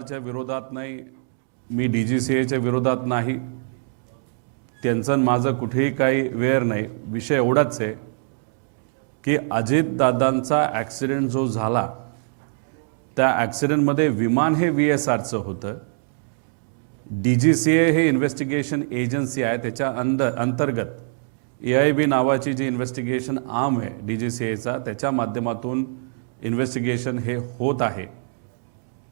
च्या विरोधात नाही, मी DGCAच्या विरोधात नाही, त्यांचं माझं कुठेही काही वेर नाही. विषय एवढाच आहे की अजितदादांचा ॲक्सिडेंट जो झाला त्या ॲक्सिडेंटमध्ये विमान हे VSRचं होतं. DGCA हे इन्व्हेस्टिगेशन एजन्सी आहे, त्याच्या अंतर्गत AIB नावाची जी इन्व्हेस्टिगेशन आर्म आहे DGCAचा, त्याच्या माध्यमातून इन्व्हेस्टिगेशन हे होत आहे.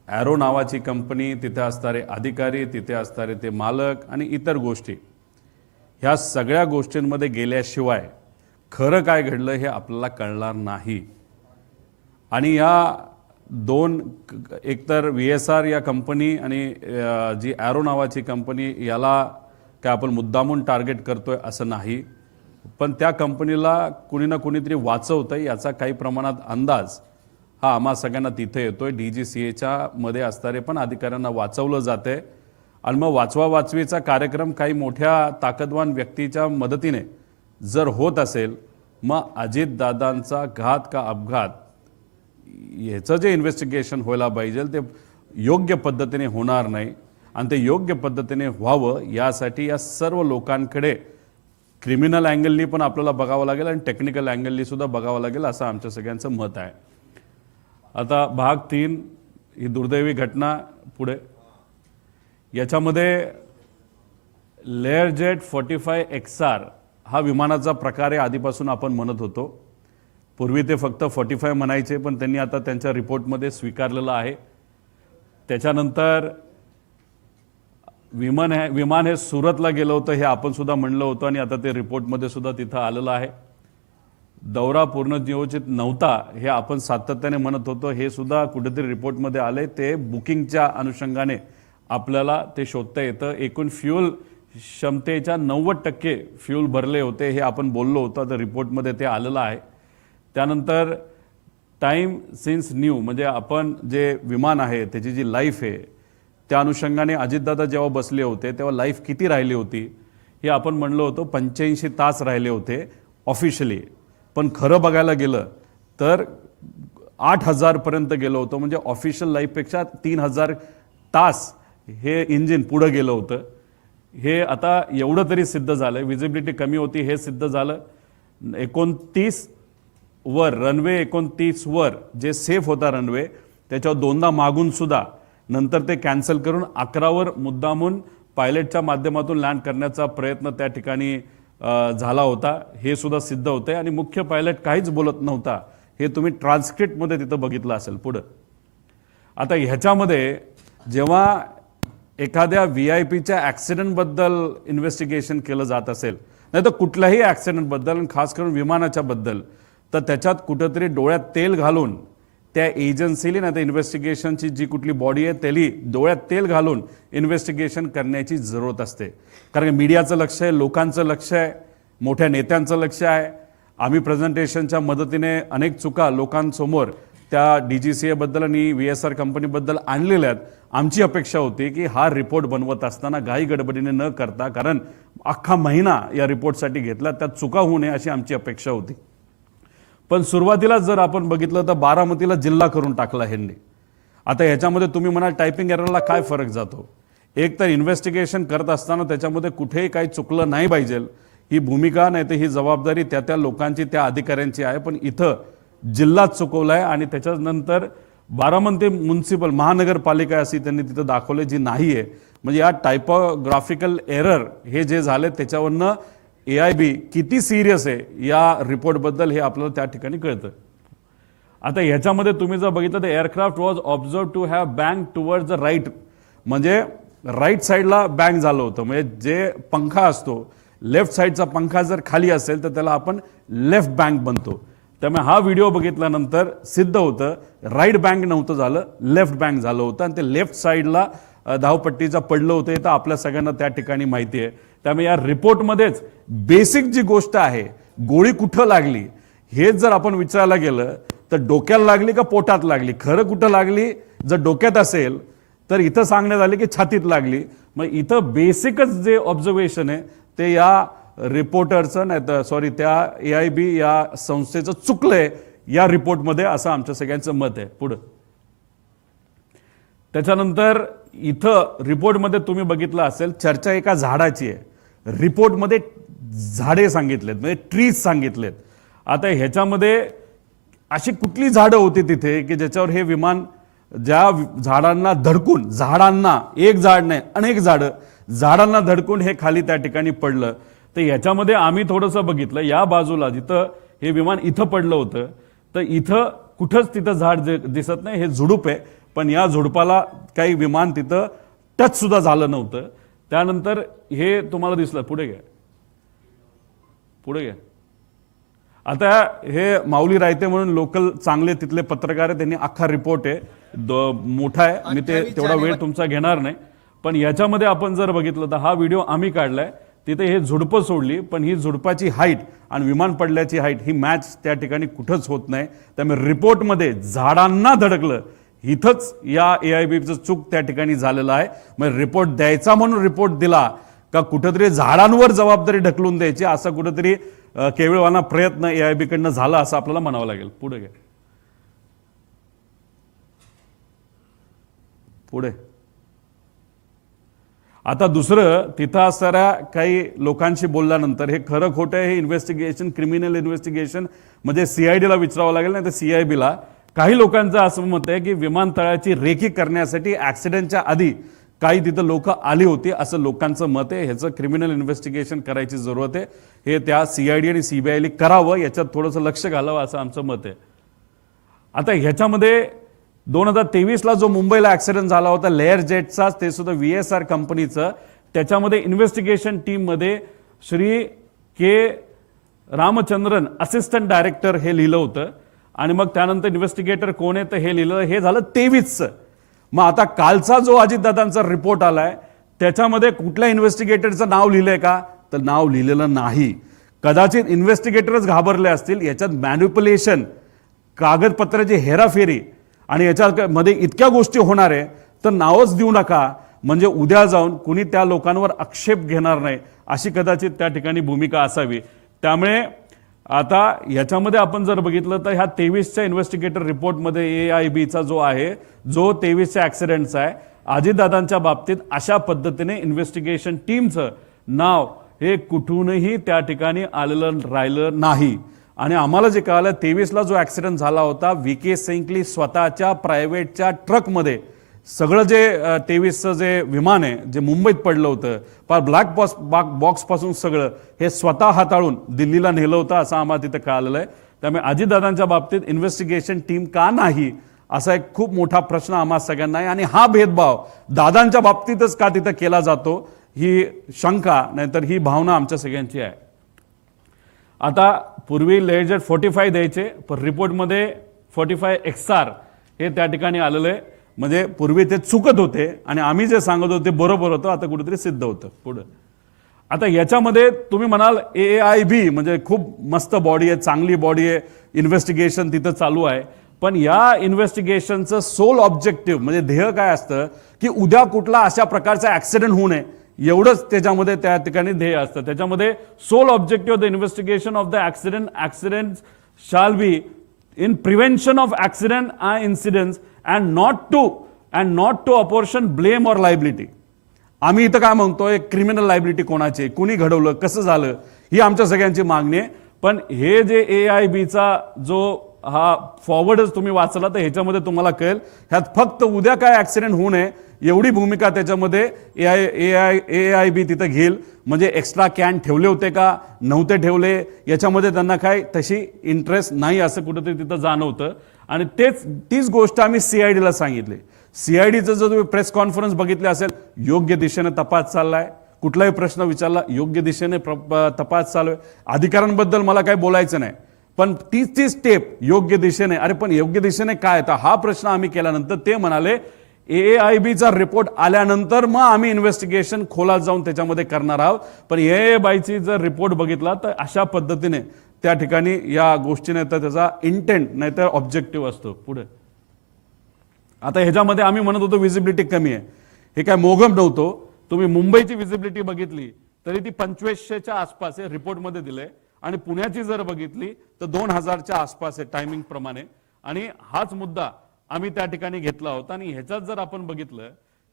ॲरो नावाची कंपनी, तिथे असणारे अधिकारी, तिथे असणारे ते मालक आणि इतर गोष्टी, ह्या सगळ्या गोष्टींमध्ये गेल्याशिवाय खरं काय घडलं हे आपल्याला कळणार नाही. आणि या दोन, एकतर VSR या कंपनी आणि जी ॲरो नावाची कंपनी, याला काय आपण मुद्दामून टार्गेट करतोय असं नाही, पण त्या कंपनीला कुणी ना कुणीतरी वाचवतंय याचा काही प्रमाणात अंदाज हा आम्हा सगळ्यांना तिथे येतोय. DGCAच्या मध्ये असणारे पण अधिकाऱ्यांना वाचवलं जाते आणि मग वाचवावाचवीचा कार्यक्रम काही मोठ्या ताकदवान व्यक्तीच्या मदतीने जर होत असेल, मग अजितदादांचा घात का अपघात ह्याचं जे इन्व्हेस्टिगेशन व्हायला पाहिजे ते योग्य पद्धतीने होणार नाही. आणि ते योग्य पद्धतीने व्हावं यासाठी या सर्व लोकांकडे क्रिमिनल अँगलनी पण आपल्याला बघावं लागेल आणि टेक्निकल अँगलनी सुद्धा बघावं लागेल असं आमच्या सगळ्यांचं मत आहे. आता भाग 3 ही दुर्दैवी घटना पुढे. याच्यामध्ये लेअरजेट 45 XR हा विमानाचा प्रकार आहे. आधीपासून आपण म्हणत होतो. पूर्वी ते फक्त 45 म्हणायचे, पण त्यांनी आता त्यांच्या रिपोर्टमध्ये स्वीकारलेलं आहे. त्याच्यानंतर विमान हे सुरतला गेलं होतं हे आपण सुद्धा म्हणलं होतं आणि आता ते रिपोर्टमध्ये सुद्धा तिथं आलेलं आहे. दौरा पूर्ण नियोजित नव्हता हे आपण सातत्याने म्हणत होतो, हे सुद्धा कुठेतरी रिपोर्टमध्ये आले. ते बुकिंगच्या अनुषंगाने आपल्याला ते शोधता येतं. एकूण फ्यूल क्षमतेच्या 90% फ्यूल भरले होते हे आपण बोललो होतो, तर रिपोर्टमध्ये ते आलेलं आहे. त्यानंतर टाईम सिन्स न्यू, म्हणजे आपण जे विमान आहे त्याची जी लाईफ आहे त्या अनुषंगाने अजितदादा जेव्हा बसले होते तेव्हा लाईफ किती राहिली होती हे आपण म्हणलो होतो. 85 तास राहिले होते ऑफिशियली, पण खरं बघायला गेलं तर 8000 पर्यंत गेलं होतं. म्हणजे ऑफिशियल लाईफपेक्षा 3000 तास हे इंजिन पुढं गेलं होतं. हे आता एवढं तरी सिद्ध झालं. विजिबिलिटी कमी होती हे सिद्ध झालं. 29 वर रनवे, 29 वर जे सेफ होता रनवे त्याच्यावर दोनदा मागून सुद्धा नंतर ते कॅन्सल करून 11 वर मुद्दामून पायलटच्या माध्यमातून लँड करण्याचा प्रयत्न त्या ठिकाणी झाला होता हे सुद्धा सिद्ध होते. आणि मुख्य पायलट काहीच बोलत नव्हता हे तुम्ही ट्रान्सक्रिप्टमध्ये तिथं बघितलं असेल. पुढं आता ह्याच्यामध्ये जेव्हा एखाद्या VIPच्या ॲक्सिडेंटबद्दल इन्व्हेस्टिगेशन केलं जात असेल, नाही तर कुठल्याही ॲक्सिडेंटबद्दल, खास करून विमानाच्या बद्दल, तर त्याच्यात कुठंतरी डोळ्यात तेल घालून त्या एजन्सीली, नाही तर इन्व्हेस्टिगेशनची जी कुठली बॉडी आहे त्याली डोळ्यात तेल घालून इन्व्हेस्टिगेशन करण्याची जरूरत असते. कारण मीडियाचं लक्ष आहे, लोकांचं लक्ष आहे, मोठ्या नेत्यांचं लक्ष आहे. आम्ही प्रेझेंटेशनच्या मदतीने अनेक चुका लोकांसमोर त्या DGCAबद्दल आणि VSR कंपनीबद्दल आणलेल्या आहेत. आमची अपेक्षा होती की हा रिपोर्ट बनवत असताना घाई गडबडीने न करता, कारण अख्खा महिना या रिपोर्टसाठी घेतला, त्यात चुका होऊ नये अशी आमची अपेक्षा होती. पण सुरुवातीला जर आपण बघितलं तर बारामतीला जिल्हा करून टाकला ह्यांनी. आता ह्याच्यामध्ये तुम्ही म्हणाल टायपिंग एररला काय फरक जातो? एक तर इन्व्हेस्टिगेशन करत असताना त्याच्यामध्ये कुठेही काही चुकलं नाही पाहिजे ही भूमिका, नाही तर ही जबाबदारी त्या लोकांची, त्या अधिकाऱ्यांची आहे. पण इथं जिल्हाच चुकवला आहे आणि त्याच्यानंतर बारामती म्युनिसिपल महानगरपालिका अशी त्यांनी तिथं दाखवले जी नाही आहे. म्हणजे या टायपोग्राफिकल एरर हे जे झाले त्याच्यावरनं AIB किती सिरियस आहे या रिपोर्टबद्दल हे आपल्याला त्या ठिकाणी कळतं. आता ह्याच्यामध्ये तुम्ही जर बघितलं तर aircraft was observe to have bank towards the right, म्हणजे राईट साईडला बँक झालं होतं. म्हणजे जे पंखा असतो लेफ्ट साईडचा पंखा जर खाली असेल तर त्याला आपण लेफ्ट बँक बनतो. त्यामुळे हा व्हिडिओ बघितल्यानंतर सिद्ध होतं राईट बँक नव्हतं झालं, लेफ्ट बँक झालं होतं आणि ते लेफ्ट साईडला धावपट्टीचा पडलं होतं. हे तर आपल्या सगळ्यांना त्या ठिकाणी माहिती आहे. त्यामुळे या रिपोर्टमध्येच बेसिक जी गोष्ट आहे, गोळी कुठं लागली हे जर आपण विचारायला गेलं तर डोक्याला लागली का पोटात लागली, खरं कुठं लागली, जर डोक्यात असेल तर इथं सांगण्यात आले की छातीत लागली. मग इथं बेसिकच जे ऑब्झर्वेशन आहे ते या रिपोर्टरचं, नाही तर सॉरी त्या AIB या संस्थेचं चुकलंय या रिपोर्टमध्ये, असं आमच्या सगळ्यांचं मत आहे. पुढं त्याच्यानंतर इथं रिपोर्टमध्ये तुम्ही बघितलं असेल चर्चा एका झाडाची आहे, रिपोर्टमध्ये झाडे सांगितलेत म्हणजे ट्रीज सांगितलेत. आता ह्याच्यामध्ये अशी कुठली झाडं होती तिथे की ज्याच्यावर हे विमान ज्या झाडांना धडकून, झाडांना एक झाड नाही अनेक झाडांना धडकून हे खाली त्या ठिकाणी पडलं. तर याच्यामध्ये आम्ही थोडंसं बघितलं या बाजूला जिथं हे विमान इथं पडलं होतं तर इथं कुठंच तिथं झाड दिसत नाही, हे झुडूप आहे. पण या झुडपाला काही विमान तिथं टच सुद्धा झालं नव्हतं. त्यानंतर हे तुम्हाला दिसलं, पुढे घ्या. आता हे माऊली रायते म्हणून लोकल चांगले तिथले पत्रकार आहे, त्यांनी अख्खा रिपोर्ट आहे, मोठा आहे, मी ते तेवढा वेळ तुमचा घेणार नाही. पण याच्यामध्ये आपण जर बघितलं तर हा व्हिडिओ आम्ही काढलाय, तिथे हे झुडपं सोडली पण ही झुडपाची हाईट आणि विमान पडल्याची हाईट ही मॅच त्या ठिकाणी कुठंच होत नाही. त्यामुळे रिपोर्टमध्ये झाडांना धडकलं इथंच या AIBचं चूक त्या ठिकाणी झालेलं आहे. मग रिपोर्ट द्यायचा म्हणून रिपोर्ट दिला का कुठंतरी झाडांवर जबाबदारी ढकलून द्यायची असा कुठंतरी केवळवाना प्रयत्न AIB कडनं झाला असं आपल्याला म्हणावं लागेल. पुढे आता दुसरं तिथं असणाऱ्या काही लोकांशी बोलल्यानंतर हे खरं खोटं हे इन्व्हेस्टिगेशन, क्रिमिनल इन्व्हेस्टिगेशन म्हणजे CIDला विचारावं लागेल नाही तर CIBला. काही लोकांचं असं मत आहे की विमानतळाची रेकी करण्यासाठी ऍक्सिडेंटच्या आधी काही तिथं लोक आली होती असं लोकांचं मत आहे. ह्याचं क्रिमिनल इन्व्हेस्टिगेशन करायची जरूरत आहे. हे त्या CID आणि CBIने करावं, याच्यात थोडंसं लक्ष घालावं असं आमचं मत आहे. आता ह्याच्यामध्ये 2023ला जो मुंबईला ऍक्सिडेंट झाला होता लेअर जेटचा, ते सुद्धा VSR कंपनीचं, त्याच्यामध्ये इन्व्हेस्टिगेशन टीममध्ये श्री के रामचंद्रन असिस्टंट डायरेक्टर हे लिहिलं होतं आणि मग त्यानंतर इन्व्हेस्टिगेटर कोण आहे तर हे लिहिलं, हे झालं 23चं. मग आता कालचा जो अजितदादांचा रिपोर्ट आलाय त्याच्यामध्ये कुठल्या इन्व्हेस्टिगेटरचं नाव लिहिलंय का तर नाव लिहिलेलं नाही. कदाचित इन्व्हेस्टिगेटरच घाबरले असतील, याच्यात मॅन्युप्युलेशन, कागदपत्राची हेराफेरी आणि याच्यामध्ये इतक्या गोष्टी होणार आहे तर नावच देऊ नका म्हणजे उद्या जाऊन कुणी त्या लोकांवर आक्षेप घेणार नाही अशी कदाचित त्या ठिकाणी भूमिका असावी. त्यामुळे आता याच्यामध्ये आपण जर बघितलं तर ह्या 23च्या इन्व्हेस्टिगेटर रिपोर्टमध्ये AIBचा जो आहे, जो 23च्या ऍक्सिडेंटचा आहे, अजितदादांच्या बाबतीत अशा पद्धतीने इन्व्हेस्टिगेशन टीमचं नाव हे कुठूनही त्या ठिकाणी आलेलं राहिलं नाही. आणि आम्हाला जे कळालं 23ला जो ऍक्सिडेंट झाला होता VK सेंकली स्वतःच्या प्रायव्हेटच्या ट्रकमध्ये सगळं जे 23चं जे विमान आहे जे मुंबईत पडलं होतं, ब्लॅक बॉक्स पासून सगळं हे स्वतः हाताळून दिल्लीला नेलं होतं असं आम्हाला तिथं कळालेलं आहे. त्यामुळे अजितदादांच्या बाबतीत इन्व्हेस्टिगेशन टीम का नाही असा एक खूप मोठा प्रश्न आम्हा सगळ्यांना आहे. आणि हा भेदभाव दादांच्या बाबतीतच का तिथं केला जातो ही शंका नाहीतर ही भावना आमच्या सगळ्यांची आहे. आता पूर्वी लेअर जेट 45 द्यायचे पण रिपोर्टमध्ये 45 XR हे त्या ठिकाणी आलेलं आहे. म्हणजे पूर्वी ते चुकत होते आणि आम्ही जे सांगत होते बरोबर होतं, आता कुठेतरी सिद्ध होतं. पुढे आता याच्यामध्ये तुम्ही म्हणाल AIB म्हणजे खूप मस्त बॉडी आहे, चांगली बॉडी आहे, इन्व्हेस्टिगेशन तिथं चालू आहे. पण या इन्व्हेस्टिगेशनचं सोल ऑब्जेक्टिव्ह म्हणजे ध्येय काय असतं की उद्या कुठला अशा प्रकारचा ऍक्सिडेंट होऊ नये एवढंच त्याच्यामध्ये त्या ठिकाणी ध्येय असतं. त्याच्यामध्ये sole objective of the investigation of the accident shall be in prevention of accident and incidents and not to apportion blame or liability. आम्ही इथं काय म्हणतोय, क्रिमिनल लायबिलिटी कोणाची, कुणी घडवलं, कसं झालं, ही आमच्या सगळ्यांची मागणी आहे. पण हे जे AIBचा जो हा फॉरवर्डच तुम्ही वाचला तर ह्याच्यामध्ये तुम्हाला कळेल ह्यात फक्त उद्या काय ऍक्सिडेंट होऊ नये एवढी भूमिका त्याच्यामध्ये AIB तिथं घेईल. म्हणजे एक्स्ट्रा कॅन ठेवले होते का नव्हते ठेवले याच्यामध्ये त्यांना काय तशी इंटरेस्ट नाही असं कुठेतरी तिथं जाणवतं. आणि तीच गोष्ट आम्ही CIDला सांगितली. CIDचं जर तुम्ही प्रेस कॉन्फरन्स बघितले असेल, योग्य दिशेने तपास चाललाय, कुठलाही प्रश्न विचारला योग्य दिशेने तपास चालू आहे. अधिकाऱ्यांबद्दल मला काही बोलायचं नाही पण ती स्टेप योग्य दिशेने. अरे पण योग्य दिशेने काय, तर हा प्रश्न आम्ही केल्यानंतर ते म्हणाले AIBचा रिपोर्ट आल्यानंतर मग आम्ही इन्व्हेस्टिगेशन खोलात जाऊन त्याच्यामध्ये करणार आहोत. पण AIBची जर रिपोर्ट बघितला तर अशा पद्धतीने त्या ठिकाणी या गोष्टीने तर त्याचा इंटेंट नाही तर ऑब्जेक्टिव्ह असतो. पुढे आता ह्याच्यामध्ये आम्ही म्हणत होतो विजिबिलिटी कमी आहे, हे काय मोघम नव्हतो. तुम्ही मुंबईची विजिबिलिटी बघितली तरी ती 2500च्या आसपास आहे रिपोर्टमध्ये दिले आणि पुण्याची जर बघितली तर 2000च्या आसपास आहे टायमिंग प्रमाणे. आणि हाच मुद्दा आम्ही त्या ठिकाणी घेतला होता. आणि ह्याच्यात जर आपण बघितलं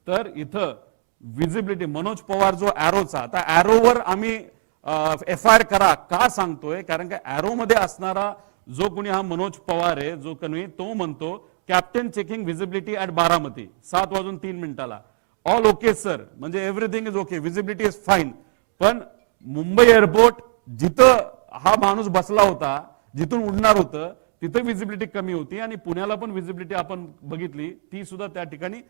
तर इथं विजिबिलिटी मनोज पवार जो ॲरोचा, आता ॲरोवर आम्ही FIR करा का सांगतोय, कारण का ॲरोमध्ये असणारा जो कोणी हा मनोज पवार आहे जो कोणी, तो म्हणतो captain checking visibility at Baramati 7:03 all okay sir, म्हणजे everything is okay, visibility is fine. पण मुंबई एअरपोर्ट जिथं हा माणूस बसला होता, जिथून उडणार होतं तिथं विजिबिलिटी कमी होती, आणि पुण्याला पण विजिबिलिटी आपण बघितली ती सुद्धा त्या ठिकाणी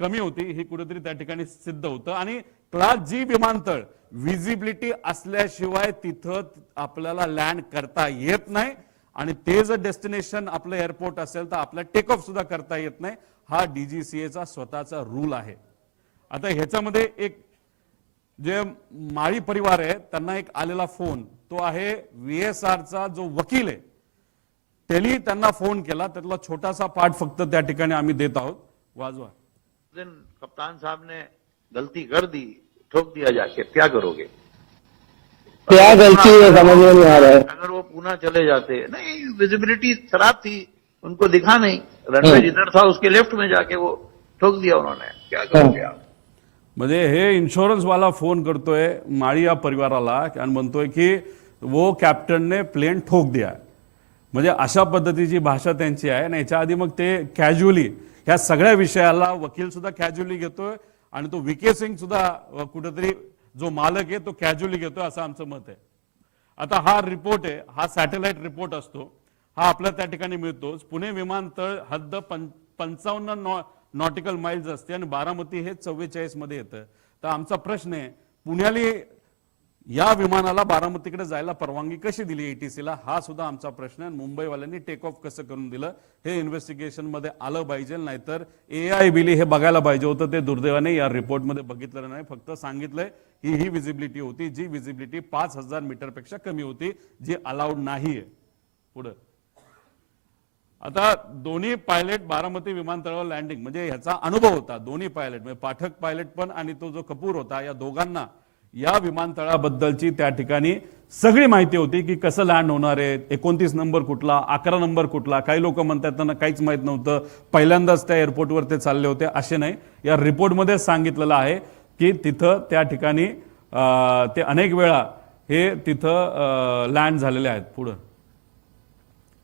कमी होती. ही कुठेतरी त्या ठिकाणी सिद्ध होतं. आणि क्लास जी विमानतळ विजिबिलिटी असल्याशिवाय तिथं आपल्याला लँड करता येत नाही, आणि ते जर डेस्टिनेशन आपलं एअरपोर्ट असेल तर आपला टेक ऑफ सुद्धा करता येत नाही. हा DGCAचा स्वतःचा रूल आहे. आता ह्याच्यामध्ये एक जे माळी परिवार आहे त्यांना एक आलेला फोन, तो आहे VSRचा जो वकील आहे त्यांनी त्यांना फोन केला, त्यातला छोटासा पार्ट फक्त त्या ठिकाणी आम्ही देत आहोत, वाजवा. दिन कप्तान साहब ने गलती कर दी, ठोक दिया जाके, क्या करोगे? क्या गलती है समझ में नहीं आ रहा है। अगर वो पुणे चले जाते, नहीं विजिबिलिटी खराब थी, उनको दिखा नहीं, रनवे जिधर था उसके लेफ्ट में जाके वो ठोक दिया उन्होंने, क्या करोगे आप? म्हणजे हे इन्शुरन्स वाला फोन करतोय माळी या परिवाराला आणि म्हणतोय की वो कॅप्टनने प्लेन ठोक दिया. म्हणजे अशा पद्धतीची भाषा त्यांची आहे. आणि याच्या आधी मग ते कॅज्युअली ह्या सगळ्या विषयाला वकील सुद्धा कॅज्युअली घेतोय, आणि तो VK सिंग सुद्धा कुठेतरी जो मालक आहे तो कॅज्युअली घेतोय असं आमचं मत आहे. आता हा रिपोर्ट आहे, हा सॅटेलाइट रिपोर्ट असतो, हा आपल्या त्या ठिकाणी मिळतो. पुणे विमानतळ हद्द 55 नॉटिकल माइल्स असते, आणि बारामती हे 44 मध्ये येतं. तर आमचा प्रश्न आहे, पुण्याली या विमानाला बारामतीकडे जायला परवानगी कशी दिली ATCला, हा सुद्धा आमचा प्रश्न आहे. मुंबईवाल्यांनी टेक ऑफ कसं करून दिलं हे इन्व्हेस्टिगेशन मध्ये आलं पाहिजे, नाहीतर AIBली हे बघायला पाहिजे होतं. ते दुर्दैवाने या रिपोर्टमध्ये बघितलं नाही, फक्त सांगितलंय की ही विजिबिलिटी होती, जी विजिबिलिटी 5000 मीटरपेक्षा कमी होती, जी अलाउड नाहीये. पुढे आता दोन्ही पायलट बारामती विमानतळावर लँडिंग, म्हणजे ह्याचा अनुभव होता. दोन्ही पायलट म्हणजे पाठक पायलट पण आणि तो जो कपूर होता, या दोघांना या विमानतळाबद्दलची त्या ठिकाणी सगळी माहिती होती की कसं लँड होणार आहे, 29 नंबर कुठला, 11 नंबर कुठला. काही लोक म्हणतात त्यांना काहीच माहित नव्हतं, पहिल्यांदाच त्या एअरपोर्टवर ते चालले होते. असे नाही, या रिपोर्टमध्ये सांगितलेलं आहे की तिथं त्या ठिकाणी ते अनेक वेळा हे तिथं लँड झालेले आहेत. पुढं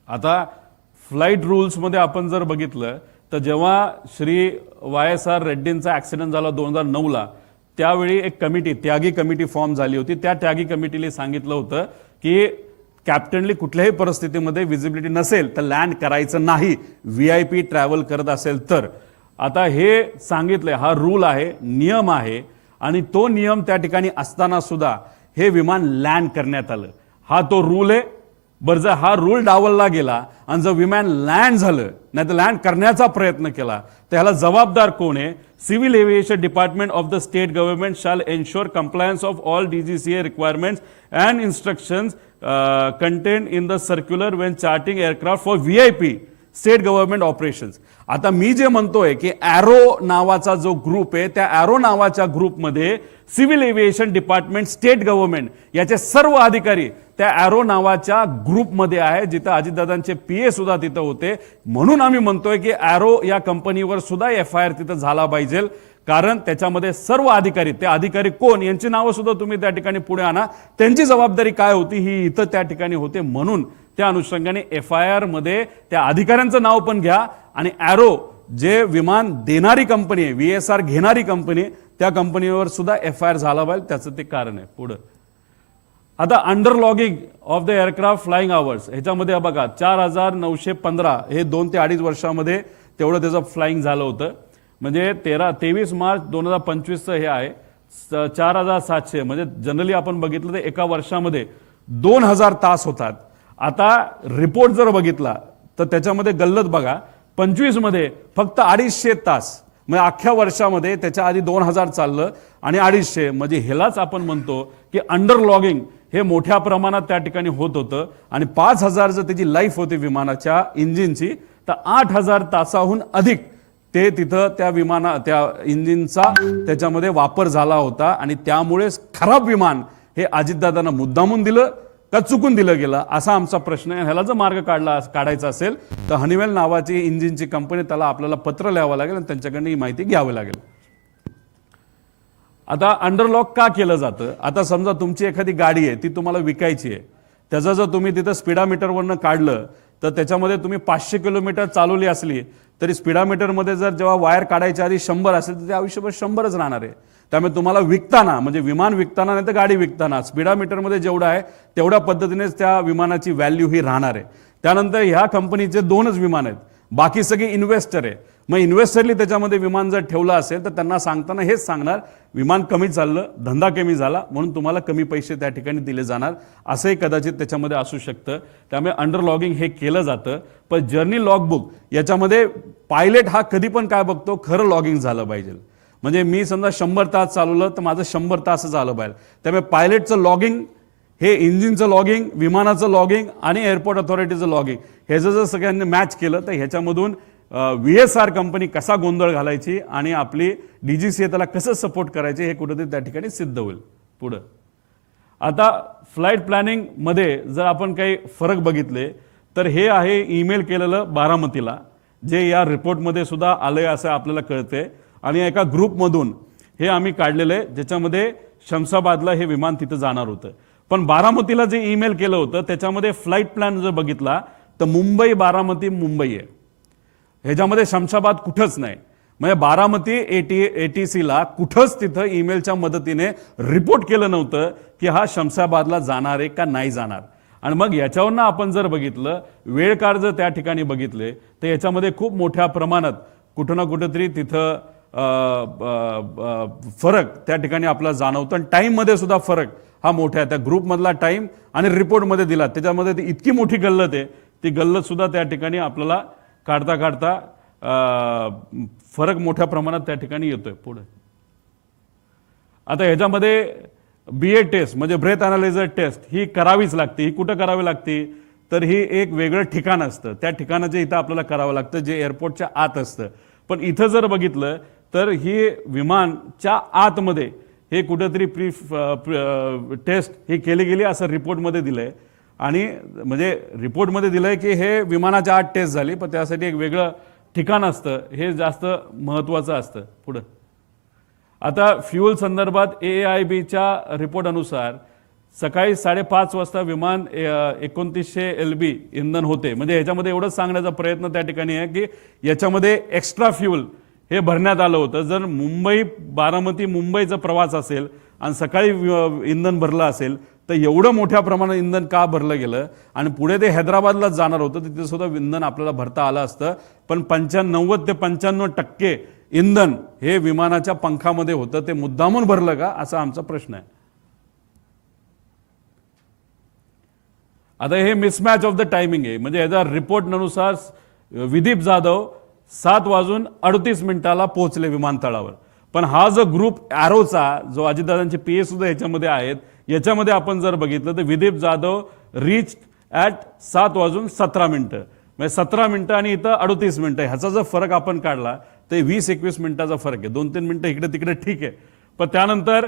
आता फ्लाईट रूल्समध्ये आपण जर बघितलं तर जेव्हा श्री YSR रेड्डींचा ऍक्सिडेंट झाला 2009ला, त्यावेळी एक कमिटी, त्यागी कमिटी फॉर्म झाली होती. त्या त्यागी कमिटीने सांगितलं होतं की कॅप्टनली कुठल्याही परिस्थितीमध्ये विजिबिलिटी नसेल तर लँड करायचं नाही, VIP ट्रॅव्हल करत असेल तर. आता हे सांगितलंय, हा रूल आहे, नियम आहे, आणि तो नियम त्या ठिकाणी असताना सुद्धा हे विमान लँड करण्यात आलं. हा तो रूल आहे. बरं, जर हा रूल डावलला गेला आणि जर विमान लँड झालं, नाही तर लँड करण्याचा प्रयत्न केला, तर ह्याला जबाबदार कोण आहे? Civil aviation department of the state government shall ensure compliance of all DGCA requirements and instructions contain in the circular Wien charting aircraft for VIP state government operations. आता मी जे म्हणतोय की ॲरो नावाचा जो ग्रुप आहे, त्या ॲरो नावाच्या ग्रुपमध्ये civil aviation department, state government याचे सर्व अधिकारी त्या ॲरो नावाच्या ग्रुपमध्ये आहे, जिथं अजितदादांचे PA सुद्धा तिथं होते. म्हणून आम्ही म्हणतोय की ॲरो या कंपनीवर सुद्धा FIR तिथं झाला पाहिजे, कारण त्याच्यामध्ये सर्व अधिकारी, ते अधिकारी कोण यांची नावं सुद्धा तुम्ही त्या ठिकाणी पुढे आणा, त्यांची जबाबदारी काय होती ही इथं त्या ठिकाणी होते. म्हणून त्या अनुषंगाने FIR मध्ये त्या अधिकाऱ्यांचं नाव पण घ्या, आणि ॲरो जे विमान देणारी कंपनी आहे, VSR घेणारी कंपनी, त्या कंपनीवर सुद्धा FIR झाला पाहिजे, त्याचं ते कारण आहे. पुढं आता under logging off the aircraft flying hours, ह्याच्यामध्ये बघा 4915 हे 2 ते 2.5 वर्षामध्ये तेवढं त्याचं फ्लाइंग झालं होतं. म्हणजे 23 मार्च 2025 हे आहे 4700. म्हणजे जनरली आपण बघितलं तर एका वर्षामध्ये 2000 तास होतात. आता रिपोर्ट जर बघितला तर त्याच्यामध्ये गल्लत बघा, 25 मध्ये फक्त 250 तास, म्हणजे अख्ख्या वर्षामध्ये त्याच्या आधी 2000 चाललं आणि 250. म्हणजे ह्यालाच आपण म्हणतो की अंडर लॉगिंग हे मोठ्या प्रमाणात त्या ठिकाणी होत होतं. आणि 5000 जर त्याची लाईफ होती विमानाच्या इंजिनची, तर 8000 तासाहून अधिक ते तिथं त्या इंजिनचा त्याच्यामध्ये वापर झाला होता. आणि त्यामुळे खराब विमान हे अजितदादांना मुद्दामून दिलं, का चुकून दिलं गेलं असा आमचा प्रश्न आहे. ह्याला जर मार्ग काढायचा असेल तर हनीवेल नावाची इंजिनची कंपनी, त्याला आपल्याला पत्र लिहावं लागेल आणि त्यांच्याकडनं ही माहिती घ्यावी लागेल. आता अंडरलॉक का केलं जातं? आता समजा तुमची एखादी गाडी आहे, ती तुम्हाला विकायची आहे. त्याचं जर तुम्ही तिथं स्पीडामीटरवरनं काढलं तर त्याच्यामध्ये तुम्ही 500 किलोमीटर चालवली असली तरी स्पीडामीटरमध्ये जर जेव्हा वायर काढायच्या आधी 100 असेल तर ते आयुष्यभर 100च राहणार आहे. त्यामुळे तुम्हाला विकताना, म्हणजे विमान विकताना नाही तर गाडी विकताना, स्पीडामीटरमध्ये जेवढं आहे तेवढ्या पद्धतीनेच त्या विमानाची व्हॅल्यू ही राहणार आहे. त्यानंतर ह्या कंपनीचे 2च विमान आहेत, बाकी सगळे इन्व्हेस्टर आहे. मग इन्व्हेस्टरली त्याच्यामध्ये विमान जर ठेवलं असेल तर त्यांना सांगताना हेच सांगणार, विमान कमी चाललं, धंदा कमी झाला म्हणून तुम्हाला कमी पैसे त्या ठिकाणी दिले जाणार, असंही कदाचित त्याच्यामध्ये असू शकतं. त्यामुळे अंडरलॉगिंग हे केलं जातं. पण जर्नी लॉगबुक याच्यामध्ये पायलट हा कधी पण काय बघतो, खरं लॉगिंग झालं पाहिजे. म्हणजे मी समजा 100 तास चालवलं तर माझं 100 तासच झालं पाहिजे. त्यामुळे पायलटचं लॉगिंग, हे इंजिनचं लॉगिंग, विमानाचं लॉगिंग आणि एअरपोर्ट अथॉरिटीचं लॉगिंग, ह्याचं जर सगळ्यांनी मॅच केलं तर ह्याच्यामधून VSR कंपनी कसा गोंधळ घालायची आणि आपली DGCA त्याला कसं सपोर्ट करायचे हे कुठेतरी त्या ठिकाणी सिद्ध होईल. पुढं आता फ्लाईट प्लॅनिंगमध्ये जर आपण काही फरक बघितले तर हे आहे ईमेल केलेलं बारामतीला, जे या रिपोर्टमध्ये सुद्धा आलंय असं आपल्याला कळते. आणि एका ग्रुपमधून हे आम्ही काढलेलं आहे, ज्याच्यामध्ये शमशाबादला हे विमान तिथं जाणार होतं. पण बारामतीला जे ईमेल केलं होतं त्याच्यामध्ये फ्लाईट प्लॅन जर बघितला तर मुंबई बारामती मुंबई आहे, ह्याच्यामध्ये शमशाबाद कुठंच नाही. म्हणजे बारामती ATCला कुठंच तिथं ईमेलच्या मदतीने रिपोर्ट केलं नव्हतं की हा शमशाबादला जाणार आहे का नाही जाणार. आणि मग याच्यावरनं आपण जर बघितलं, वेळ काळ जर त्या ठिकाणी बघितले तर याच्यामध्ये खूप मोठ्या प्रमाणात कुठं ना कुठंतरी तिथं फरक त्या ठिकाणी आपला जाणवतो. आणि टाईममध्ये सुद्धा फरक हा मोठा आहे. त्या ग्रुपमधला टाईम आणि रिपोर्टमध्ये दिला त्याच्यामध्ये ती इतकी मोठी गल्लत आहे, ती गल्लत सुद्धा त्या ठिकाणी आपल्याला काढता काढता फरक मोठ्या प्रमाणात त्या ठिकाणी येतोय. पुढे आता ह्याच्यामध्ये BA टेस्ट म्हणजे ब्रेथ अनालायझर टेस्ट ही करावीच लागते. ही कुठं करावी लागते तर ही एक वेगळं ठिकाण असतं, त्या ठिकाणाचे इथं आपल्याला करावं लागतं जे एअरपोर्टच्या आत असतं. पण इथं जर बघितलं तर ही विमानच्या आतमध्ये हे कुठेतरी टेस्ट ही केली गेली असं रिपोर्टमध्ये दिलंय. आणि म्हणजे रिपोर्टमध्ये दिलंय की हे विमानाच्या आत टेस्ट झाली, पण त्यासाठी एक वेगळं ठिकाण असतं, हे जास्त महत्त्वाचं असतं. पुढं आता फ्युअल संदर्भात AAIBच्या रिपोर्ट अनुसार सकाळी 5:30 वाजता विमान 2900 LB इंधन होते. म्हणजे ह्याच्यामध्ये एवढंच सांगण्याचा प्रयत्न त्या ठिकाणी आहे की याच्यामध्ये एक्स्ट्रा फ्युअल हे भरण्यात आलं होतं. जर मुंबई बारामती मुंबईचा प्रवास असेल आणि सकाळी इंधन भरलं असेल तर एवढं मोठ्या प्रमाणात इंधन का भरलं गेलं. आणि पुढे ते हैदराबादलाच जाणार होतं, तिथे सुद्धा इंधन आपल्याला भरता आलं असतं. पण 90 ते 95% इंधन हे विमानाच्या पंखामध्ये होतं, ते मुद्दामून भरलं का असा आमचा प्रश्न आहे. आता हे मिसमॅच ऑफ द टायमिंग आहे. म्हणजे याचा रिपोर्टनुसार विदीप जाधव 7:38 पोहोचले विमानतळावर. पण हा जो ग्रुप ॲरोचा जो अजितदादांचे PA सुद्धा याच्यामध्ये आहेत, याच्यामध्ये आपण जर बघितलं तर विदीप जाधव रीच ॲट 7:17 म्हणजे 17 मिनिटं आणि इथं 38 मिनिटं. ह्याचा जर फरक आपण काढला तर 20-21 मिनिटाचा फरक आहे. 2-3 मिनिटं इकडे तिकडे ठीक आहे. पण त्यानंतर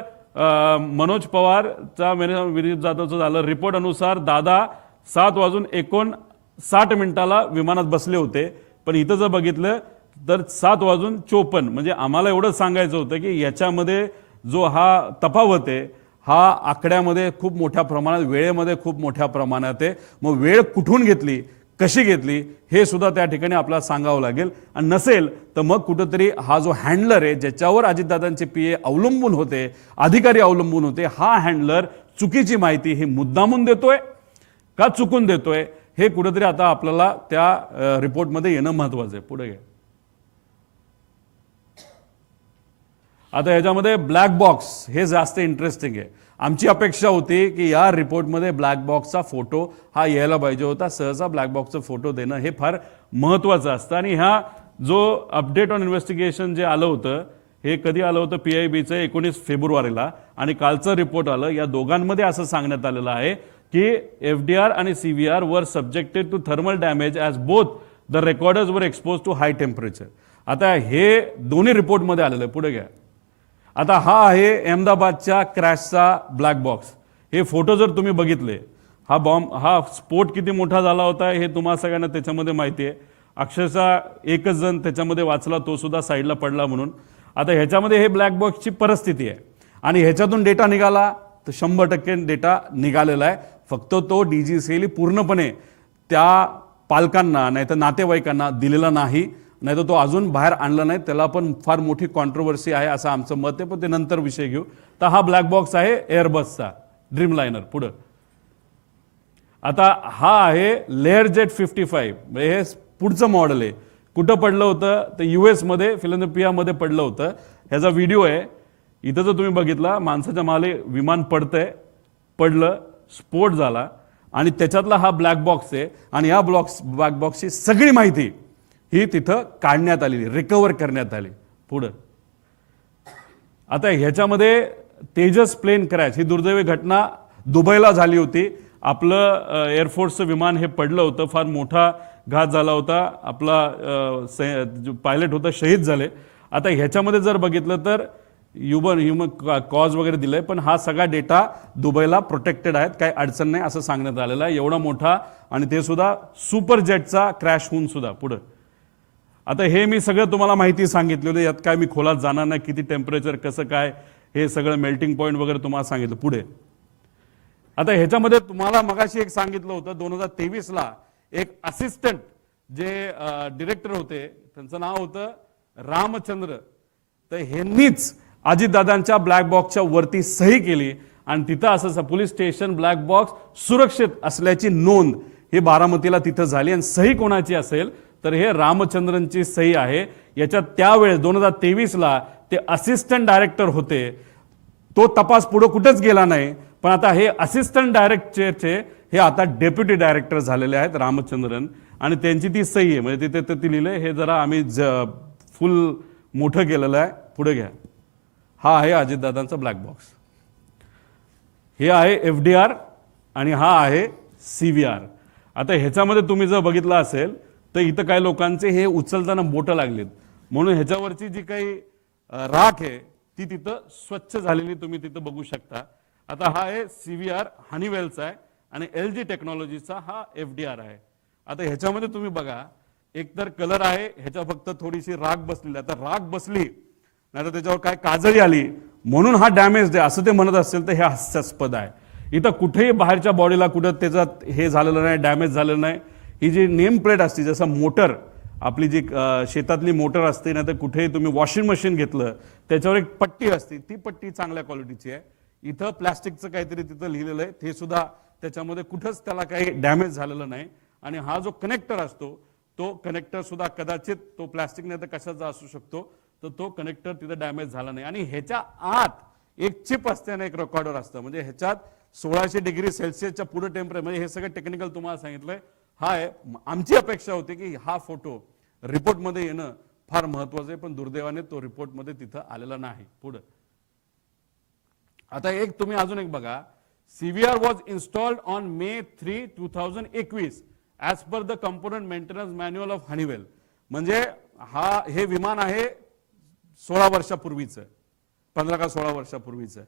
मनोज पवारचा विदीप जाधवचं झालं. रिपोर्ट अनुसार दादा 7:59 विमानात बसले होते. पण इथं जर बघितलं तर 7:54 म्हणजे आम्हाला एवढं सांगायचं होतं की याच्यामध्ये जो हा तफावत आहे हा आकड्यामध्ये खूप मोठ्या प्रमाणात, वेळेमध्ये खूप मोठ्या प्रमाणात आहे. मग वेळ कुठून घेतली, कशी घेतली हे सुद्धा त्या ठिकाणी आपल्याला सांगावं लागेल. आणि नसेल तर मग कुठंतरी हा जो हँडलर आहे ज्याच्यावर अजितदादांचे PA अवलंबून होते, अधिकारी अवलंबून होते, हा हँडलर चुकीची माहिती ही मुद्दामून देतोय का चुकून देतोय हे कुठेतरी आता आपल्याला त्या रिपोर्टमध्ये येणं महत्वाचं आहे. पुढे घ्या. आता याच्यामध्ये ब्लॅक बॉक्स हे जास्त इंटरेस्टिंग आहे. आमची अपेक्षा होती की या रिपोर्टमध्ये ब्लॅक बॉक्सचा फोटो हा यायला पाहिजे होता. सहसा ब्लॅक बॉक्सचा फोटो देणं हे फार महत्त्वाचं असतं. आणि ह्या जो अपडेट ऑन इन्व्हेस्टिगेशन जे आलं होतं हे कधी आलं होतं PIBचं 19 फेब्रुवारीला. आणि कालचं रिपोर्ट आलं. या दोघांमध्ये असं सांगण्यात आलेलं आहे की FDR आणि CVR वर subjected to thermal damage as both the recorders were expose to high temperature. आता हे दोन्ही रिपोर्टमध्ये आलेलं आहे. पुढे घ्या. आता हा आहे अहमदाबादच्या क्रॅशचा ब्लॅक बॉक्स. हे फोटो जर तुम्ही बघितले, हा स्फोट किती मोठा झाला होता हे तुम्हाला सगळ्यांना त्याच्यामध्ये माहिती आहे. अक्षरशः एकच जण त्याच्यामध्ये वाचला, तो सुद्धा साईडला पडला म्हणून. आता ह्याच्यामध्ये हे ब्लॅक बॉक्सची परिस्थिती आहे आणि ह्याच्यातून डेटा निघाला तर 100% डेटा निघालेला आहे. फक्त तो DGCA पूर्णपणे त्या पालकांना नाही तर नातेवाईकांना दिलेला नाही, नाही तर तो अजून बाहेर आणला नाही. त्याला पण फार मोठी कॉन्ट्रोवर्सी आहे असं आमचं मत आहे, पण ते नंतर विषय घेऊ. तर हा ब्लॅक बॉक्स आहे एअरबसचा ड्रीमलायनर. पुढं आता हा आहे लेअरजेट 55, म्हणजे हे पुढचं मॉडेल आहे. कुठं पडलं होतं तर US मध्ये फिलाडेल्फियामध्ये पडलं होतं. ह्याचा व्हिडिओ आहे. इथं जर तुम्ही बघितला, माणसाच्या माले विमान पडतंय, पडलं, स्फोट झाला आणि त्याच्यातला हा ब्लॅक बॉक्स आहे. आणि या ब्लॅक बॉक्सची सगळी माहिती ही तिथं काढण्यात आलेली, रिकव्हर करण्यात आली. पुढं आता ह्याच्यामध्ये तेजस प्लेन क्रॅश ही दुर्दैवी घटना दुबईला झाली होती. आपलं एअरफोर्सचं विमान हे पडलं होतं, फार मोठा घात झाला होता. आपला जो पायलट होता शहीद झाले. आता ह्याच्यामध्ये जर बघितलं तर ह्युमन कॉज वगैरे दिलंय, पण हा सगळा डेटा दुबईला प्रोटेक्टेड आहेत, काही अडचण नाही असं सांगण्यात आलेलं आहे. एवढा मोठा आणि ते सुद्धा सुपर जेटचा क्रॅश होऊन सुद्धा. पुढं आता हे मी सगळं तुम्हाला माहिती सांगितलेलं, यात काय मी खोलात जाणार नाही, किती टेम्परेचर कसं काय हे सगळं मेल्टिंग पॉईंट वगैरे तुम्हाला सांगितलं. पुढे आता ह्याच्यामध्ये तुम्हाला मगाशी एक सांगितलं होतं 2023ला एक असिस्टंट जे डिरेक्टर होते त्यांचं नाव होतं रामचंद्र, तर ह्यांनीच अजितदादांच्या ब्लॅक बॉक्सच्या वरती सही केली आणि तिथं असं पोलीस स्टेशन ब्लॅक बॉक्स सुरक्षित असल्याची नोंद ही बारामतीला तिथं झाली. आणि सही कोणाची असेल तर हे रामचंद्रनची सही आहे. याच्यात त्यावेळेस 2023ला ते असिस्टंट डायरेक्टर होते. तो तपास पुढे कुठेच गेला नाही, पण आता हे असिस्टंट डायरेक्टरचे हे आता डेप्युटी डायरेक्टर झालेले आहेत रामचंद्रन, आणि त्यांची ती सही आहे. म्हणजे तिथे ते लिहिलंय, हे जरा आम्ही फुल मोठं केलेलं आहे. पुढे घ्या. हा आहे अजितदादांचा ब्लॅक बॉक्स. हे आहे FDR आणि हा आहे CVR. आता ह्याच्यामध्ये तुम्ही जर बघितलं असेल तर इथं काही लोकांचे हे उचलताना बोटं लागलीत, म्हणून ह्याच्यावरची जी काही राख आहे ती तिथं स्वच्छ झालेली तुम्ही तिथं बघू शकता. आता हा आहे CVR हनीवेलचा आहे आणि LG टेक्नॉलॉजीचा हा FDR आहे. आता ह्याच्यामध्ये तुम्ही बघा, एकतर कलर आहे, ह्याच्या फक्त थोडीशी राख बसलेली. आता राख बसली नाही तर त्याच्यावर काय काजळी आली म्हणून हा डॅमेज आहे असं ते म्हणत असेल तर हे हास्यास्पद आहे. इथं कुठेही बाहेरच्या बॉडीला कुठं त्याच्यात हे झालेलं नाही, डॅमेज झालेलं नाही. ही जी नेम प्लेट असते, जसं मोटर आपली जी शेतातली मोटर असते ना, तर कुठेही तुम्ही वॉशिंग मशीन घेतलं त्याच्यावर एक पट्टी असते, ती पट्टी चांगल्या क्वालिटीची आहे. इथं प्लॅस्टिकचं काहीतरी तिथं लिहिलेलं आहे, ते सुद्धा त्याच्यामध्ये कुठंच त्याला काही डॅमेज झालेलं नाही. आणि हा जो कनेक्टर असतो तो कनेक्टर सुद्धा कदाचित तो प्लॅस्टिक नाही तर कशाचा असू शकतो, तर तो कनेक्टर तिथं डॅमेज झाला नाही. आणि ह्याच्या आत एक चिप असते आणि एक रेकॉर्डर असतं, म्हणजे ह्याच्यात 1600 डिग्री सेल्सिअसच्या पुढे टेम्परेचर, म्हणजे हे सगळं टेक्निकल तुम्हाला सांगितलंय. हा आहे. आमची अपेक्षा होती की हा फोटो रिपोर्टमध्ये येणं फार महत्वाचं आहे, पण दुर्दैवाने तो रिपोर्टमध्ये तिथं आलेला नाही. पुढे आता एक तुम्ही अजून एक बघा. CVR was installed on May 3, 2021 as per the component maintenance manual of Honeywell. म्हणजे हे विमान आहे 16 वर्षापूर्वीचं, 15 का 16 वर्षापूर्वीचं.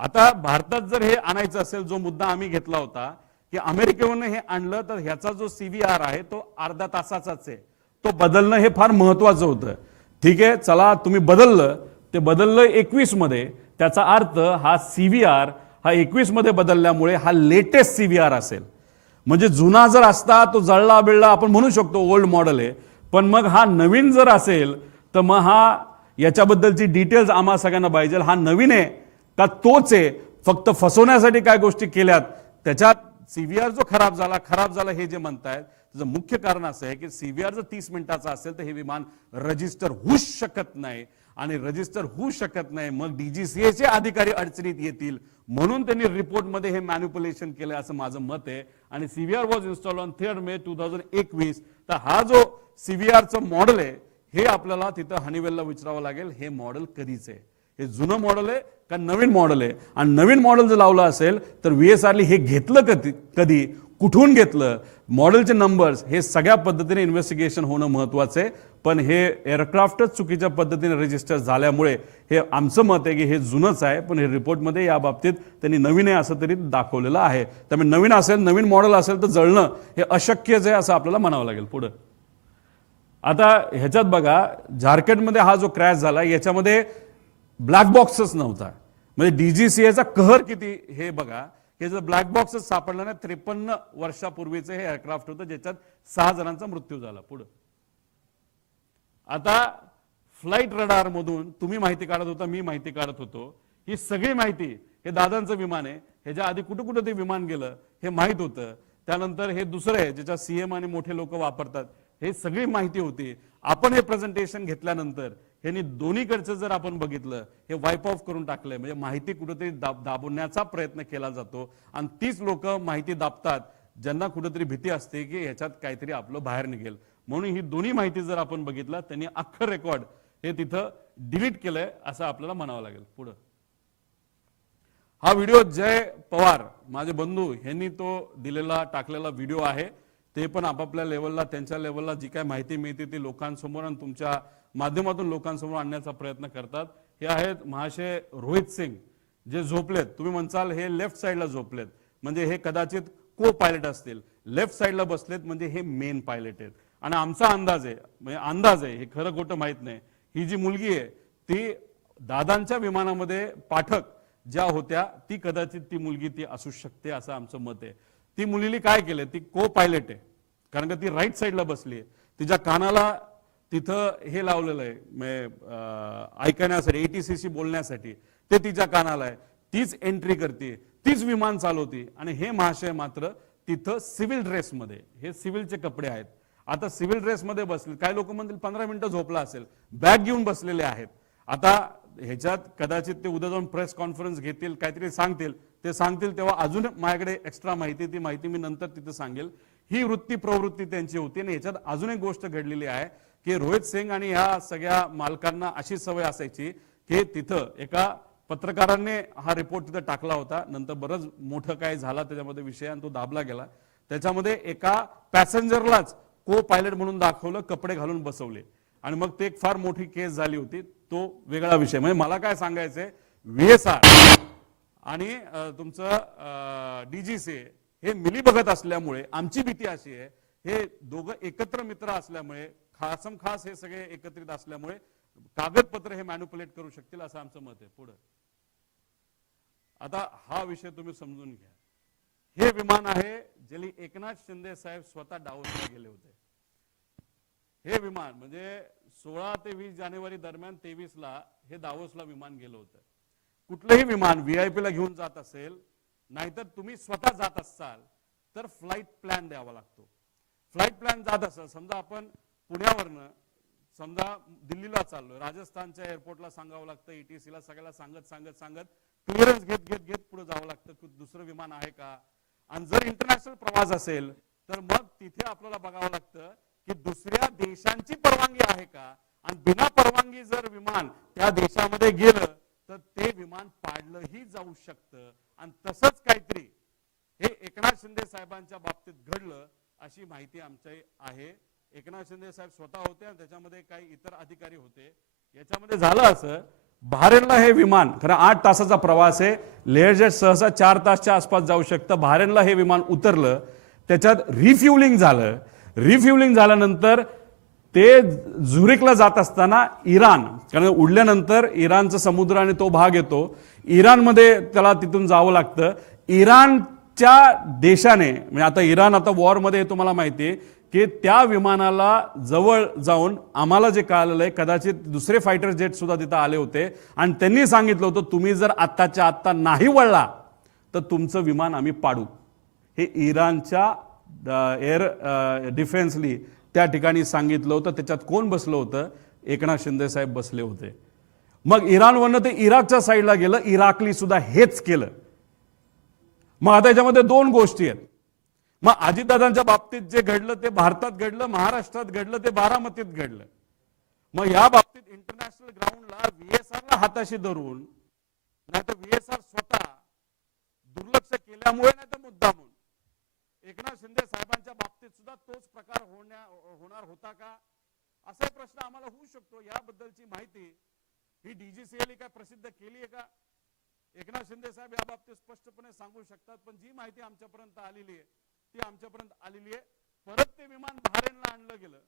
आता भारतात जर हे आणायचं असेल, जो मुद्दा आम्ही घेतला होता की अमेरिकेवरून हे आणलं तर ह्याचा जो CVR आहे तो अर्धा तासाचाच आहे, तो बदलणं हे फार महत्वाचं होतं. ठीक आहे, चला तुम्ही बदललं, ते बदललं 21 मध्ये, त्याचा अर्थ हा CVR हा 21 मध्ये बदलल्यामुळे हा लेटेस्ट CVR असेल. म्हणजे जुना जर असता तो जळला बिळला आपण म्हणू शकतो ओल्ड मॉडेल आहे, पण मग हा नवीन जर असेल तर मग हा याच्याबद्दलची डिटेल्स आम्हा सगळ्यांना पाहिजे. हा नवीन आहे का तोच आहे, फक्त फसवण्यासाठी काय गोष्टी केल्यात त्याच्यात CVR जो खराब झाला हे जे म्हणतायत त्याचं मुख्य कारण असं आहे की CVR जर 30 मिनिटाचा असेल तर हे विमान रजिस्टर होऊच शकत नाही, आणि रजिस्टर होऊ शकत नाही मग DGCAचे अधिकारी अडचणीत येतील, म्हणून त्यांनी रिपोर्टमध्ये हे मॅन्युप्युलेशन केलं असं माझं मत आहे. आणि CVR was installed on 3 May 2021. तर हा जो CVRचं मॉडेल आहे हे आपल्याला तिथं हनीवेलला विचारावं लागेल, हे मॉडेल कधीच आहे, हे जुनं मॉडेल आहे का नवीन मॉडेल आहे. आणि नवीन मॉडेल जर लावलं असेल तर VSRL हे घेतलं कधी, कुठून घेतलं, मॉडेलचे नंबर्स, हे सगळ्या पद्धतीने इन्व्हेस्टिगेशन होणं महत्वाचं आहे. पण हे एअरक्राफ्टच चुकीच्या पद्धतीने रजिस्टर झाल्यामुळे हे आमचं मत आहे की हे जुनंच आहे, पण हे रिपोर्टमध्ये या बाबतीत त्यांनी नवीन आहे असं तरी दाखवलेलं आहे. त्यामुळे नवीन असेल, नवीन मॉडेल असेल तर जळणं हे अशक्यच आहे असं आपल्याला म्हणावं लागेल. पुढं आता ह्याच्यात बघा, झारखंडमध्ये हा जो क्रॅश झाला याच्यामध्ये ब्लॅक बॉक्सच नव्हता. म्हणजे DGCAचा कहर किती हे बघा, हे जर ब्लॅक बॉक्सच सापडला नाही. 53 वर्षापूर्वीचं हे एअरक्राफ्ट होतं ज्याच्यात 6 जणांचा मृत्यू झाला. पुढं आता फ्लाईट रडार मधून तुम्ही माहिती काढत होता, मी माहिती काढत होतो. ही सगळी माहिती, हे दादांचं विमान आहे, ह्याच्या आधी कुठं कुठं ते विमान गेलं हे माहित होतं. त्यानंतर हे दुसरं आहे ज्याच्या CM आणि मोठे लोक वापरतात, हे सगळी माहिती होती. आपण हे प्रेझेंटेशन घेतल्यानंतर ह्यांनी दोन्हीकडचं जर आपण बघितलं, हे वाईप ऑफ करून टाकलंय. म्हणजे माहिती कुठेतरी दाबवण्याचा प्रयत्न केला जातो आणि तीच लोक माहिती दाबतात ज्यांना कुठेतरी भीती असते की ह्याच्यात काहीतरी आपलं बाहेर निघेल. म्हणून ही दोन्ही माहिती जर आपण बघितलं, त्यांनी अख्खं रेकॉर्ड हे तिथं डिलीट केलंय असं आपल्याला म्हणावं लागेल. पुढं हा व्हिडिओ जय पवार माझे बंधू यांनी तो दिलेला टाकलेला व्हिडिओ आहे. ते पण आपापल्या लेवलला, त्यांच्या लेवलला जी काय माहिती मिळते ती लोकांसमोर आणि तुमच्या माध्यमातून लोकांसमोर आणण्याचा प्रयत्न करतात. हे आहेत महाशय रोहित सिंग, जे झोपलेत. तुम्ही म्हणसाल हे लेफ्ट साईडला झोपलेत, म्हणजे हे कदाचित को पायलट असतील. लेफ्ट साईडला बसलेत म्हणजे हे मेन पायलट आहेत. आणि आमचा अंदाज आहे, म्हणजे अंदाज आहे, हे खरं खोटं माहित नाही, ही जी मुलगी आहे ती दादांच्या विमानामध्ये पाठक ज्या होत्या ती कदाचित ती मुलगी ती असू शकते असं आमचं मत आहे. ती मुलीने काय केलं, ती को पायलट आहे कारण का ती राईट साईडला बसली आहे. तिच्या कानाला तिथं हे लावलेलं आहे ऐकण्यासाठी, ATCC बोलण्यासाठी, ते तिच्या कानाला आहे. तीच एंट्री करते, तीच विमान चालवते. आणि हे महाशय मात्र तिथं सिव्हिल ड्रेसमध्ये, हे सिव्हिलचे कपडे आहेत. आता सिव्हिल ड्रेसमध्ये बसले, काय लोक म्हणतील 15 मिनिटं झोपला असेल, बॅग घेऊन बसलेले आहेत. आता ह्याच्यात कदाचित ते उद्या जाऊन प्रेस कॉन्फरन्स घेतील, काहीतरी सांगतील. ते सांगतील तेव्हा अजून माझ्याकडे एक्स्ट्रा माहिती, ती माहिती मी नंतर तिथं सांगेल. ही वृत्ती प्रवृत्ती त्यांची होती. आणि ह्याच्यात अजून एक गोष्ट घडलेली आहे की रोहित सिंग आणि ह्या सगळ्या मालकांना अशी सवय असायची की तिथं एका पत्रकारांनी हा रिपोर्ट तिथं टाकला होता. नंतर बरंच मोठं काय झाला त्याच्यामध्ये विषय आणि तो दाबला गेला. त्याच्यामध्ये एका पॅसेंजरलाच को पायलट म्हणून दाखवलं, कपडे घालून बसवले आणि मग ते एक फार मोठी केस झाली होती. तो वेगळा विषय. म्हणजे मला काय सांगायचंय, VSR आणि तुमचं DGCA हे मिली बघत असल्यामुळे आमची भीती अशी आहे, हे दोघं एकत्र मित्र असल्यामुळे, खासम खास हे सगळे एकत्रित असल्यामुळे कागदपत्र हे मॅन्युप्युलेट करू शकतील असं आमचं मत आहे. पुढे आता हा विषय तुम्ही समजून घ्या. हे विमान आहे ज्याला एकनाथ शिंदे साहेब स्वतः डावोसला गेले होते. हे विमान म्हणजे 16 ते 20 जानेवारी दरम्यान 23ला हे दावोसला विमान गेलं होतं. कुठलंही विमान VIP ला घेऊन जात असेल, नाहीतर तुम्ही स्वतः जात असाल तर फ्लाईट प्लॅन द्यावा लागतो. फ्लाईट प्लॅन जात असेल, समजा आपण पुण्यावरनं समजा दिल्लीला चाललोय, राजस्थानच्या एअरपोर्टला सांगावं लागतं, ETC ला सगळ्याला सांगत क्लिअरन्स घेत पुढे जावं लागतं की दुसरं विमान आहे का. आणि जर इंटरनॅशनल प्रवास असेल तर मग तिथे आपल्याला बघावं लागतं की दुसऱ्या देशांची परवानगी आहे का. आणि बिना परवानगी जर विमान त्या देशामध्ये गेलं तर ते विमान पाडलंही जाऊ शकतं. आणि तसंच काहीतरी हे एकनाथ शिंदे साहेबांच्या बाबतीत घडलं अशी माहिती आमची आहे. एकनाथ शिंदे साहेब स्वतः होते आणि त्याच्यामध्ये काही इतर अधिकारी होते. याच्यामध्ये झालं असं, बहारेनला हे विमान खरं 8 तासाचा प्रवास आहे, लेअरजेट सहसा 4 तासच्या आसपास जाऊ शकतं. बहारेनला हे विमान उतरलं, त्याच्यात रिफ्युलिंग झालं. रिफ्युलिंग झाल्यानंतर ते झुरिकला जात असताना इराण, कारण उडल्यानंतर इराणचा समुद्र आणि तो भाग येतो, इराणमध्ये त्याला तिथून जावं लागतं. इराणच्या देशाने, म्हणजे आता इराण आता वॉरमध्ये आहे तुम्हाला माहिती आहे, की त्या विमानाला जवळ जाऊन आम्हाला जे कळालेलं आहे कदाचित दुसरे फायटर जेट सुद्धा तिथं आले होते आणि त्यांनी सांगितलं होतं तुम्ही जर आत्ताच्या आत्ता नाही वळला तर तुमचं विमान आम्ही पाडू. हे इराणच्या एअर डिफेन्सली त्या ठिकाणी सांगितलं होतं. त्याच्यात कोण बसलं होतं, एकनाथ शिंदे साहेब बसले होते. मग इराणवरनं ते इराकच्या साईडला गेलं, इराकली सुद्धा हेच केलं. मग आता याच्यामध्ये 2 गोष्टी आहेत. मग अजितदादांच्या बाबतीत जे घडलं ते भारतात घडलं, महाराष्ट्रात घडलं ते बारामतीत घडलं. मग या बाबतीत इंटरनॅशनल ग्राउंडला VSRला हाताशी धरून, नाहीतर VSR स्वतः दुर्लक्ष केल्यामुळे, नाहीतर मुद्दामून एकनाथ शिंदे साहेबांच्या बाबतीत सुद्धा तोच प्रकार होणार होता का असा प्रश्न आम्हाला होऊ शकतो. याबद्दलची माहिती ही डीजीसीएल काय प्रसिद्ध केली आहे का? एकनाथ शिंदे साहेब या बाबतीत स्पष्टपणे सांगू शकतात. पण जी माहिती आमच्यापर्यंत आलेली आहे ती आमच्यापर्यंत आलेली आहे. परत ते विमान बहारेनला आणलं गेलं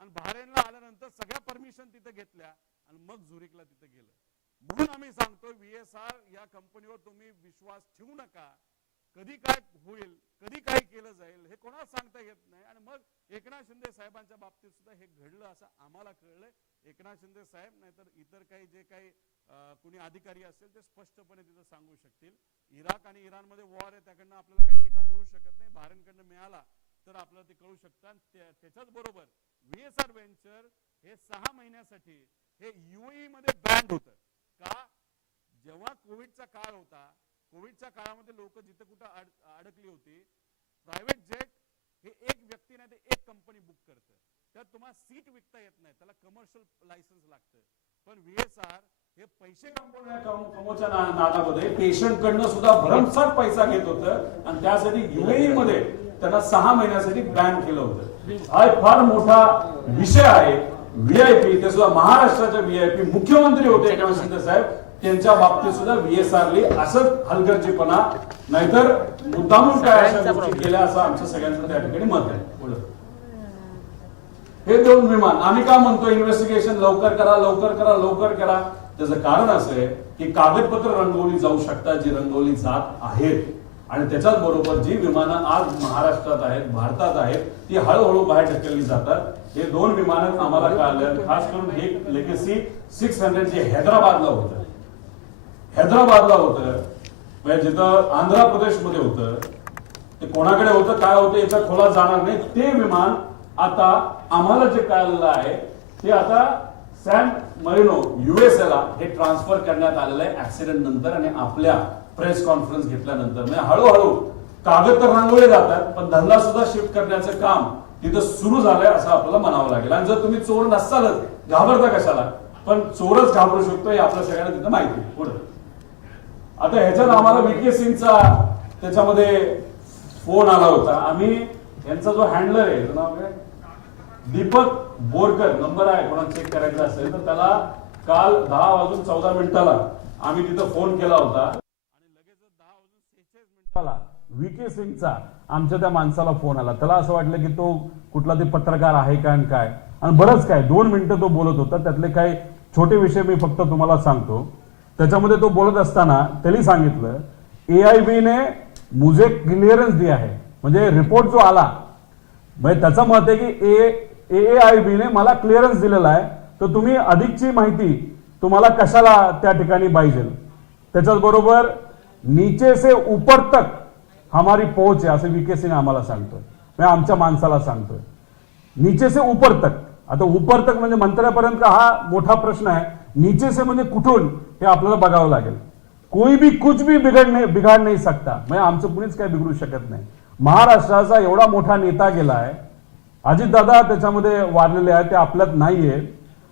आणि बहारेनला आल्यानंतर सगळ्या परमिशन तिथे घेतल्या आणि मग झुरिकला तिथे गेलं. म्हणून आम्ही सांगतो VSR या कंपनीवर तुम्ही विश्वास ठेवू नका. कधी काय होईल, कधी काय केलं जाईल हे कोणाला सांगता येत नाही. आणि मग एकनाथ शिंदे साहेबांच्या बाबतीत सुद्धा हे घडलं असं आम्हाला कळलंय. एकनाथ शिंदे साहेब नाहीतर इतर काही जे काही कुणी अधिकारी असेल ते स्पष्टपणे तिथं सांगू शकतील. इराक आणि इराणमध्ये वॉर आहे, त्याकडनं आपल्याला काही डेटा मिळू शकत नाही. बहारेनकडनं मिळाला तर आपल्याला ते कळू शकतं. त्याच्याच बरोबर VSR व्हेंचर हे 6 महिन्यासाठी हे UAE मध्ये बँड होतं का? जेव्हा कोविडचा काळ होता, कोविडच्या काळामध्ये लोक जिथे कुठं अडकली होती, प्रायव्हेट जेट हे एक व्यक्ती नाही तर एक कंपनी बुक करतं. त्यात तुम्हाला सीट विकता येत नाही, त्याला कमर्शियल लायसन्स लागतं. पण VSR हे पैसे कमवच्या नादामध्ये पेशंट कडनं सुद्धा भरमसाठ पैसा घेत होतं आणि त्यासाठी UAE मध्ये त्यांना 6 महिन्यासाठी बॅन केलं होतं. हा एक फार मोठा विषय आहे. VIP ते सुद्धा महाराष्ट्राचे VIP मुख्यमंत्री होते एकनाथ शिंदे साहेब, त्यांच्या बाबतीत सुद्धा VSRली असंच हलगर्जीपणा नाहीतर मुद्दामून काय अशा गोष्टी केल्या असं आमच्या सगळ्यांचं त्या ठिकाणी मत आहे. हे 2 विमान आम्ही का म्हणतो इन्व्हेस्टिगेशन लवकर करा लवकर करा लवकर करा? त्याचं कारण असं आहे की कागदपत्र रंगवली जाऊ शकतात जी रंगवली जात आहेत आणि त्याच्याच बरोबर जी विमानं आज महाराष्ट्रात आहेत, भारतात आहेत, ती हळूहळू बाहेर ढकलली जातात. हे 2 विमानं आम्हाला कळलं. खास करून एक लेगेसी 600 जे हैदराबादला होतं, म्हणजे जिथं आंध्र प्रदेशमध्ये होतं, ते कोणाकडे होतं काय होतं याचा खोला जाणार नाही. ते विमान आता आम्हाला जे कळलेलं आहे ते आता सॅन मरिनो USA ला हे ट्रान्सफर करण्यात आलेलं आहे ऍक्सिडेंट नंतर आणि आपल्या प्रेस कॉन्फरन्स घेतल्यानंतर. म्हणजे हळूहळू कागद तर रंगवले जातात पण धंदा सुद्धा शिफ्ट करण्याचं काम तिथं सुरू झालंय असं आपल्याला म्हणावं लागेल. आणि जर तुम्ही चोर नसालच घाबरता कशाला, पण चोरच घाबरू शकतो हे आपल्या सगळ्यांना तिथं माहिती आहे. पुढे आता ह्याच्यात आम्हाला VK सिंगचा त्याच्यामध्ये फोन आला होता. आम्ही यांचा जो हँडलर आहे त्याचं नाव काय, दीपक बोरकर नंबर आहे, कोणाला चेक करायचा असेल तर त्याला काल 10:14 आम्ही तिथं फोन केला होता आणि लगेच 10:46 VK सिंगचा आमच्या त्या माणसाला फोन आला. त्याला असं वाटलं की तो कुठला ते पत्रकार आहे का आणि काय, आणि बरंच काय 2 मिनिटं तो बोलत होता. त्यातले काही छोटे विषय मी फक्त तुम्हाला सांगतो. त्याच्यामध्ये तो बोलत असताना त्यांनी सांगितलं AIB ने मुझे क्लिअरन्स दिया है, म्हणजे रिपोर्ट जो आला म्हणजे त्याचं मत आहे की AIB ने मला क्लिअरन्स दिलेला आहे, तर तुम्ही अधिकची माहिती तुम्हाला कशाला त्या ठिकाणी पाहिजे. त्याच्याच बरोबर नीचे से ऊपर तक हमारी पहुंच आहे असं VK सिंग आम्हाला सांगतोय, म्हणजे आमच्या माणसाला सांगतोय. नीचे से ऊपर तक, आता ऊपर तक म्हणजे मंत्र्यापर्यंत का हा मोठा प्रश्न आहे. नीचे से म्हणजे कुठून हे आपल्याला बघावं लागेल. कोई भी कुछ भी बिघाड नाही सकता, म्हणजे आमचं कुणीच काय बिघडू शकत नाही. महाराष्ट्राचा एवढा मोठा नेता गेलाय, अजितदादा त्याच्यामध्ये वारलेले आहेत, ते आपल्यात नाहीये.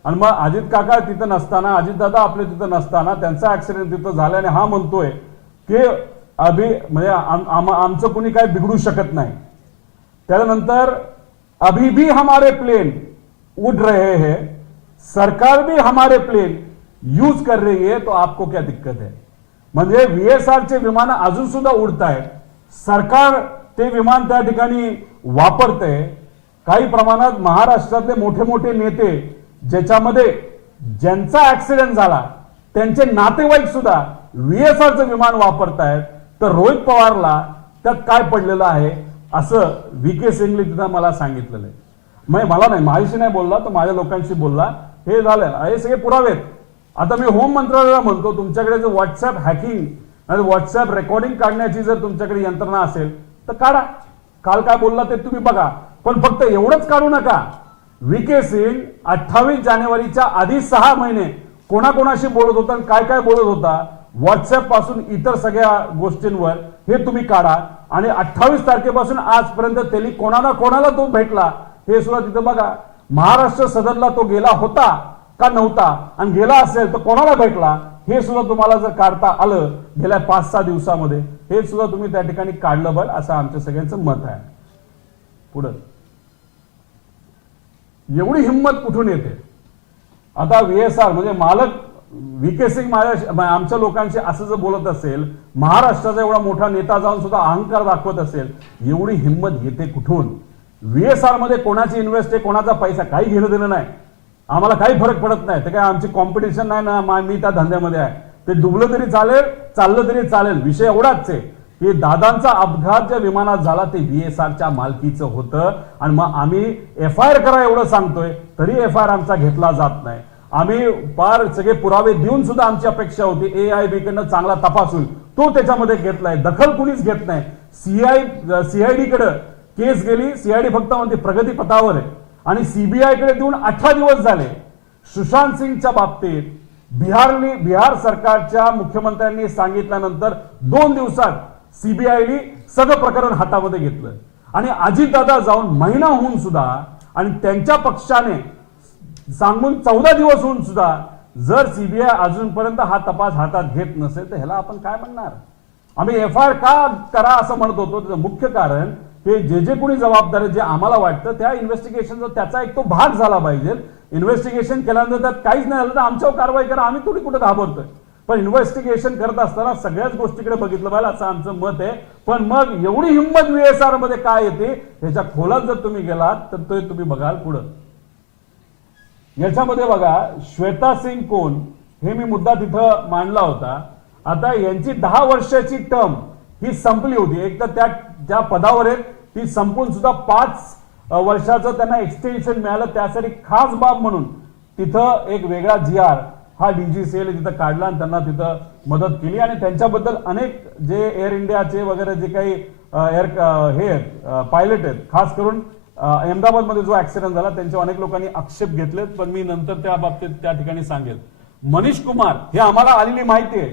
आणि मग अजित काका तिथं नसताना, अजितदादा आपल्या तिथं नसताना त्यांचा ऍक्सिडेंट तिथं झाल्याने हा म्हणतोय की म्हणजे आमचं कुणी काय बिघडू शकत नाही. त्यानंतर अभी भी हमारे प्लेन उड़ रहे हैं, सरकार भी हमारे प्लेन यूज कर रही है, तो आपको क्या दिक्कत है. म्हणजे VSRचे विमान अजून सुद्धा उडत आहेत, सरकार ते विमान त्या ठिकाणी वापरते. काही प्रमाणात महाराष्ट्रातले मोठे मोठे नेते ज्याच्यामध्ये ज्यांचा ऍक्सिडेंट झाला त्यांचे नातेवाईक सुद्धा VSRचं विमान वापरतायत. तर रोहित पवारला त्यात काय पडलेलं आहे असं VK सिंगने तिथं मला सांगितलेलं आहे. मला नाही, माझ्याशी नाही बोलला तर माझ्या लोकांशी बोलला. हे झालं, हे सगळे पुरावे आहेत. आता मी होम मंत्रालयाला म्हणतो तुमच्याकडे जर व्हॉट्सअप हॅकिंग आणि व्हॉट्सअप रेकॉर्डिंग काढण्याची जर तुमच्याकडे यंत्रणा असेल तर काढा. काल काय बोलला ते तुम्ही बघा, पण फक्त एवढंच काढू नका. VK सिंग 28 जानेवारीच्या आधी 6 महिने कोणाकोणाशी बोलत होता आणि काय काय बोलत होता व्हॉट्सअप पासून इतर सगळ्या गोष्टींवर हे तुम्ही काढा. आणि 28 तारखेपासून आजपर्यंत त्यांनी कोणाला तो भेटला हे सुद्धा तिथं बघा. महाराष्ट्र सदनला तो गेला होता का नव्हता, आणि गेला असेल तर कोणाला भेटला हे सुद्धा तुम्हाला जर काढता आलं गेल्या 5-6 दिवसामध्ये हे सुद्धा तुम्ही त्या ठिकाणी काढलं बरं असं आमच्या सगळ्यांचं मत आहे. पुढं एवढी हिंमत कुठून येते? आता VSR म्हणजे मालक VK सिंग आमच्या लोकांशी असं जर बोलत असेल, महाराष्ट्राचा एवढा मोठा नेता जाऊन सुद्धा अहंकार दाखवत असेल, एवढी हिंमत येते कुठून? VSR मध्ये कोणाची इन्व्हेस्ट आहे, कोणाचा पैसा, काही घेणं देणं नाही. आम्हाला काही फरक पडत नाही. ते काय आमची कॉम्पिटिशन नाही ना, मी त्या धंद्यामध्ये आहे. ते डुबलं तरी चालेल, चाललं तरी चालेल. विषय एवढाच आहे की दादांचा अपघात ज्या विमानात झाला ते VSRच्या मालकीचं होतं आणि मग आम्ही FIR करा एवढं सांगतोय तरी FIR आमचा घेतला जात नाही. आम्ही फार सगळे पुरावे देऊन सुद्धा आमची अपेक्षा होती AIB कडनं चांगला तपास होईल, तो त्याच्यामध्ये घेतलाय. दखल कुणीच घेत नाही. CID कडे केस गेली, CID फक्त म्हणते प्रगती पथावर आहे आणि CBI कडे देऊन 18 दिवस झाले. सुशांत सिंगच्या बाबतीत बिहार सरकारच्या मुख्यमंत्र्यांनी सांगितल्यानंतर 2 दिवसात CBIने सगळं प्रकरण हातामध्ये घेतलं आणि अजितदादा जाऊन महिना होऊन सुद्धा आणि त्यांच्या पक्षाने सांगून 14 दिवस होऊन सुद्धा जर CBI अजूनपर्यंत हा तपास हातात घेत नसेल तर ह्याला आपण काय म्हणणार? आम्ही FIR का करा असं म्हणत होतो. त्याचं मुख्य कारण हे जे कोणी जबाबदार आहे, जे आम्हाला वाटतं त्या इन्व्हेस्टिगेशनचा त्याचा एक तो भाग झाला पाहिजे. इन्व्हेस्टिगेशन केल्यानंतर त्यात काहीच नाही झालं तर आमच्यावर कारवाई करा, आम्ही थोडी कुठे घाबरतोय. पण इन्व्हेस्टिगेशन करत असताना सगळ्याच गोष्टीकडे बघितलं पाहिजे असं आमचं मत आहे. पण मग एवढी हिंमत VSR मध्ये काय येते ह्याच्या खोलात जर तुम्ही गेलात तर ते तुम्ही बघाल पुढं. याच्यामध्ये बघा श्वेता सिंग कोण हे मी मुद्दा तिथं मांडला होता. आता यांची 10 वर्षाची टर्म ही संपली होती. एक तर त्या पदावर आहेत ती संपून सुद्धा 5 वर्षाचं त्यांना एक्सटेन्शन मिळालं. त्यासाठी खास बाब म्हणून तिथं एक वेगळा GR हा DGCA तिथं काढला आणि त्यांना तिथं मदत केली आणि त्यांच्याबद्दल अनेक जे एअर इंडियाचे वगैरे जे काही पायलट आहेत, खास करून अहमदाबादमध्ये जो ऍक्सिडेंट झाला त्यांच्या अनेक लोकांनी आक्षेप घेतलेत. पण मी नंतर त्या बाबतीत त्या ठिकाणी सांगेल. मनीष कुमार हे आम्हाला आलेली माहिती आहे,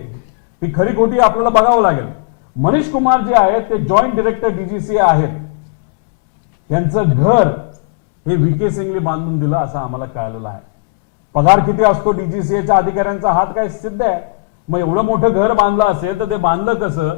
ही खरी खोटी आपल्याला बघावं लागेल. मनीष कुमार जे आहेत ते जॉईंट डायरेक्टर DGCA आहेत. यांचं घर हे VK सिंगने बांधून दिलं असं आम्हाला कळलेलं आहे. पगार किती असतो DGCAच्या अधिकाऱ्यांचा हात काय सिद्ध आहे. मग एवढं मोठं घर बांधलं असेल तर ते बांधलं कसं?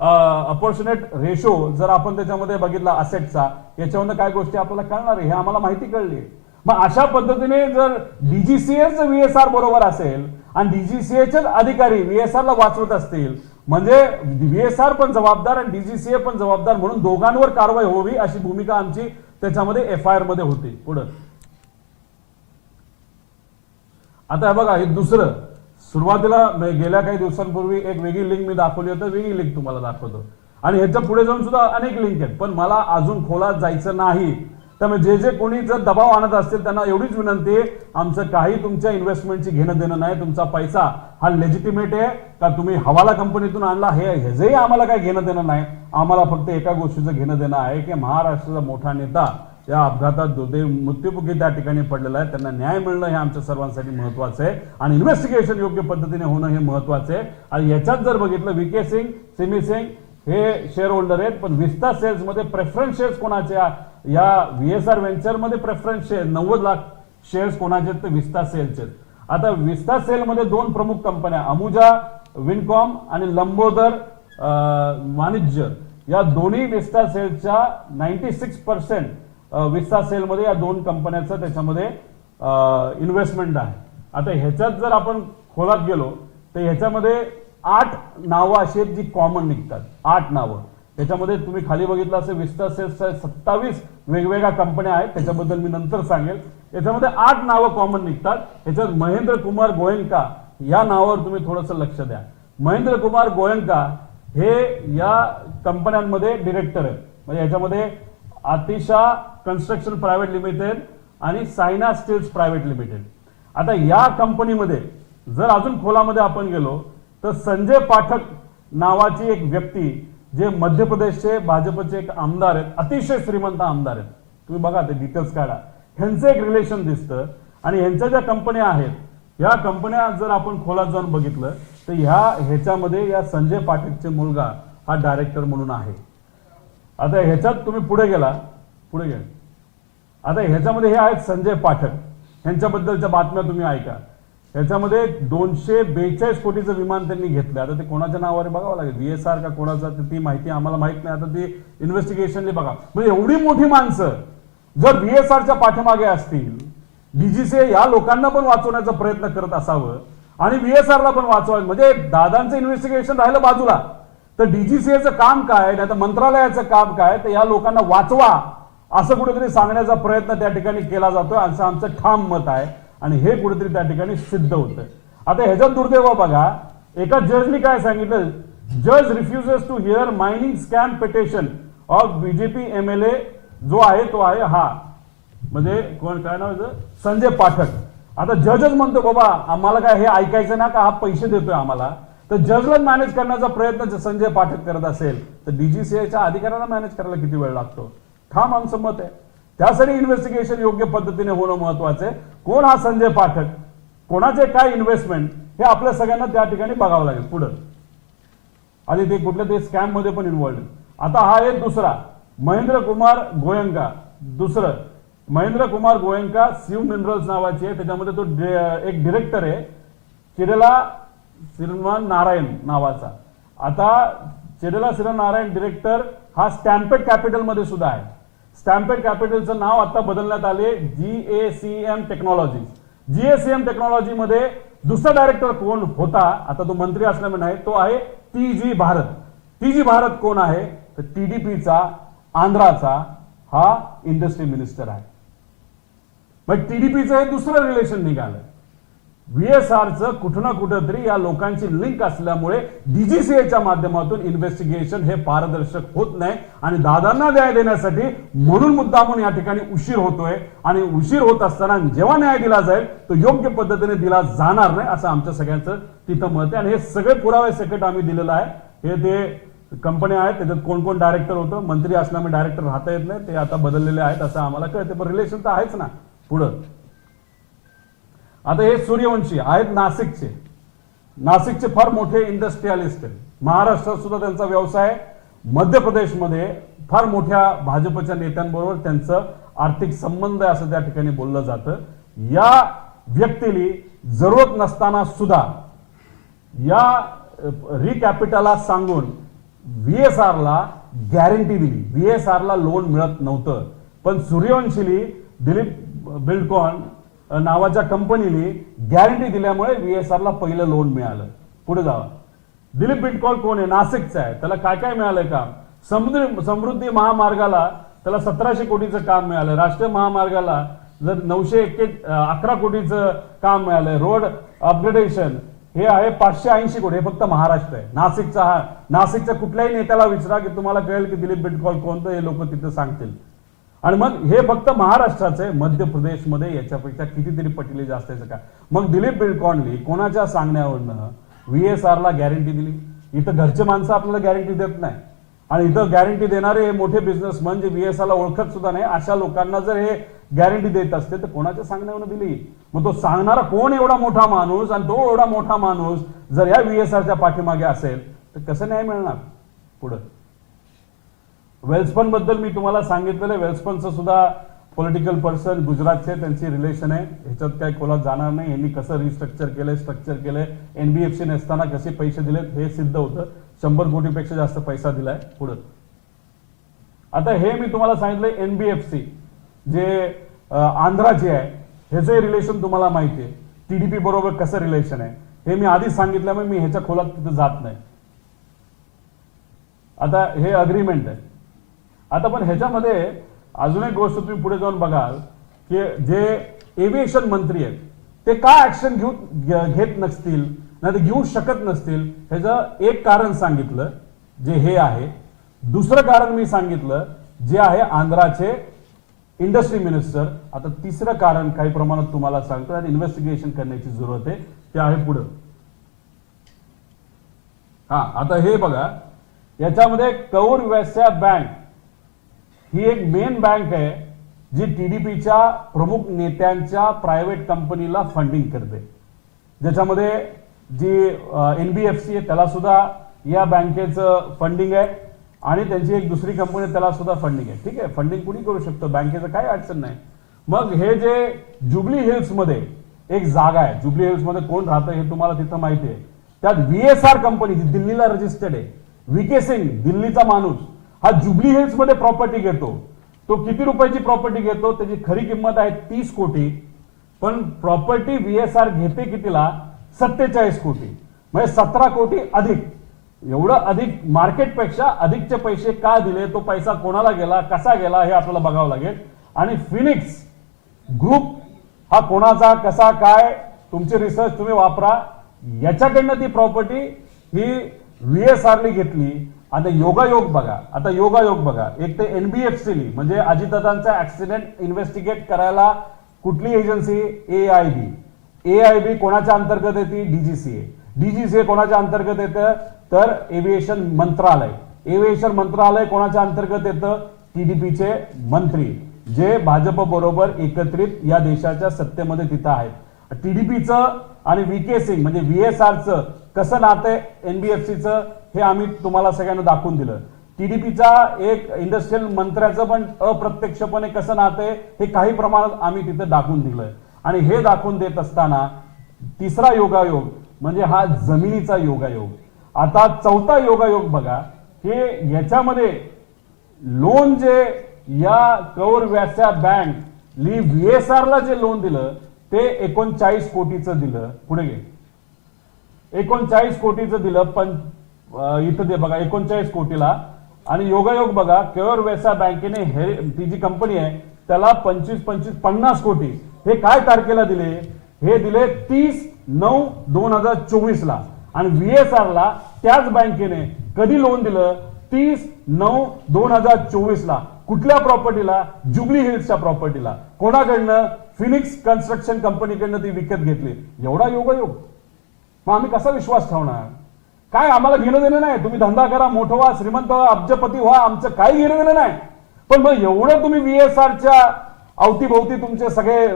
अपॉर्च्युनेट रेशो जर आपण त्याच्यामध्ये बघितला असेटचा, याच्यावर काय गोष्टी आपल्याला कळणार आहे हे आम्हाला माहिती कळली. मग अशा पद्धतीने जर DGCAच VSR बरोबर असेल आणि DGCAचे अधिकारी VSR ला वाचवत असतील म्हणजे VSR पण जबाबदार आणि DGCA पण जबाबदार म्हणून दोघांवर कारवाई होवी अशी भूमिका आमची त्याच्यामध्ये FIR मध्ये होती. पुढे आता बघा हे दुसरं सुरुवातीला गेल्या काही दिवसांपूर्वी एक वेगळी लिंक मी दाखवली होती, वेगळी लिंक तुम्हाला दाखवतो आणि ह्याच्या पुढे जाऊन सुद्धा अनेक लिंक आहेत. पण मला अजून खोलात जायचं नाही. त्यामुळे जे कोणी जर दबाव आणत असतील त्यांना एवढीच विनंती आहे, आमचं काही तुमच्या इन्व्हेस्टमेंटची घेणं देणं नाही. तुमचा पैसा हा लेजिटिमेट आहे का तुम्ही हवाला कंपनीतून आणला ह्याचंही आम्हाला काही घेणं देणं नाही. आम्हाला फक्त एका गोष्टीचं घेणं देणं आहे की महाराष्ट्राचा मोठा नेता या अपघातात दुर्दैवी मृत्युमुखी त्या ठिकाणी पडलेला आहे, त्यांना न्याय मिळणं हे आमच्या सर्वांसाठी महत्वाचं आहे आणि इन्व्हेस्टिगेशन योग्य पद्धतीने होणं हे महत्वाचं आहे. आणि याच्यात जर बघितलं VK सिंग, सिमी सिंग हे शेअर होल्डर आहेत, पण विस्ता सेल्स मध्ये प्रेफरन्स शेअर्स कोणाचे? या VSR व्हेंचर मध्ये प्रेफरन्स शेअर 90 लाख शेअर्स कोणाचे आहेत? तर विस्ता सेल्सचे. आता विस्ता सेल मध्ये 2 प्रमुख कंपन्या अमुजा विनकॉम आणि लंबोदर वाणिज्य या दोन्ही विस्ता सेलच्या 96% विस्ता सेल मध्ये या 2 कंपन्यांचं त्याच्यामध्ये इन्व्हेस्टमेंट आहे. आता ह्याच्यात जर आपण खोलात गेलो तर ह्याच्यामध्ये 8 नावं अशी आहेत जी कॉमन निघतात. 8 नावं त्याच्यामध्ये तुम्ही खाली बघितलं असेल विस्ता सेल्सच्या 27 वेगवेगळ्या कंपन्या आहेत, त्याच्याबद्दल मी नंतर सांगेल. याच्यामध्ये 8 नावं कॉमन निघतात. याच्यात महेंद्र कुमार गोयंका या नावावर तुम्ही थोडंसं लक्ष द्या. महेंद्र कुमार गोयंका हे या कंपन्यांमध्ये डिरेक्टर आहेत. म्हणजे याच्यामध्ये आतिशा कन्स्ट्रक्शन प्रायव्हेट लिमिटेड आणि सायना स्टील्स प्रायव्हेट लिमिटेड. आता या कंपनीमध्ये जर अजून खोलामध्ये आपण गेलो तर संजय पाठक नावाची एक व्यक्ती जे मध्य प्रदेशचे भाजपचे एक आमदार आहेत, अतिशय श्रीमंत आमदार आहेत. तुम्ही बघा ते डिटेल्स काढा, ह्यांचं एक रिलेशन दिसतं. आणि ह्यांच्या ज्या कंपन्या आहेत या कंपन्या जर आपण खोलात जाऊन बघितलं तर ह्याच्यामध्ये या संजय पाठकचे मुलगा हा डायरेक्टर म्हणून आहे. आता ह्याच्यात तुम्ही पुढे गेला. आता ह्याच्यामध्ये हे आहेत संजय पाठक, ह्यांच्याबद्दलच्या बातम्या तुम्ही ऐका. ह्याच्यामध्ये 242 कोटीचं विमान त्यांनी घेतलं. आता ते कोणाच्या नावावर बघावं लागेल, VSR का कोणाचा ती माहिती आम्हाला माहित नाही. आता ती इन्व्हेस्टिगेशनली बघा. म्हणजे एवढी मोठी माणसं जर VSRच्या पाठीमागे असतील, DGCA या लोकांना पण वाचवण्याचा प्रयत्न करत असावं आणि VSRला पण वाचवायचं, म्हणजे दादांचं इन्व्हेस्टिगेशन राहिलं बाजूला, तर DGCAचं काम काय, नाही तर मंत्रालयाचं काम काय, तर या लोकांना वाचवा असं कुठेतरी सांगण्याचा प्रयत्न त्या ठिकाणी केला जातोय, असं आमचं ठाम मत आहे आणि हे कुठेतरी त्या ठिकाणी सिद्ध होतं. आता ह्याच्यात दुर्दैव बघा, एका जजनी काय सांगितलं, जज refuses to hear mining scam petition of BJP MLA, जो आहे तो आहे हा, म्हणजे कोण, काय नाव आहे, संजय पाठक. आता जजच म्हणतो बाबा आम्हाला काय हे ऐकायचं ना, का हा पैसे देतोय आम्हाला, तर जजला मॅनेज करण्याचा प्रयत्न संजय पाठक करत असेल तर DGCAच्या अधिकाऱ्यांना मॅनेज करायला किती वेळ लागतो. ठाम आमचं मत आहे, त्यासाठी इन्व्हेस्टिगेशन योग्य पद्धतीने होणं महत्वाचं आहे. कोण हा संजय पाठक, कोणाचे काय इन्व्हेस्टमेंट, हे आपल्या सगळ्यांना त्या ठिकाणी बघावं लागेल पुढं. आणि ते कुठल्या ते स्कॅम मध्ये पण इन्व्हॉल्ड. आता हा एक दुसरा महेंद्र कुमार गोयंका, दुसरं महेंद्र कुमार गोयंका शिव मिनरल्स नावाची आहे, त्याच्यामध्ये तो एक डिरेक्टर आहे, चिरेला श्रीमान नारायण नावाचा. आता चिरेला श्रीमान नारायण डिरेक्टर हा स्टॅम्पेड कॅपिटल मध्ये सुद्धा आहे. स्टॅम्पेड कॅपिटलचं नाव आता बदलण्यात आले GACM टेक्नॉलॉजी. GACM टेक्नॉलॉजी मध्ये दुसरा डायरेक्टर कोण होता, आता तो मंत्री असल्यामुळे नाही, तो आहे TG भारत. TG भारत कोण आहे, तर TDPचा आंध्राचा हा इंडस्ट्री मिनिस्टर आहे. मग TDPचं हे दुसरं रिलेशन निघालं. VSRचं कुठं ना कुठं तरी या लोकांची लिंक असल्यामुळे DGCAच्या माध्यमातून इन्व्हेस्टिगेशन हे पारदर्शक होत नाही आणि दादांना न्याय देण्यासाठी म्हणून मुद्दामून या ठिकाणी उशीर होतोय. आणि उशीर होत असताना जेव्हा न्याय दिला जाईल तो योग्य पद्धतीने दिला जाणार नाही असं आमच्या सगळ्यांचं तिथं मत आहे. आणि हे सगळे पुरावे सकट आम्ही दिलेलं आहे. हे ते कंपन्या आहेत, त्याच्यात कोण कोण डायरेक्टर होतं, मंत्री असल्यामुळे डायरेक्टर राहता येत नाही, ते आता बदललेले आहेत असं आम्हाला कळते, पण रिलेशन तर आहेच ना पुढं. आता हे सूर्यवंशी आहेत नाशिकचे. नाशिकचे फार मोठे इंडस्ट्रियलिस्ट आहेत. महाराष्ट्रात सुद्धा त्यांचा व्यवसाय आहे. मध्य प्रदेशमध्ये फार मोठ्या भाजपच्या नेत्यांबरोबर त्यांचं आर्थिक संबंध आहे असं त्या ठिकाणी बोललं जातं. या व्यक्तीला जरूरत नसताना सुद्धा या रिकॅपिटलला सांगून VSRला गॅरंटी दिली. VSRला लोन मिळत नव्हतं, पण सूर्यवंशीली दिलीप बिल्डकॉन नावाच्या कंपनीने गॅरंटी दिल्यामुळे VSRला पहिलं लोन मिळालं. पुढे जावा. दिलीप बिल्डकॉन कोण आहे, नाशिकचा आहे. त्याला काय काय मिळालंय काम, समृद्धी महामार्गाला त्याला 1700 कोटीचं काम मिळालं. राष्ट्रीय महामार्गाला जर 911 कोटीचं काम मिळालंय. रोड अपग्रेडेशन हे आहे 580 कोटी. हे फक्त महाराष्ट्र आहे. नाशिकचा हा, नाशिकच्या कुठल्याही नेत्याला विचारा की तुम्हाला कळेल की दिलीप बिल्डकॉन कोणतं, हे लोक तिथे सांगतील. आणि मग हे फक्त महाराष्ट्राचं आहे. मध्य प्रदेशमध्ये याच्यापेक्षा कितीतरी पटीने जास्त आहे का. मग दिलीप बिल्डकॉननी कोणाच्या सांगण्यावरनं VSRला गॅरंटी दिली. इथं घरचे माणसं आपल्याला गॅरंटी देत नाही आणि इथं गॅरंटी देणारे हे मोठे बिझनेसमॅन जे VSRला ओळखत सुद्धा नाही अशा लोकांना जर हे गॅरंटी देत असते तर कोणाच्या सांगण्यावरनं दिली. मग तो सांगणारा कोण एवढा मोठा माणूस, आणि तो एवढा मोठा माणूस जर या VSRच्या पाठीमागे असेल तर कसं न्याय मिळणार पुढं. वेल्सपन बद्दल मी तुम्हाला सांगितलेलं आहे. वेल्सपनचं सुद्धा पॉलिटिकल पर्सन गुजरातचे, त्यांची रिलेशन आहे. ह्याच्यात काही खोलात जाणार नाही. यांनी कसं रिस्ट्रक्चर केलंय, स्ट्रक्चर केलंय, NBFC नसताना कसे पैसे दिलेत हे सिद्ध होतं. 100 कोटीपेक्षा जास्त पैसा दिलाय पुढं. आता हे मी तुम्हाला सांगितलं NBFC जे आंध्राचे आहे, ह्याचे रिलेशन तुम्हाला माहिती आहे. TDP बरोबर कसं रिलेशन आहे हे मी आधीच सांगितल्यामुळे मी ह्याच्या खोलात तिथं जात नाही. आता हे अग्रीमेंट आहे. आता पण ह्याच्यामध्ये अजून एक गोष्ट तुम्ही पुढे जाऊन बघाल की जे एव्हिएशन मंत्री आहेत ते का ऍक्शन घेत नसतील, नाही तर घेऊ शकत नसतील, ह्याचं एक कारण सांगितलं जे हे आहे. दुसरं कारण मी सांगितलं जे आहे आंध्राचे इंडस्ट्री मिनिस्टर. आता तिसरं कारण काही प्रमाणात तुम्हाला सांगतो आणि इन्व्हेस्टिगेशन करण्याची जरूरत आहे, ते आहे पुढं. हा, आता हे बघा, याच्यामध्ये कौर वैश्य बँक ही एक मेन बँक आहे जी TDPच्या प्रमुख नेत्यांच्या प्रायव्हेट कंपनीला फंडिंग करते. ज्याच्यामध्ये जी NBFC आहे त्याला सुद्धा या बँकेचं फंडिंग आहे आणि त्यांची एक दुसरी कंपनी आहे त्याला सुद्धा फंडिंग आहे. ठीक आहे, फंडिंग कुणी करू शकतो, बँकेचं काही अडचण नाही. मग हे जे जुबली हिल्स मध्ये एक जागा आहे, जुबली हिल्स मध्ये कोण राहतं हे तुम्हाला तिथं माहिती आहे. त्यात VSR कंपनी जी दिल्लीला रजिस्टर्ड आहे, VK सिंग दिल्लीचा माणूस हा जुबली हिल्स मध्ये प्रॉपर्टी घेतो तो किती रुपयाची प्रॉपर्टी घेतो, त्याची खरी किंमत आहे 30 कोटी, पण प्रॉपर्टी VSR घेते कितीला, 47 कोटी, म्हणजे 17 कोटी अधिक. एवढं अधिक मार्केटपेक्षा अधिकचे पैसे का दिले, तो पैसा कोणाला गेला, कसा गेला, हे आपल्याला बघावं लागेल. आणि फिनिक्स ग्रुप हा कोणाचा, कसा, काय, तुमची रिसर्च तुम्ही वापरा. याच्याकडनं ती प्रॉपर्टी ही VSRने घेतली. आता योगायोग बघा, एक ते NBFC म्हणजे अजितदादांचा ऍक्सिडेंट इन्व्हेस्टिगेट करायला कुठली एजन्सी, AIB कोणाच्या अंतर्गत येते, DGCA कोणाच्या अंतर्गत येतं, तर एव्हिएशन मंत्रालय कोणाच्या अंतर्गत येतं, TDPचे मंत्री, जे भाजप बरोबर एकत्रित या देशाच्या सत्तेमध्ये तिथं आहेत. TDPचं आणि VK सिंग म्हणजे VSRचं कसं नातं NBFCचं हे आम्ही तुम्हाला सगळ्यांना दाखवून दिलं. TDPचा एक इंडस्ट्रियल मंत्र्याचं पण अप्रत्यक्षपणे कसं नातं हे काही प्रमाणात आम्ही तिथं दाखवून दिलंय. आणि हे दाखवून देत असताना तिसरा योगायोग म्हणजे हा जमिनीचा योगायोग. आता चौथा योगायोग बघा, हे याच्यामध्ये लोन जे या कौर व्यास्या बँक VSRला जे लोन दिलं ते 39 कोटीचं दिलं. पुढे गे, 39 कोटीचं दिलं, पण इथं ते बघा 39 कोटीला. आणि योगायोग बघा, कौर व्यास्या बँकेने ती जी कंपनी आहे त्याला 50 कोटी हे काय तारखेला दिले, हे दिले 30/9/2024 ला. आणि VSRला त्याच बँकेने कधी लोन दिलं, 30/9/2024 ला. कुठल्या प्रॉपर्टीला, जुबली हिल्सच्या प्रॉपर्टीला. कोणाकडनं, फिनिक्स कन्स्ट्रक्शन कंपनीकडनं ती विकत घेतली. एवढा योगायोग. मग आम्ही कसा विश्वास ठेवणार? काय आम्हाला घेणं देणं नाही, तुम्ही धंदा करा, मोठं व्हा, श्रीमंत व्हा, अब्जपती व्हा, आमचं काही घेणं देणं नाही. पण मग एवढं तुम्ही VSRच्या अवतीभोवती तुमचे सगळे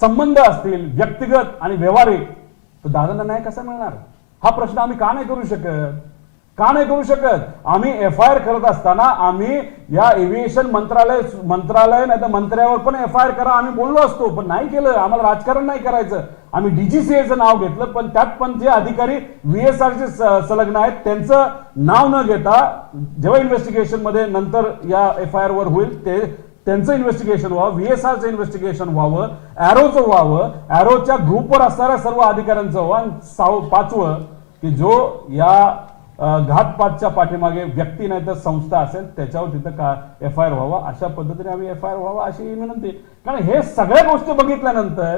संबंध असतील व्यक्तिगत आणि व्यवहारिक, तर दादांना न्याय कसा मिळणार? हा प्रश्न आम्ही का नाही करू शकत? आम्ही FIR करत असताना आम्ही या एव्हिएशन मंत्रालय नाही तर मंत्र्यावर पण FIR करा आम्ही बोललो असतो, पण नाही केलं. आम्हाला राजकारण नाही करायचं. आम्ही DGCAचं नाव घेतलं, पण त्यात पण जे अधिकारी VSRचे संलग्न आहेत त्यांचं नाव न घेता जेव्हा इन्व्हेस्टिगेशन मध्ये नंतर या FIR वर होईल ते त्यांचं इन्व्हेस्टिगेशन व्हावं, VSRचं इन्व्हेस्टिगेशन व्हावं, एरोचं व्हावं, एरोच्या ग्रुपवर असणाऱ्या सर्व अधिकाऱ्यांचं व्हावं. आणि 5वं की जो या घातपातच्या पाठीमागे व्यक्ती नाही तर संस्था असेल त्याच्यावर तिथं का FIR व्हावा, अशा पद्धतीने आम्ही FIR व्हावा अशी विनंती. कारण हे सगळ्या गोष्टी बघितल्यानंतर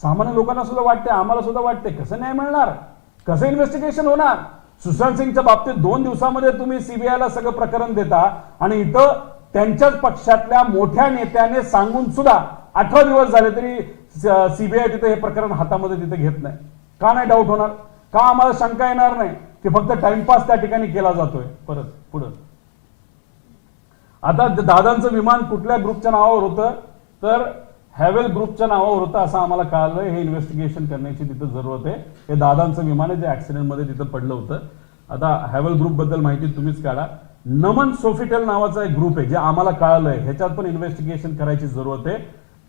सामान्य लोकांना सुद्धा वाटते, आम्हाला सुद्धा वाटते, कसं न्याय मिळणार, कसं इन्व्हेस्टिगेशन होणार. सुशांत सिंगच्या बाबतीत 2 दिवसामध्ये तुम्ही CBIला सगळं प्रकरण देता आणि इथं त्यांच्याच पक्षातल्या मोठ्या नेत्याने सांगून सुद्धा 18 दिवस झाले तरी CBI तिथे हे प्रकरण हातामध्ये तिथे घेत नाही. का नाही डाऊट होणार? का आम्हाला शंका येणार नाही की फक्त टाइमपास त्या ठिकाणी केला जातोय? परत पुढं आता दादांचं विमान कुठल्या ग्रुपच्या नावावर होतं, तर हॅवेल ग्रुपच्या नावावर होतं असं आम्हाला कळालं. हे इन्व्हेस्टिगेशन करण्याची तिथं जरूरत आहे. हे दादांचं विमान आहे जे ऍक्सिडेंट मध्ये तिथं पडलं होतं. आता हॅवेल ग्रुप बद्दल माहिती तुम्हीच काढा. नमन सोफिटेल नावाचा एक ग्रुप आहे जे आम्हाला कळालंय, ह्याच्यात पण इन्व्हेस्टिगेशन करायची जरूरत आहे.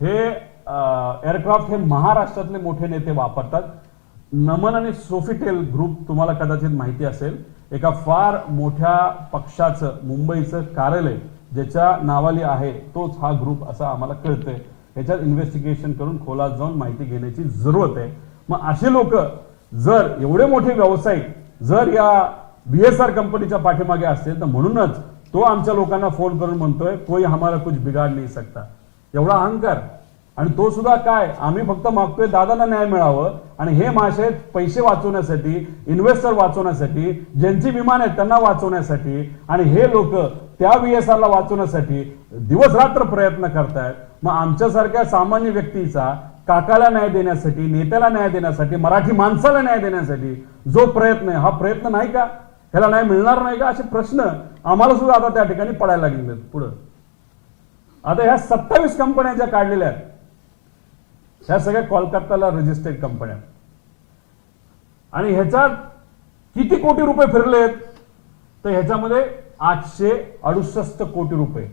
हे एअरक्राफ्ट हे महाराष्ट्रातले मोठे नेते वापरतात. नमन आणि सोफिटेल ग्रुप तुम्हाला कदाचित माहिती असेल, एका फार मोठ्या पक्षाचं मुंबईचं कार्यालय ज्याच्या नावाली आहे तोच हा ग्रुप असं आम्हाला कळतंय. ह्याच्यात इन्व्हेस्टिगेशन करून खोलात जाऊन माहिती घेण्याची जरूरत आहे. मग असे लोक जर एवढे मोठे व्यावसायिक जर या VSR कंपनीच्या पाठीमागे असतील तर म्हणूनच तो आमच्या लोकांना फोन करून म्हणतोय कोई हमारा कुछ बिगाड़ नहीं सकता. एवढा अहंकार. आणि तो सुद्धा काय, आम्ही फक्त मागतोय दादांना न्याय मिळावं आणि हे मासे पैसे वाचवण्यासाठी, इन्व्हेस्टर वाचवण्यासाठी, ज्यांची विमान आहेत त्यांना वाचवण्यासाठी आणि हे लोक त्या VSRला वाचवण्यासाठी दिवस रात्र प्रयत्न करतायत. मग आमच्यासारख्या सामान्य व्यक्तीचा काकाला न्याय देण्यासाठी, नेत्याला न्याय देण्यासाठी, मराठी माणसाला न्याय देण्यासाठी जो प्रयत्न आहे हा प्रयत्न नाही का, ह्याला न्याय मिळणार नाही का, असे प्रश्न आम्हाला सुद्धा आता त्या ठिकाणी पडायला लागले. पुढं आता ह्या 27 कंपन्या ज्या काढलेल्या आहेत ह्या सगळ्या कोलकाताला रजिस्टर्ड कंपन्या आणि ह्याच्यात किती कोटी रुपये फिरलेत, तर ह्याच्यामध्ये 868 कोटी रुपये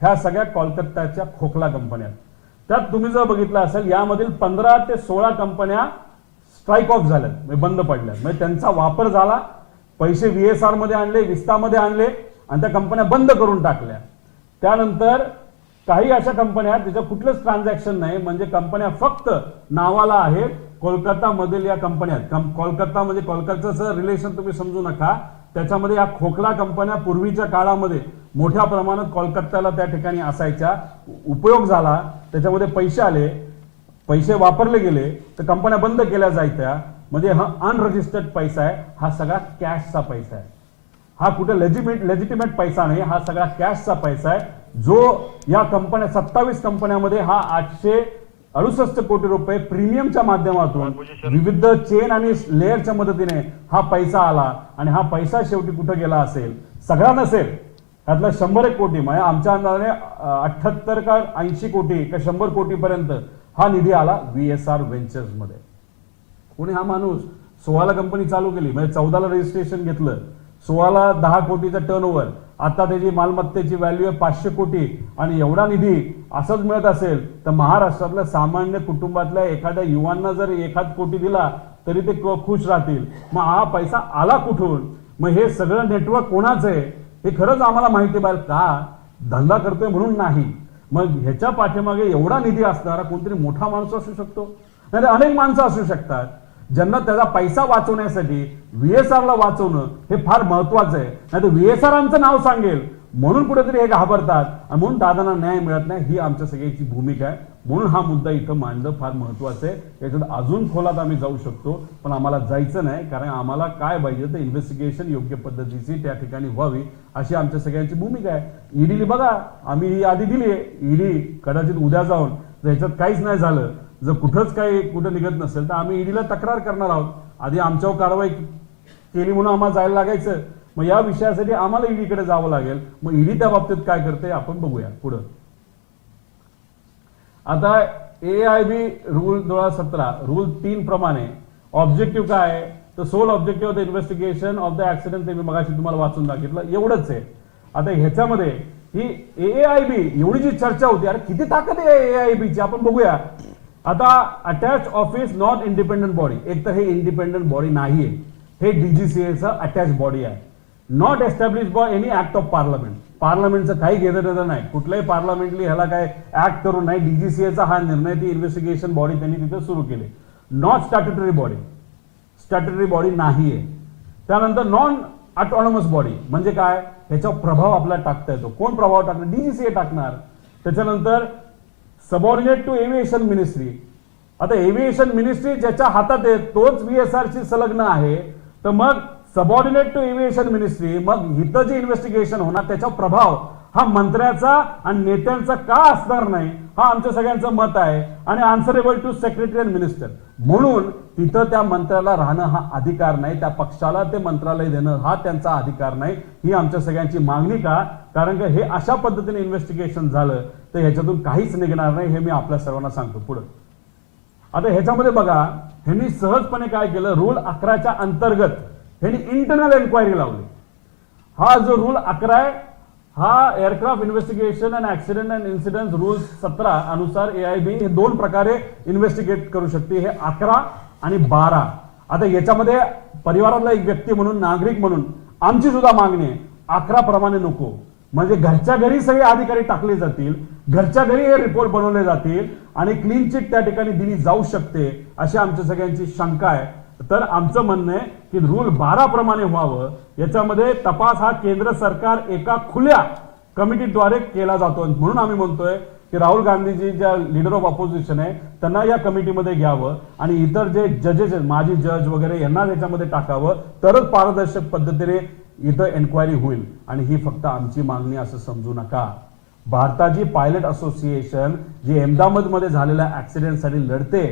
ह्या सगळ्या कोलकाताच्या खोकला कंपन्या. त्यात तुम्ही जर बघितलं असेल यामधील 15 ते 16 कंपन्या स्ट्राईक ऑफ झाल्यात, म्हणजे बंद पडल्या, म्हणजे त्यांचा वापर झाला, पैसे VSR मध्ये आणले, विस्तामध्ये आणले आणि त्या कंपन्या बंद करून टाकल्या. त्यानंतर काही अशा कंपन्या आहेत तिचं कुठलंच ट्रान्झॅक्शन नाही, म्हणजे कंपन्या फक्त नावाला आहेत. कोलकाता मधील या कंपन्या आहेत. कोलकाता म्हणजे कोलकाताचं रिलेशन तुम्ही समजू नका. त्याच्यामध्ये या खोकला कंपन्या पूर्वीच्या काळामध्ये मोठ्या प्रमाणात कोलकात्याला त्या ठिकाणी असायच्या. उपयोग झाला, त्याच्यामध्ये पैसे आले, पैसे वापरले गेले, तर कंपन्या बंद केल्या जायच्या. म्हणजे हा अनरजिस्टर्ड पैसा आहे, हा सगळा कॅशचा पैसा आहे. हा कुठे लेजिटिमेट पैसा नाही, हा सगळा कॅशचा पैसा आहे, जो या कंपन्या 27 कंपन्यामध्ये हा 868 कोटी रुपये प्रीमियमच्या माध्यमातून विविध चेन आणि लेअरच्या मदतीने हा पैसा आला. आणि हा पैसा शेवटी कुठे गेला असेल, सगळा नसेल, त्यातला 100 कोटी, म्हणजे आमच्या अंदाजाने 78 का 80 कोटी का 100 कोटीपर्यंत हा निधी आला VSR व्हेंचर्स मध्ये. कोणी हा माणूस 16ला कंपनी चालू केली, म्हणजे 14ला रजिस्ट्रेशन घेतलं, 16ला 10 कोटीचा टर्नओव्हर, आता त्याची मालमत्तेची व्हॅल्यू आहे 500 कोटी. आणि एवढा निधी असंच मिळत असेल तर महाराष्ट्रातल्या सामान्य कुटुंबातल्या एखाद्या युवांना जर 1 कोटी दिला तरी ते खुश राहतील. मग हा पैसा आला कुठून? मग हे सगळं नेटवर्क कोणाचं आहे हे खरंच आम्हाला माहिती पाहिजे. का धंदा करतोय म्हणून नाही, मग ह्याच्या पाठीमागे एवढा निधी असणारा कोणतरी मोठा माणूस असू शकतो, नाही तर अनेक माणसं असू शकतात ज्यांना त्याचा पैसा वाचवण्यासाठी VSRला वाचवणं हे फार महत्वाचं आहे. नाही तर VSR आमचं नाव सांगेल म्हणून कुठेतरी हे घाबरतात आणि म्हणून दादांना न्याय मिळत नाही. ही आमच्या सगळ्याची भूमिका आहे, म्हणून हा मुद्दा इथं मांडणं फार महत्वाचं आहे. याच्यात अजून खोलात आम्ही जाऊ शकतो, पण आम्हाला जायचं नाही, कारण आम्हाला काय पाहिजे तर इन्व्हेस्टिगेशन योग्य पद्धतीची त्या ठिकाणी व्हावी अशी आमच्या सगळ्यांची भूमिका आहे. ईडीला बघा, आम्ही ही यादी दिली आहे. ईडी कदाचित उद्या जाऊन जर ह्याच्यात काहीच नाही झालं, जर कुठंच काही कुठं निघत नसेल तर आम्ही ईडीला तक्रार करणार आहोत. आधी आमच्यावर कारवाई केली म्हणून आम्हाला जायला लागायचं, मग या विषयासाठी आम्हाला ईडीकडे जावं लागेल. मग ईडी त्या बाबतीत काय करते आपण बघूया पुढं. आता AIB रूल 2017 रूल 3 प्रमाणे ऑब्जेक्टिव्ह काय आहे तर sole objective of the investigation of the accident, ते मी मगाशी तुम्हाला वाचून दाखवलं, एवढंच आहे. आता ह्याच्यामध्ये ही AIB एवढी जी चर्चा होती, अरे किती ताकद आहे AIBची आपण बघूया. आता attach office not independent body, एक तर हे इंडिपेंडंट बॉडी नाहीये, हे DGCAचं अटॅच बॉडी आहे. Not establish by any act of parliament, पार्लमेंटचं काही घेणं नाही, कुठल्याही पार्लमेंटली ह्याला काय ऍक्ट करून नाही. DGCAचा हा निर्णय, ती इन्व्हेस्टिगेशन बॉडी त्यांनी तिथे सुरू केली. Not statutory body, statutory body नाहीये. त्यानंतर नॉन ऑटोनॉमस बॉडी म्हणजे काय, ह्याच्यावर प्रभाव आपल्याला टाकता येतो. कोण प्रभाव टाकणार? DGCA टाकणार. त्याच्यानंतर सबऑर्डिनेट टू एव्हिएशन मिनिस्ट्री, आता एव्हिएशन मिनिस्ट्री ज्याच्या हातात आहे तोच VSRशी संलग्न आहे, तर मग सबऑर्डिनेट टू एव्हिएशन मिनिस्ट्री, मग इथं जे इन्व्हेस्टिगेशन होणार त्याचा प्रभाव हा मंत्र्याचा आणि नेत्यांचा का असणार नाही, हा आमच्या सगळ्यांचं मत आहे. आणि answerable to secretary and minister, म्हणून तिथं त्या मंत्र्याला राहणं हा अधिकार नाही, त्या पक्षाला ते मंत्रालय देणं हा त्यांचा अधिकार नाही. ही आमच्या सगळ्यांची मागणी का, कारण की हे अशा पद्धतीने इन्व्हेस्टिगेशन झालं तर ह्याच्यातून काहीच निघणार नाही, हे मी आपल्या सर्वांना सांगतो. पुढे आता ह्याच्यामध्ये बघा, ह्यांनी सहजपणे काय केलं, रूल 11च्या अंतर्गत ह्यांनी इंटरनल एन्क्वायरी लावली. हा जो रूल 11 आहे हा aircraft investigation and accident and incident rule 17 अनुसार AIB हे 2 प्रकारे इन्व्हेस्टिगेट करू शकते, हे 11 आणि 12. आता याच्यामध्ये परिवारातला एक व्यक्ती म्हणून, नागरिक म्हणून आमची सुद्धा मागणी आहे, 11 प्रमाणे नको, म्हणजे घरच्या घरी सगळे अधिकारी टाकले जातील, घरच्या घरी हे रिपोर्ट बनवले जातील आणि क्लीन चिट त्या ठिकाणी दिली जाऊ शकते अशी आमच्या सगळ्यांची शंका आहे. तर आमचं म्हणणं आहे की रूल 12 प्रमाणे व्हावं. याच्यामध्ये तपास हा केंद्र सरकार एका खुल्या कमिटीद्वारे केला जातो, म्हणून आम्ही म्हणतोय की राहुल गांधीजी ज्या लीडर ऑफ ऑपोजिशन आहे त्यांना या कमिटीमध्ये घ्यावं आणि इतर जे जजेस आहेत, माजी जज वगैरे, यांना त्याच्यामध्ये टाकावं, तरच पारदर्शक पद्धतीने इथं एन्क्वायरी होईल. आणि ही फक्त आमची मागणी असं समजू नका. भारताची पायलट असोसिएशन जी अहमदाबादमध्ये झालेल्या ऍक्सिडेंटसाठी लढते,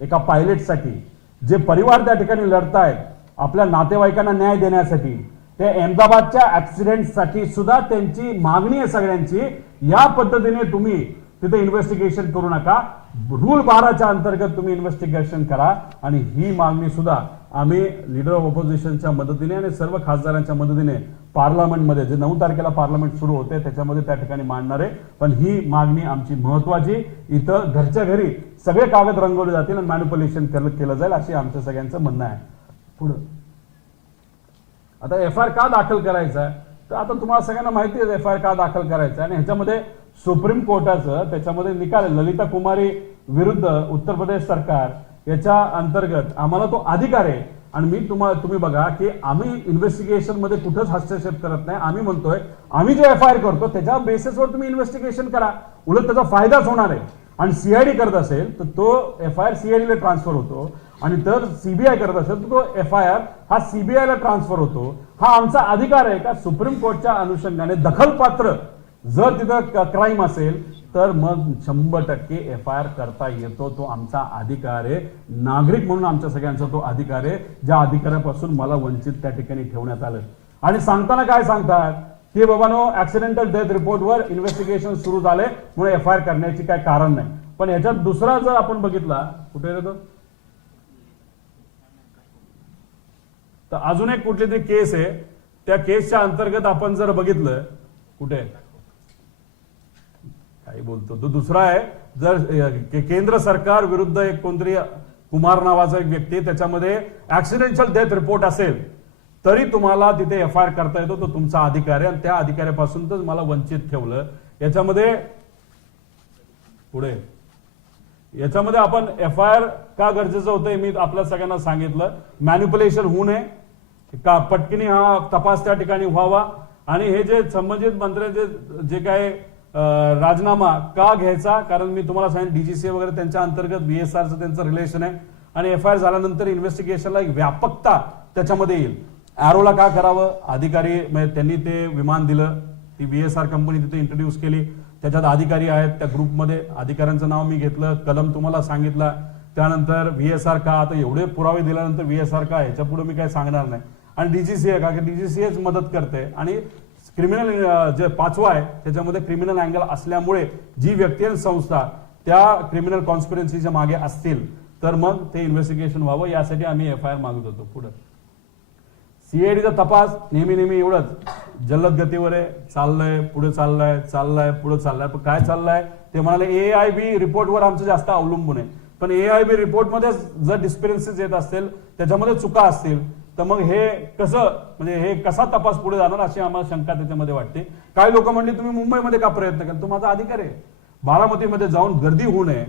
एका पायलटसाठी जे परिवार त्या ठिकाणी लढतायत आपल्या नातेवाईकांना न्याय देण्यासाठी, ते अहमदाबादच्या ऍक्सिडेंटसाठी सुद्धा त्यांची मागणी आहे सगळ्यांची, या पद्धतीने तुम्ही तिथे इन्व्हेस्टिगेशन करू नका, रूल 12च्या अंतर्गत तुम्ही इन्व्हेस्टिगेशन करा. आणि ही मागणी सुद्धा आम्ही लीडर ऑफ ऑपोजिशनच्या मदतीने आणि सर्व खासदारांच्या मदतीने पार्लमेंटमध्ये, जे 9 तारखेला पार्लमेंट सुरू होते त्याच्यामध्ये त्या ठिकाणी मांडणार आहे. पण ही मागणी आमची महत्वाची, इथं घरच्या घरी सगळे कागद रंगवले जातील आणि मॅनिप्युलेशन केलं जाईल अशी आमचं सगळ्यांचं म्हणणं आहे. पुढं आता FIR का दाखल करायचा आहे तर आता तुम्हाला सगळ्यांना माहिती आहे FIR का दाखल करायचा आहे. आणि ह्याच्यामध्ये सुप्रीम कोर्टाचं त्याच्यामध्ये निकाल आहे. ललिता कुमारी विरुद्ध उत्तर प्रदेश सरकार याच्या अंतर्गत आम्हाला तो अधिकार आहे. आणि तुम्ही बघा की आम्ही इन्व्हेस्टिगेशन मध्ये कुठंच हस्तक्षेप करत नाही. आम्ही म्हणतोय आम्ही जो FIR करतो त्याच्या बेसिसवर तुम्ही इन्व्हेस्टिगेशन करा, उलट त्याचा फायदाच होणार आहे. आणि CID करत असेल तर तो FIR CID ला ट्रान्सफर होतो, आणि तर CBI करत असेल तर तो FIR हा CBI ला ट्रान्सफर होतो. हा आमचा अधिकार आहे का सुप्रीम कोर्टच्या अनुषंगाने दखलपात्र जर तिथं क्राईम असेल तर मग 100% FIR करता येतो. तो आमचा अधिकार आहे. नागरिक म्हणून आमच्या सगळ्यांचा तो अधिकार आहे, ज्या अधिकारापासून मला वंचित त्या ठिकाणी ठेवण्यात आलं. आणि सांगताना काय सांगतात की बाबांनो ऍक्सिडेंटल डेथ रिपोर्टवर इन्व्हेस्टिगेशन सुरू झाले म्हणून FIR करण्याची काय कारण नाही. पण याच्यात दुसरा जर आपण बघितला, कुठे रे तो, तर अजून एक कुठली तरी केस आहे, त्या केसच्या अंतर्गत आपण जर बघितलं, कुठे काही बोलतो तो दुसरा आहे, जर केंद्र सरकार विरुद्ध एक कोणतरी कुमार नावाचा एक व्यक्ती, त्याच्यामध्ये ऍक्सिडेंटल डेथ रिपोर्ट असेल तरी तुम्हाला तिथे FIR करता येतो, तो तुमचा अधिकार आहे. आणि त्या अधिकाऱ्यापासून तर मला वंचित ठेवलं. याच्यामध्ये पुढे याच्यामध्ये आपण FIR का गरजेचं होतं मी आपल्या सगळ्यांना सांगितलं. मॅन्युप्युलेशन होऊ नये, का पटकिनी हा तपास त्या ठिकाणी व्हावा, आणि हे जे संबंधित मंत्र्याचे जे काय राजीनामा का घ्यायचा, कारण मी तुम्हाला सांगितलं DGCA वगैरे त्यांच्या अंतर्गत BSRचं त्यांचं रिलेशन आहे, आणि FIR झाल्यानंतर इन्व्हेस्टिगेशनला एक व्यापकता त्याच्यामध्ये येईल. एरोला का करावं, अधिकारी म्हणजे त्यांनी ते विमान दिलं, ती BSR कंपनी तिथे इंट्रोड्यूस केली, त्याच्यात अधिकारी आहेत, त्या ग्रुपमध्ये अधिकाऱ्यांचं नाव मी घेतलं, कलम तुम्हाला सांगितला. त्यानंतर VSR का, आता एवढे पुरावे दिल्यानंतर VSR का, ह्याच्या पुढे मी काय सांगणार नाही. आणि DGCA का, की DGCAच मदत करते. आणि क्रिमिनल जे 5वा आहे त्याच्यामध्ये क्रिमिनल अँगल असल्यामुळे जी व्यक्ती आणि संस्था त्या क्रिमिनल कॉन्स्पिरन्सीच्या मागे असतील तर मग ते इन्व्हेस्टिगेशन व्हावं, यासाठी आम्ही FIR मागत होतो. पुढे CIDचा तपास नेहमी एवढंच जलद गतीवर आहे, चाललंय, पुढे चाललंय, पुढे चाललंय. पण काय चाललंय ते म्हणाले AIB रिपोर्टवर आमचं जास्त अवलंबून आहे. पण AIB रिपोर्टमध्ये जर डिस्पेरन्सीज येत असतील, त्याच्यामध्ये चुका असतील, तर मग हे कसं, म्हणजे हे कसा तपास पुढे जाणार, अशी आम्हाला शंका त्याच्यामध्ये वाटते. काही लोक म्हणले तुम्ही मुंबईमध्ये का प्रयत्न केला, तो माझा अधिकार आहे. बारामतीमध्ये जाऊन गर्दी होऊ नये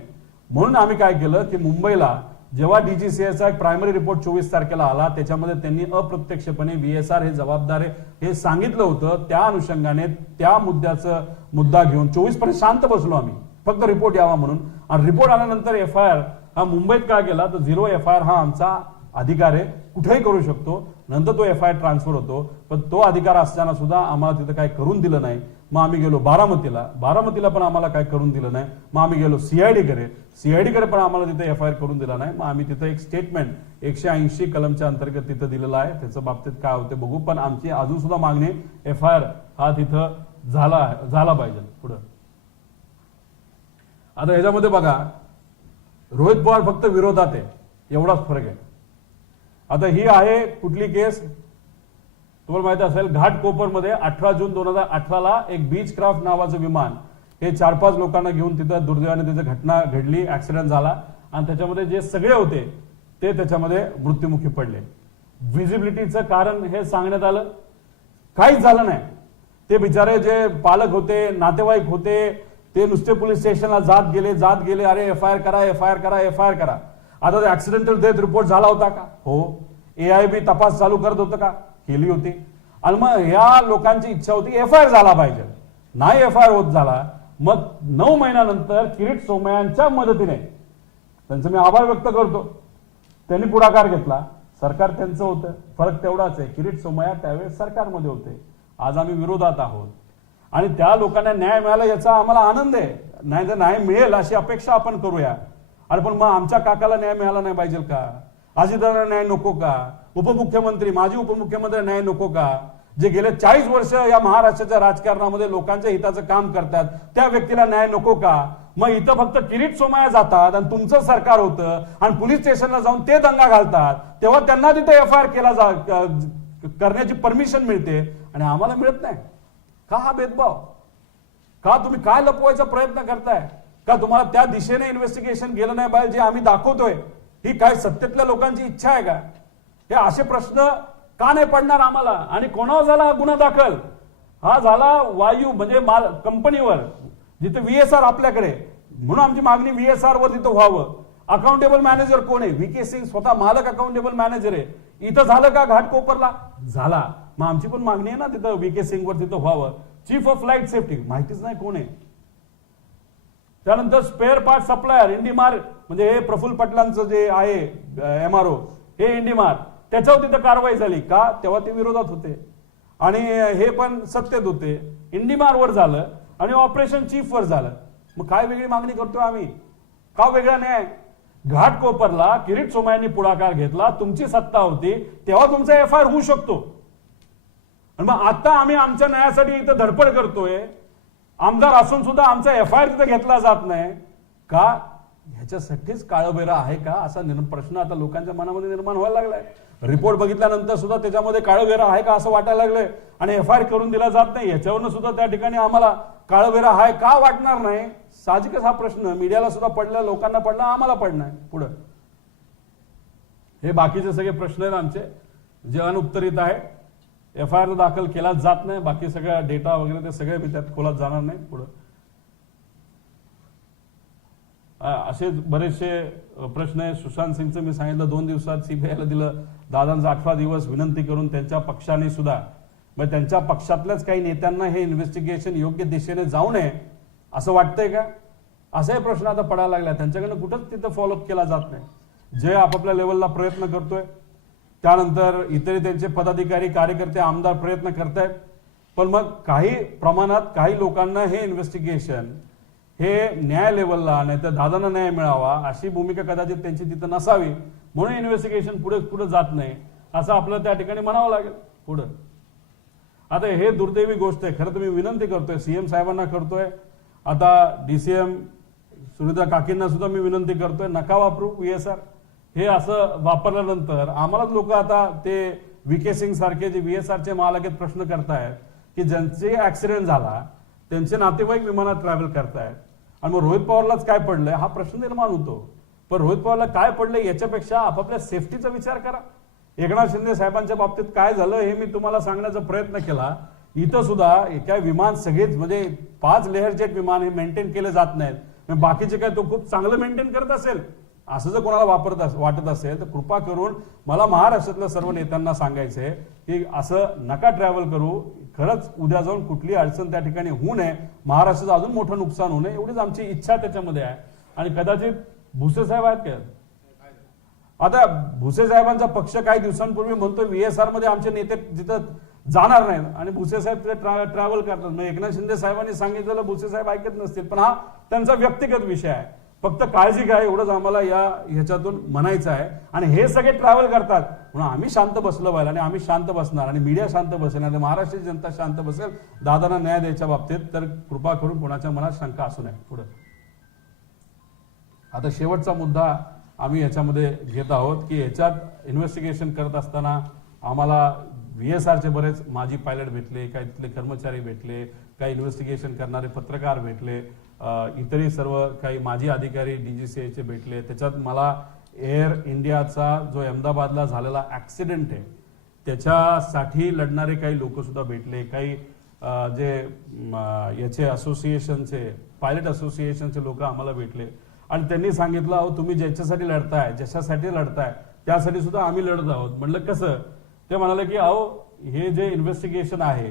म्हणून आम्ही काय केलं की मुंबईला जेव्हा DGCAचा एक प्रायमरी रिपोर्ट 24 तारखेला आला, त्याच्यामध्ये त्यांनी अप्रत्यक्षपणे VSR हे जबाबदार आहे हे सांगितलं होतं. त्या अनुषंगाने त्या मुद्दा घेऊन 24 पर्यंत शांत बसलो आम्ही, फक्त रिपोर्ट यावा म्हणून. आणि रिपोर्ट आल्यानंतर FIR हा मुंबईत का गेला, तर 0 FIR हा आमचा अधिकार आहे, कुठेही करू शकतो. नंतर तो FIR ट्रान्सफर होतो, पण तो अधिकार असताना सुद्धा आम्हाला तिथं काय करून दिलं नाही. मग आम्ही गेलो बारामतीला पण आम्हाला काय करून दिलं नाही. मग आम्ही गेलो CID कडे पण आम्हाला तिथे FIR करून दिला नाही. मग आम्ही तिथे एक स्टेटमेंट 180 कलमच्या अंतर्गत तिथं दिलेलं आहे, त्याच्या बाबतीत काय होते बघू. पण आमची अजून सुद्धा मागणी FIR हा तिथं झाला पाहिजे. पुढं आता ह्याच्यामध्ये बघा, रोहित पवार फक्त विरोधात आहे, एवढाच फरक आहे. आता ही आहे कुठली केस तुम्हाला माहिती असेल, घाटकोपरमध्ये 18 जून 2018ला एक बीच क्राफ्ट नावाचं विमान हे 4-5 लोकांना घेऊन तिथं दुर्दैवाने तिथे घटना घडली, ऍक्सिडेंट झाला, आणि त्याच्यामध्ये जे सगळे होते ते त्याच्यामध्ये मृत्युमुखी पडले. व्हिजिबिलिटीचं कारण हे सांगण्यात आलं, काहीच झालं नाही. ते बिचारे जे पालक होते, नातेवाईक होते, ते नुसते पोलीस स्टेशनला जात गेले, अरे FIR करा. आता ते ऍक्सिडेंटल डेथ रिपोर्ट झाला होता का? हो. AIB तपास चालू करत होतं का? केली होती. आणि मग ह्या लोकांची इच्छा होती FIR झाला पाहिजे, नाही FIR होत झाला. मग 9 महिन्यानंतर किरीट सोमय्यांच्या मदतीने, त्यांचं मी आभार व्यक्त करतो, त्यांनी पुढाकार घेतला. सरकार त्यांचं होतं, फरक तेवढाच आहे, किरीट सोमय्या त्यावेळेस सरकारमध्ये होते, आज आम्ही विरोधात आहोत. आणि त्या लोकांना न्याय मिळाला याचा आम्हाला आनंद आहे. नाही तर न्याय मिळेल अशी अपेक्षा आपण करूया. अरे पण मग आमच्या काकाला न्याय मिळाला नाही पाहिजे का? अजितदादांना न्याय नको का? उपमुख्यमंत्री, माजी उपमुख्यमंत्री न्याय नको का? जे गेले 40 वर्ष या महाराष्ट्राच्या राजकारणामध्ये लोकांच्या हिताचं काम करतात त्या व्यक्तीला न्याय नको का? मग इथं फक्त किरीट सोमय्या जातात आणि तुमचं सरकार होतं आणि पोलीस स्टेशनला जाऊन ते दंगा घालतात, तेव्हा त्यांना तिथे FIR करण्याची परमिशन मिळते आणि आम्हाला मिळत नाही का? हा भेदभाव का? तुम्ही काय लपवायचा प्रयत्न करताय का? तुम्हाला त्या दिशेने इन्व्हेस्टिगेशन गेलं नाही पाहिजे जे आम्ही दाखवतोय, ही काय सत्तेतल्या लोकांची इच्छा आहे का? हे असे प्रश्न का नाही पडणार आम्हाला? आणि कोणावर झाला गुन्हा दाखल? हा झाला वायू म्हणजे कंपनीवर, जिथे VSR आपल्याकडे, म्हणून आमची मागणी VSR वर तिथं व्हावं. अकाउंटेबल मॅनेजर कोण आहे? VK सिंग स्वतः मालक अकाउंटेबल मॅनेजर आहे. इथं झालं का घाटकोपरला? झाला. मग आमची पण मागणी आहे ना तिथं VK सिंग वर तिथं व्हावं. चीफ ऑफ फ्लाईट सेफ्टी माहितीच नाही कोण आहे. त्यानंतर स्पेअर पार्ट सप्लायर इंडिमार, म्हणजे हे प्रफुल्ल पटलांचं जे आहे MRO, हे इंडिमार, त्याच्यावर तिथं कारवाई झाली का? तेव्हा ते विरोधात होते आणि हे पण सत्तेत होते. इंडिमार वर झालं आणि ऑपरेशन चीफ वर झालं. मग काय वेगळी मागणी करतोय आम्ही? का वेगळा न्याय? घाटकोपरला किरीट सोमय्यांनी पुढाकार घेतला, तुमची सत्ता होती, तेव्हा तुमचा FIR होऊ शकतो. आणि मग आता आम्ही आमच्या न्यायासाठी इथं धडपड करतोय, आमदार असून सुद्धा आमचा FIR तिथं घेतला जात नाही का? ह्याच्यासाठीच काळबेरा आहे का असा प्रश्न आता लोकांच्या मनामध्ये निर्माण व्हायला लागलाय. रिपोर्ट बघितल्यानंतर सुद्धा त्याच्यामध्ये काळबेरा आहे का असं वाटायला लागलंय आणि FIR करून दिला जात नाही. याच्यावरनं सुद्धा त्या ठिकाणी आम्हाला काळबेरा आहे का वाटणार नाही? साहजिकच हा प्रश्न मीडियाला सुद्धा पडला, लोकांना पडला, आम्हाला पडणार पुढं. हे बाकीचे सगळे प्रश्न आहेत आमचे जे अनुत्तरित आहे. FIR दाखल केला जात नाही, बाकी सगळ्या डेटा वगैरे ते सगळे मी त्यात खोलात जाणार नाही पुढं. असे बरेचसे प्रश्न आहे. सुशांत सिंगचं मी सांगितलं 2 दिवसात CBIला दिलं. दादांचा 18 दिवस विनंती करून त्यांच्या पक्षाने सुद्धा, मग त्यांच्या पक्षातल्याच काही नेत्यांना हे इन्व्हेस्टिगेशन योग्य दिशेने जाऊ नये असं वाटतंय का? असाही प्रश्न आता पडायला लागला. त्यांच्याकडनं कुठंच तिथं फॉलोअप केला जात नाही. जे आपापल्या लेवलला प्रयत्न करतोय, त्यानंतर इतरही त्यांचे पदाधिकारी कार्यकर्ते आमदार प्रयत्न करतायत, पण मग काही प्रमाणात काही लोकांना हे इन्व्हेस्टिगेशन हे न्याय लेवलला, नाही तर दादांना न्याय मिळावा अशी भूमिका कदाचित त्यांची तिथं नसावी, म्हणून इन्व्हेस्टिगेशन पुढे जात नाही असं आपलं त्या ठिकाणी म्हणावं लागेल पुढं. आता हे दुर्दैवी गोष्ट आहे. खरं तर मी विनंती करतोय CM साहेबांना करतोय, आता DCM सुनीता काकींना सुद्धा मी विनंती करतोय, नका वापरू VSR. हे असं वापरल्यानंतर आम्हालाच लोक आता ते VK सिंग सारखे जे VSRचे मालक प्रश्न करतायत की ज्यांचे ऍक्सिडेंट झाला त्यांचे नातेवाईक विमानात ट्रॅव्हल करतायत आणि मग रोहित पवारलाच काय पडलंय हा प्रश्न निर्माण होतो. पण रोहित पवारला काय पडलंय याच्यापेक्षा आपापल्या सेफ्टीचा विचार करा. एकनाथ शिंदे साहेबांच्या बाबतीत काय झालं हे मी तुम्हाला सांगण्याचा प्रयत्न केला. इथं सुद्धा काय विमान सगळेच म्हणजे 5 लेअर जेट विमान हे मेंटेन केले जात नाहीत. बाकीचे काय तो खूप चांगलं मेंटेन करत असेल असं जर कोणाला वाटत असेल तर कृपा करून मला महाराष्ट्रातल्या सर्व नेत्यांना सांगायचंय की असं नका ट्रॅव्हल करू. खरंच उद्या जाऊन कुठली अडचण त्या ठिकाणी होऊ नये, महाराष्ट्राचं अजून मोठं नुकसान होऊ नये एवढीच आमची इच्छा त्याच्यामध्ये आहे. आणि कदाचित भुसे साहेब आहेत काय, आता भुसे साहेबांचा पक्ष काही दिवसांपूर्वी म्हणतो VSR मध्ये आमचे नेते जिथं जाणार नाहीत आणि भुसे साहेब तिथे ट्रॅव्हल करतात. मग एकनाथ शिंदे साहेबांनी सांगितलेलं भुसे साहेब ऐकत नसतील, पण हा त्यांचा व्यक्तिगत विषय आहे. फक्त काळजी घ्या एवढंच आम्हाला ह्याच्यातून म्हणायचं आहे. आणि हे सगळे ट्रॅव्हल करतात म्हणून आम्ही शांत बसलो पाहिजे आणि आम्ही शांत बसणार आणि मीडिया शांत बसेल आणि महाराष्ट्राची जनता शांत बसेल दादांना न्याय द्यायच्या बाबतीत. तर कृपा करून कोणाच्या मनात शंका असू नये पुढे. आता शेवटचा मुद्दा आम्ही याच्यामध्ये घेत आहोत की याच्यात इन्व्हेस्टिगेशन करत असताना आम्हाला VSRचे बरेच माजी पायलट भेटले, काही तिथले कर्मचारी भेटले, काही इन्व्हेस्टिगेशन करणारे पत्रकार भेटले, इतरही सर्व काही माजी अधिकारी DGCAचे भेटले. त्याच्यात मला एअर इंडियाचा जो अहमदाबादला झालेला ऍक्सिडेंट आहे त्याच्यासाठी लढणारे काही लोक सुद्धा भेटले. काही जे याचे असोसिएशनचे पायलट असोसिएशनचे लोक आम्हाला भेटले आणि त्यांनी सांगितलं अहो तुम्ही ज्याच्यासाठी लढताय त्यासाठी सुद्धा आम्ही लढत आहोत. म्हणलं कसं? ते म्हणाले की अहो हे जे इन्व्हेस्टिगेशन आहे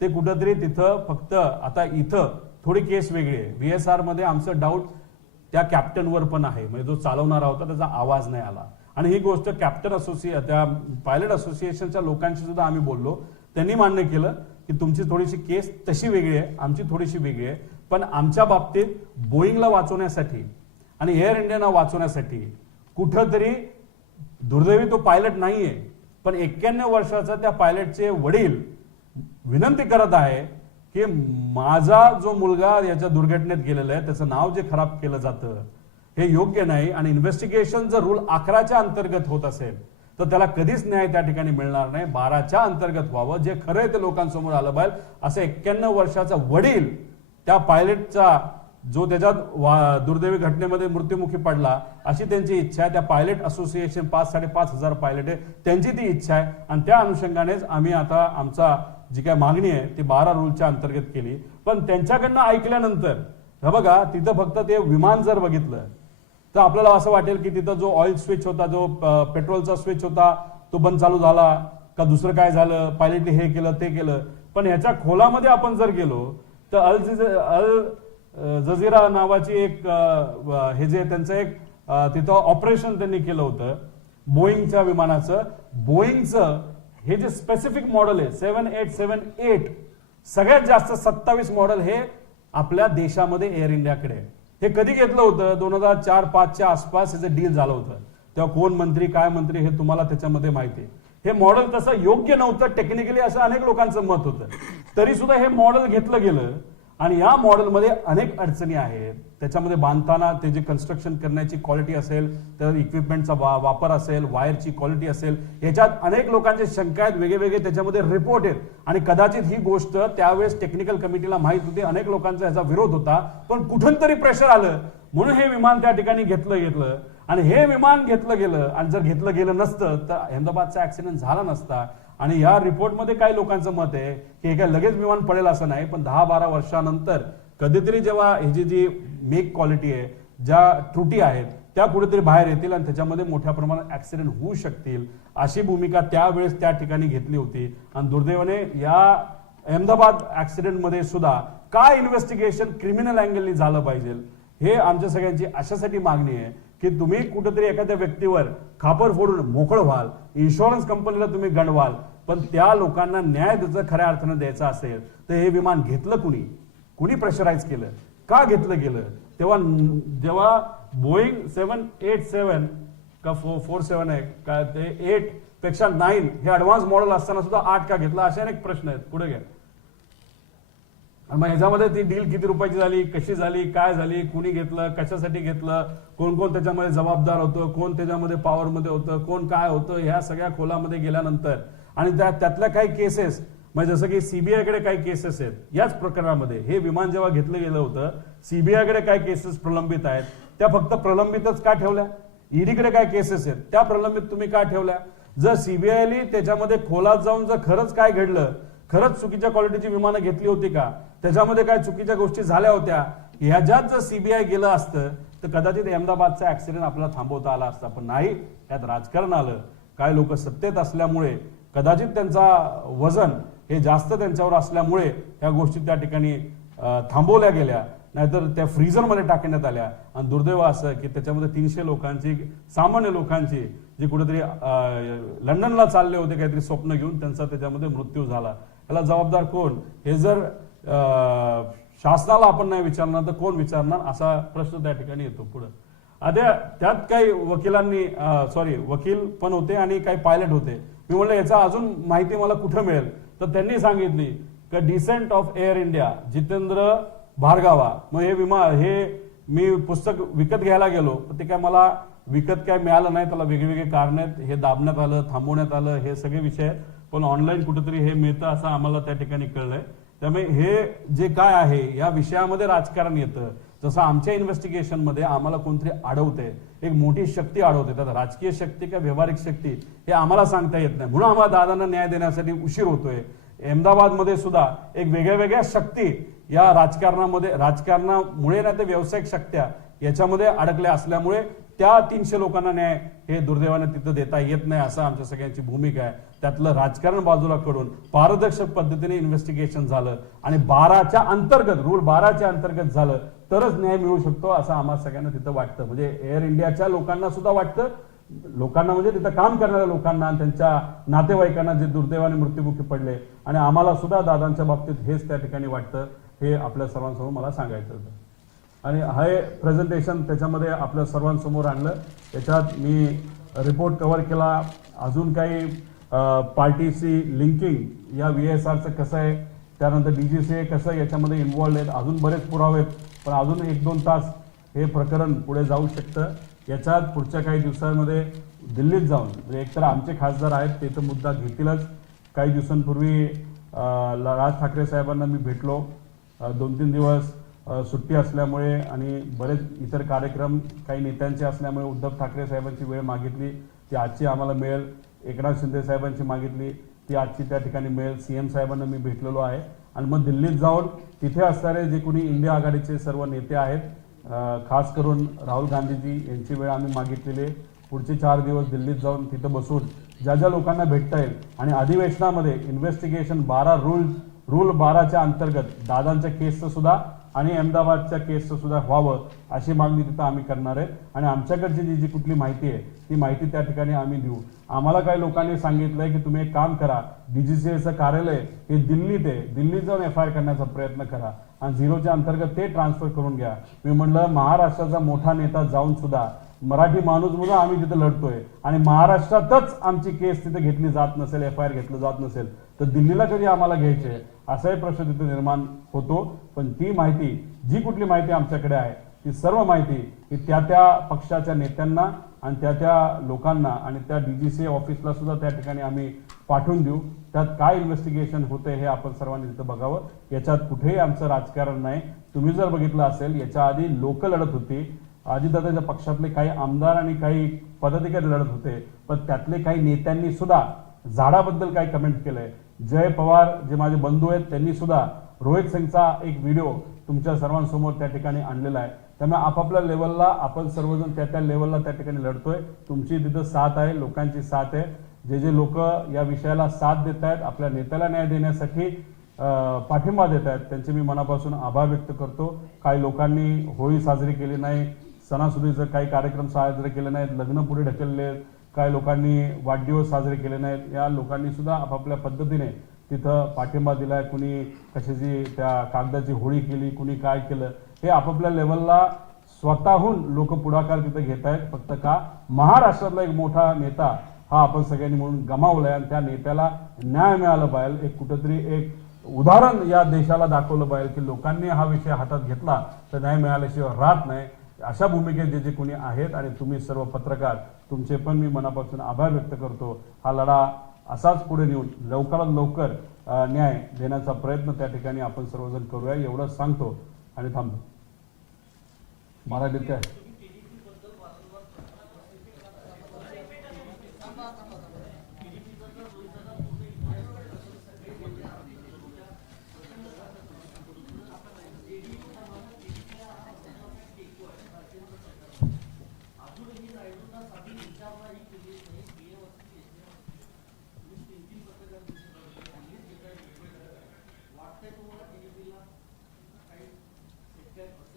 ते कुठंतरी तिथं फक्त आता इथं थोडी केस वेगळी आहे. VSR मध्ये आमचं डाऊट त्या कॅप्टनवर पण आहे, म्हणजे जो चालवणारा होता त्याचा आवाज नाही आला. आणि ही गोष्ट कॅप्टन त्या पायलट असोसिएशनच्या लोकांशी सुद्धा आम्ही बोललो. त्यांनी मान्य केलं की तुमची थोडीशी केस तशी वेगळी आहे, आमची थोडीशी वेगळी आहे, पण आमच्या बाबतीत बोईंगला वाचवण्यासाठी आणि एअर इंडियाला वाचवण्यासाठी कुठंतरी दुर्दैवी तो पायलट नाहीये, पण 91 वर्षाचा त्या पायलटचे वडील विनंती करत आहे की माझा जो मुलगा याच्या दुर्घटनेत गेलेला आहे त्याचं नाव जे खराब केलं जातं हे योग्य नाही. आणि इन्व्हेस्टिगेशन जर रूल 11च्या अंतर्गत होत असेल तर त्याला कधीच न्याय त्या ठिकाणी मिळणार नाही. 12च्या अंतर्गत व्हावं, जे खरं आहे ते लोकांसमोर आलं पाहिजे. असं 91 वर्षाचा वडील त्या पायलटचा जो त्याच्यात दुर्दैवी घटनेमध्ये मृत्युमुखी पडला अशी त्यांची इच्छा आहे. त्या पायलट असोसिएशन 5-5.5 हजार पायलट आहे त्यांची ती इच्छा आहे आणि त्या अनुषंगानेच आम्ही आता आमचा जी काय मागणी आहे ती 12 रूलच्या अंतर्गत केली. पण त्यांच्याकडनं ऐकल्यानंतर हे बघा तिथं फक्त ते विमान जर बघितलं तर आपल्याला असं वाटेल की तिथं जो ऑइल स्विच होता, जो पेट्रोलचा स्विच होता, तो बंद चालू झाला का दुसरं काय झालं, पायलटने हे केलं ते केलं. पण ह्याच्या खोलामध्ये आपण जर गेलो तर अल जझीरा नावाची एक हे जे त्यांचं एक तिथं ऑपरेशन त्यांनी केलं होतं बोईंगच्या विमानाचं. बोईंगचं हे जे स्पेसिफिक मॉडेल आहे 7878, सगळ्यात जास्त 27 मॉडेल हे आपल्या देशामध्ये एअर इंडियाकडे आहे. हे कधी घेतलं होतं? 2004-05च्या आसपास याचं डील झालं होतं. तेव्हा कोण मंत्री काय मंत्री हे तुम्हाला त्याच्यामध्ये माहिती आहे. हे मॉडेल तसं योग्य नव्हतं टेक्निकली असं अनेक लोकांचं मत होतं. तरी सुद्धा हे मॉडेल घेतलं गेलं आणि या मॉडेलमध्ये अनेक अडचणी आहेत. त्याच्यामध्ये बांधताना ते जे कन्स्ट्रक्शन करण्याची क्वालिटी असेल, तर इक्विपमेंटचा वापर असेल, वायरची क्वालिटी असेल, याच्यात अनेक लोकांचे शंका आहेत, वेगवेगळे त्याच्यामध्ये रिपोर्ट आहेत. आणि कदाचित ही गोष्ट त्यावेळेस टेक्निकल कमिटीला माहित होती, अनेक लोकांचा याचा विरोध होता, पण कुठून तरी प्रेशर आलं म्हणून हे विमान त्या ठिकाणी घेतलं गेलं. आणि हे विमान घेतलं गेलं आणि जर घेतलं गेलं नसतं तर अहमदाबादचा ऍक्सिडेंट झाला नसता. आणि या रिपोर्टमध्ये काही लोकांचं मत आहे की हे काय लगेच विमान पडेल असं नाही, पण 10-12 वर्षानंतर कधीतरी जेव्हा ह्याची जी मेक क्वालिटी आहे, ज्या त्रुटी आहेत त्या कुठेतरी बाहेर येतील आणि त्याच्यामध्ये मोठ्या प्रमाणात ऍक्सिडेंट होऊ शकतील, अशी भूमिका त्यावेळेस त्या ठिकाणी घेतली होती. आणि दुर्दैवाने या अहमदाबाद ऍक्सिडेंटमध्ये सुद्धा काय इन्व्हेस्टिगेशन क्रिमिनल अँगलनी झालं पाहिजे, हे आमच्या सगळ्यांची अशासाठी मागणी आहे की तुम्ही कुठेतरी एखाद्या व्यक्तीवर खापर फोडून मोकळ व्हाल, इन्शुरन्स कंपनीला तुम्ही गंडवाल, पण त्या लोकांना न्याय त्याचं खऱ्या अर्थानं द्यायचा असेल तर हे विमान घेतलं कुणी प्रेशराईज केलं, का घेतलं गेलं? जेव्हा बोईंग 787 का 47 आहे का ते 8 पेक्षा 9 हे ऍडव्हान्स मॉडेल असताना सुद्धा 8 का घेतला, असे अनेक प्रश्न आहेत. पुढे घ्या. मग ह्याच्यामध्ये ती डील किती रुपयाची झाली, कशी झाली, काय झाली, कुणी घेतलं, कशासाठी घेतलं, कोण कोण त्याच्यामध्ये जबाबदार होतं, कोण त्याच्यामध्ये पॉवरमध्ये होतं, कोण काय होतं, ह्या सगळ्या खोलामध्ये गेल्यानंतर आणि त्यातल्या काही केसेस म्हणजे जसं की सीबीआयकडे काही केसेस आहेत याच प्रकरणामध्ये. हे विमान जेव्हा घेतलं गेलं होतं, सीबीआयकडे काय केसेस प्रलंबित आहेत, त्या फक्त प्रलंबितच का ठेवल्या? ईडीकडे काय केसेस आहेत त्या प्रलंबित तुम्ही का ठेवल्या? जर सीबीआयने त्याच्यामध्ये खोलात जाऊन जर खरंच काय घडलं, खरंच चुकीच्या क्वालिटीची विमानं घेतली होती का, त्याच्यामध्ये काय चुकीच्या गोष्टी झाल्या होत्या, ह्याच्यात जर सीबीआय गेलं असतं तर कदाचित अहमदाबादचा ऍक्सिडेंट आपल्याला थांबवता आला असता. पण नाही, त्यात राजकारण आलं. काय लोक सत्तेत असल्यामुळे कदाचित त्यांचा वजन हे जास्त त्यांच्यावर असल्यामुळे ह्या गोष्टी त्या ठिकाणी थांबवल्या गेल्या, नाहीतर त्या फ्रीझरमध्ये टाकण्यात आल्या. आणि दुर्दैव असं की त्याच्यामध्ये 300 लोकांची, सामान्य लोकांची, जे कुठेतरी लंडनला चालले होते काहीतरी स्वप्न घेऊन, त्यांचा त्याच्यामध्ये मृत्यू झाला. याला जबाबदार कोण? हे जर शासनाला आपण नाही विचारणार तर कोण विचारणार, असा प्रश्न त्या ठिकाणी येतो. पुढे त्यात काही वकील पण होते आणि काही पायलट होते. मी म्हणलं याचा अजून माहिती मला कुठं मिळेल, तर त्यांनी सांगितली की descent of air India, Jitendra Bhargava. मग हे मी पुस्तक विकत घ्यायला गेलो, पण ते काय मला विकत काय मिळालं नाही, त्याला वेगवेगळे कारण आहेत. हे दाबण्यात आलं, थांबवण्यात आलं, हे सगळे विषय. पण ऑनलाईन कुठेतरी हे मिळतं असं आम्हाला त्या ठिकाणी कळलंय. त्यामुळे हे जे काय आहे या विषयामध्ये राजकारण येतं. जसं आमच्या इन्व्हेस्टिगेशनमध्ये आम्हाला कोणतरी अडवते, एक मोठी शक्ती अडवते, त्यात राजकीय शक्ती का व्यावहारिक शक्ती हे आम्हाला सांगता येत नाही. म्हणून आम्हाला दादांना न्याय देण्यासाठी उशीर होतोय. अहमदाबादमध्ये सुद्धा एक वेगळ्या शक्ती या राजकारणामुळे नाही तर व्यावसायिक शक्त्या याच्यामध्ये अडकल्या असल्यामुळे त्या 300 लोकांना न्याय हे दुर्दैवाने तिथं देता येत नाही, असं आमच्या सगळ्यांची भूमिका आहे. त्यातलं राजकारण बाजूला कडून पारदर्शक पद्धतीने इन्व्हेस्टिगेशन झालं आणि रूल 12च्या अंतर्गत झालं तरच न्याय मिळू शकतो, असं आम्हाला सगळ्यांना तिथं वाटतं. म्हणजे एअर इंडियाच्या लोकांना सुद्धा वाटतं, लोकांना म्हणजे तिथं काम करणाऱ्या लोकांना आणि त्यांच्या नातेवाईकांना जे दुर्दैवाने मृत्युमुखी पडले, आणि आम्हाला सुद्धा दादांच्या बाबतीत हेच त्या ठिकाणी वाटतं. हे आपल्या सर्वांसमोर मला सांगायचं होतं. आणि हे प्रेझेंटेशन त्याच्यामध्ये आपल्या सर्वांसमोर आणलं. त्याच्यात मी रिपोर्ट कव्हर केला, अजून काही पार्टीची लिंकिंग या VSRचं कसं आहे, त्यानंतर DGCA कसं याच्यामध्ये इन्व्हॉल्ड आहेत, अजून बरेच पुरावे आहेत. पण अजून 1-2 तास हे प्रकरण पुढे जाऊ शकतं. याच्यात पुढच्या काही दिवसांमध्ये दिल्लीत जाऊन, म्हणजे एकतर आमचे खासदार आहेत ते तर मुद्दा घेतीलच. काही दिवसांपूर्वी राज ठाकरे साहेबांना मी भेटलो. 2-3 दिवस सुट्टी असल्यामुळे आणि बरेच इतर कार्यक्रम काही नेत्यांचे असल्यामुळे उद्धव ठाकरे साहेबांची वेळ मागितली, ती आजची आम्हाला मिळेल. एकनाथ शिंदे साहेबांची मागितली, ती आजची त्या ठिकाणी मिळेल. CM साहेबांना मी भेटलेलो आहे आणि मग दिल्लीत जाऊन तिथे असणारे जे कोणी इंडिया आघाडीचे सर्व नेते आहेत, खास करून राहुल गांधीजी यांची वेळ आम्ही मागितलेली आहे. पुढचे 4 दिवस दिल्लीत जाऊन तिथं बसून ज्या ज्या लोकांना भेटता येईल आणि अधिवेशनामध्ये इन्व्हेस्टिगेशन 12 रूल 12च्या अंतर्गत दादांच्या केसचं सुद्धा आणि अहमदाबादच्या केसचं सुद्धा व्हावं अशी मागणी तिथं आम्ही करणार आहे. आणि आमच्याकडची जी कुठली माहिती आहे ती माहिती त्या ठिकाणी आम्ही देऊ. आम्हाला काही लोकांनी सांगितलंय की तुम्ही एक काम करा, डीजीसीएचं कार्यालय हे दिल्लीत आहे, दिल्लीत जाऊन FIR करण्याचा प्रयत्न करा आणि 0च्या अंतर्गत ते ट्रान्सफर करून घ्या. मी म्हणलं महाराष्ट्राचा मोठा नेता जाऊन सुद्धा मराठी माणूस म्हणून आम्ही तिथे लढतोय आणि महाराष्ट्रातच आमची केस तिथे घेतली जात नसेल, FIR घेतलं जात नसेल तर दिल्लीला कधी आम्हाला घ्यायचे असाही प्रश्न तिथे निर्माण होतो. पण ती माहिती, जी कुठली माहिती आमच्याकडे आहे ती सर्व माहिती ही त्या पक्षाच्या नेत्यांना आणि त्या लोकांना आणि त्या DGCA ऑफिसला सुद्धा त्या ठिकाणी आम्ही पाठवून देऊ. त्यात काय इन्व्हेस्टिगेशन होते हे आपण सर्वांनी तिथं बघावं. याच्यात कुठेही आमचं राजकारण नाही. तुम्ही जर बघितलं असेल याच्या आधी लोक लढत होती, अजितदादांच्या पक्षातले काही आमदार आणि काही पदाधिकारी लढत होते, पण त्यातले काही नेत्यांनी सुद्धा झाडाबद्दल काही कमेंट केलंय. जय पवार जे माझे बंधू आहेत त्यांनी सुद्धा रोहित सिंगचा एक व्हिडिओ तुमच्या सर्वांसमोर त्या ठिकाणी आणलेला आहे. त्यामुळे आपापल्या लेवलला आपण सर्वजण त्या लेवलला त्या ठिकाणी लढतोय. तुमची तिथं साथ आहे, लोकांची साथ आहे. जे लोक या विषयाला साथ देत आहेत, आपल्या नेत्याला न्याय देण्यासाठी पाठिंबा देत आहेत, त्यांचे मी मनापासून आभार व्यक्त करतो. काही लोकांनी होळी साजरी केली नाही, सणासुदीचे काही कार्यक्रम साजरे केले नाहीत, लग्न पुढे ढकलले, काही लोकांनी वाढदिवस साजरे केले नाहीत. या लोकांनी सुद्धा आपापल्या पद्धतीने तिथं पाठिंबा दिलाय. कुणी कशाची त्या कागदाची होळी केली, कुणी काय केलं, हे आपापल्या लेवलला स्वतःहून लोक पुढाकार तिथे घेत आहेत. फक्त का महाराष्ट्रातला एक मोठा नेता हा आपण सगळ्यांनी म्हणून गमावलाय आणि त्या नेत्याला न्याय मिळाला पाहिजे. एक कुठेतरी एक उदाहरण या देशाला दाखवलं पाहिजे की लोकांनी हा विषय हातात घेतला तर न्याय मिळाल्याशिवाय राहत नाही. अशा भूमिकेत जे कोणी आहेत आणि तुम्ही सर्व पत्रकार, तुमचे पण मी मनापासून आभार व्यक्त करतो. हा लढा असाच पुढे नेऊन लवकरात लवकर न्याय देण्याचा प्रयत्न त्या ठिकाणी आपण सर्वजण करूया एवढंच सांगतो आणि थांबतो. मराठीत काय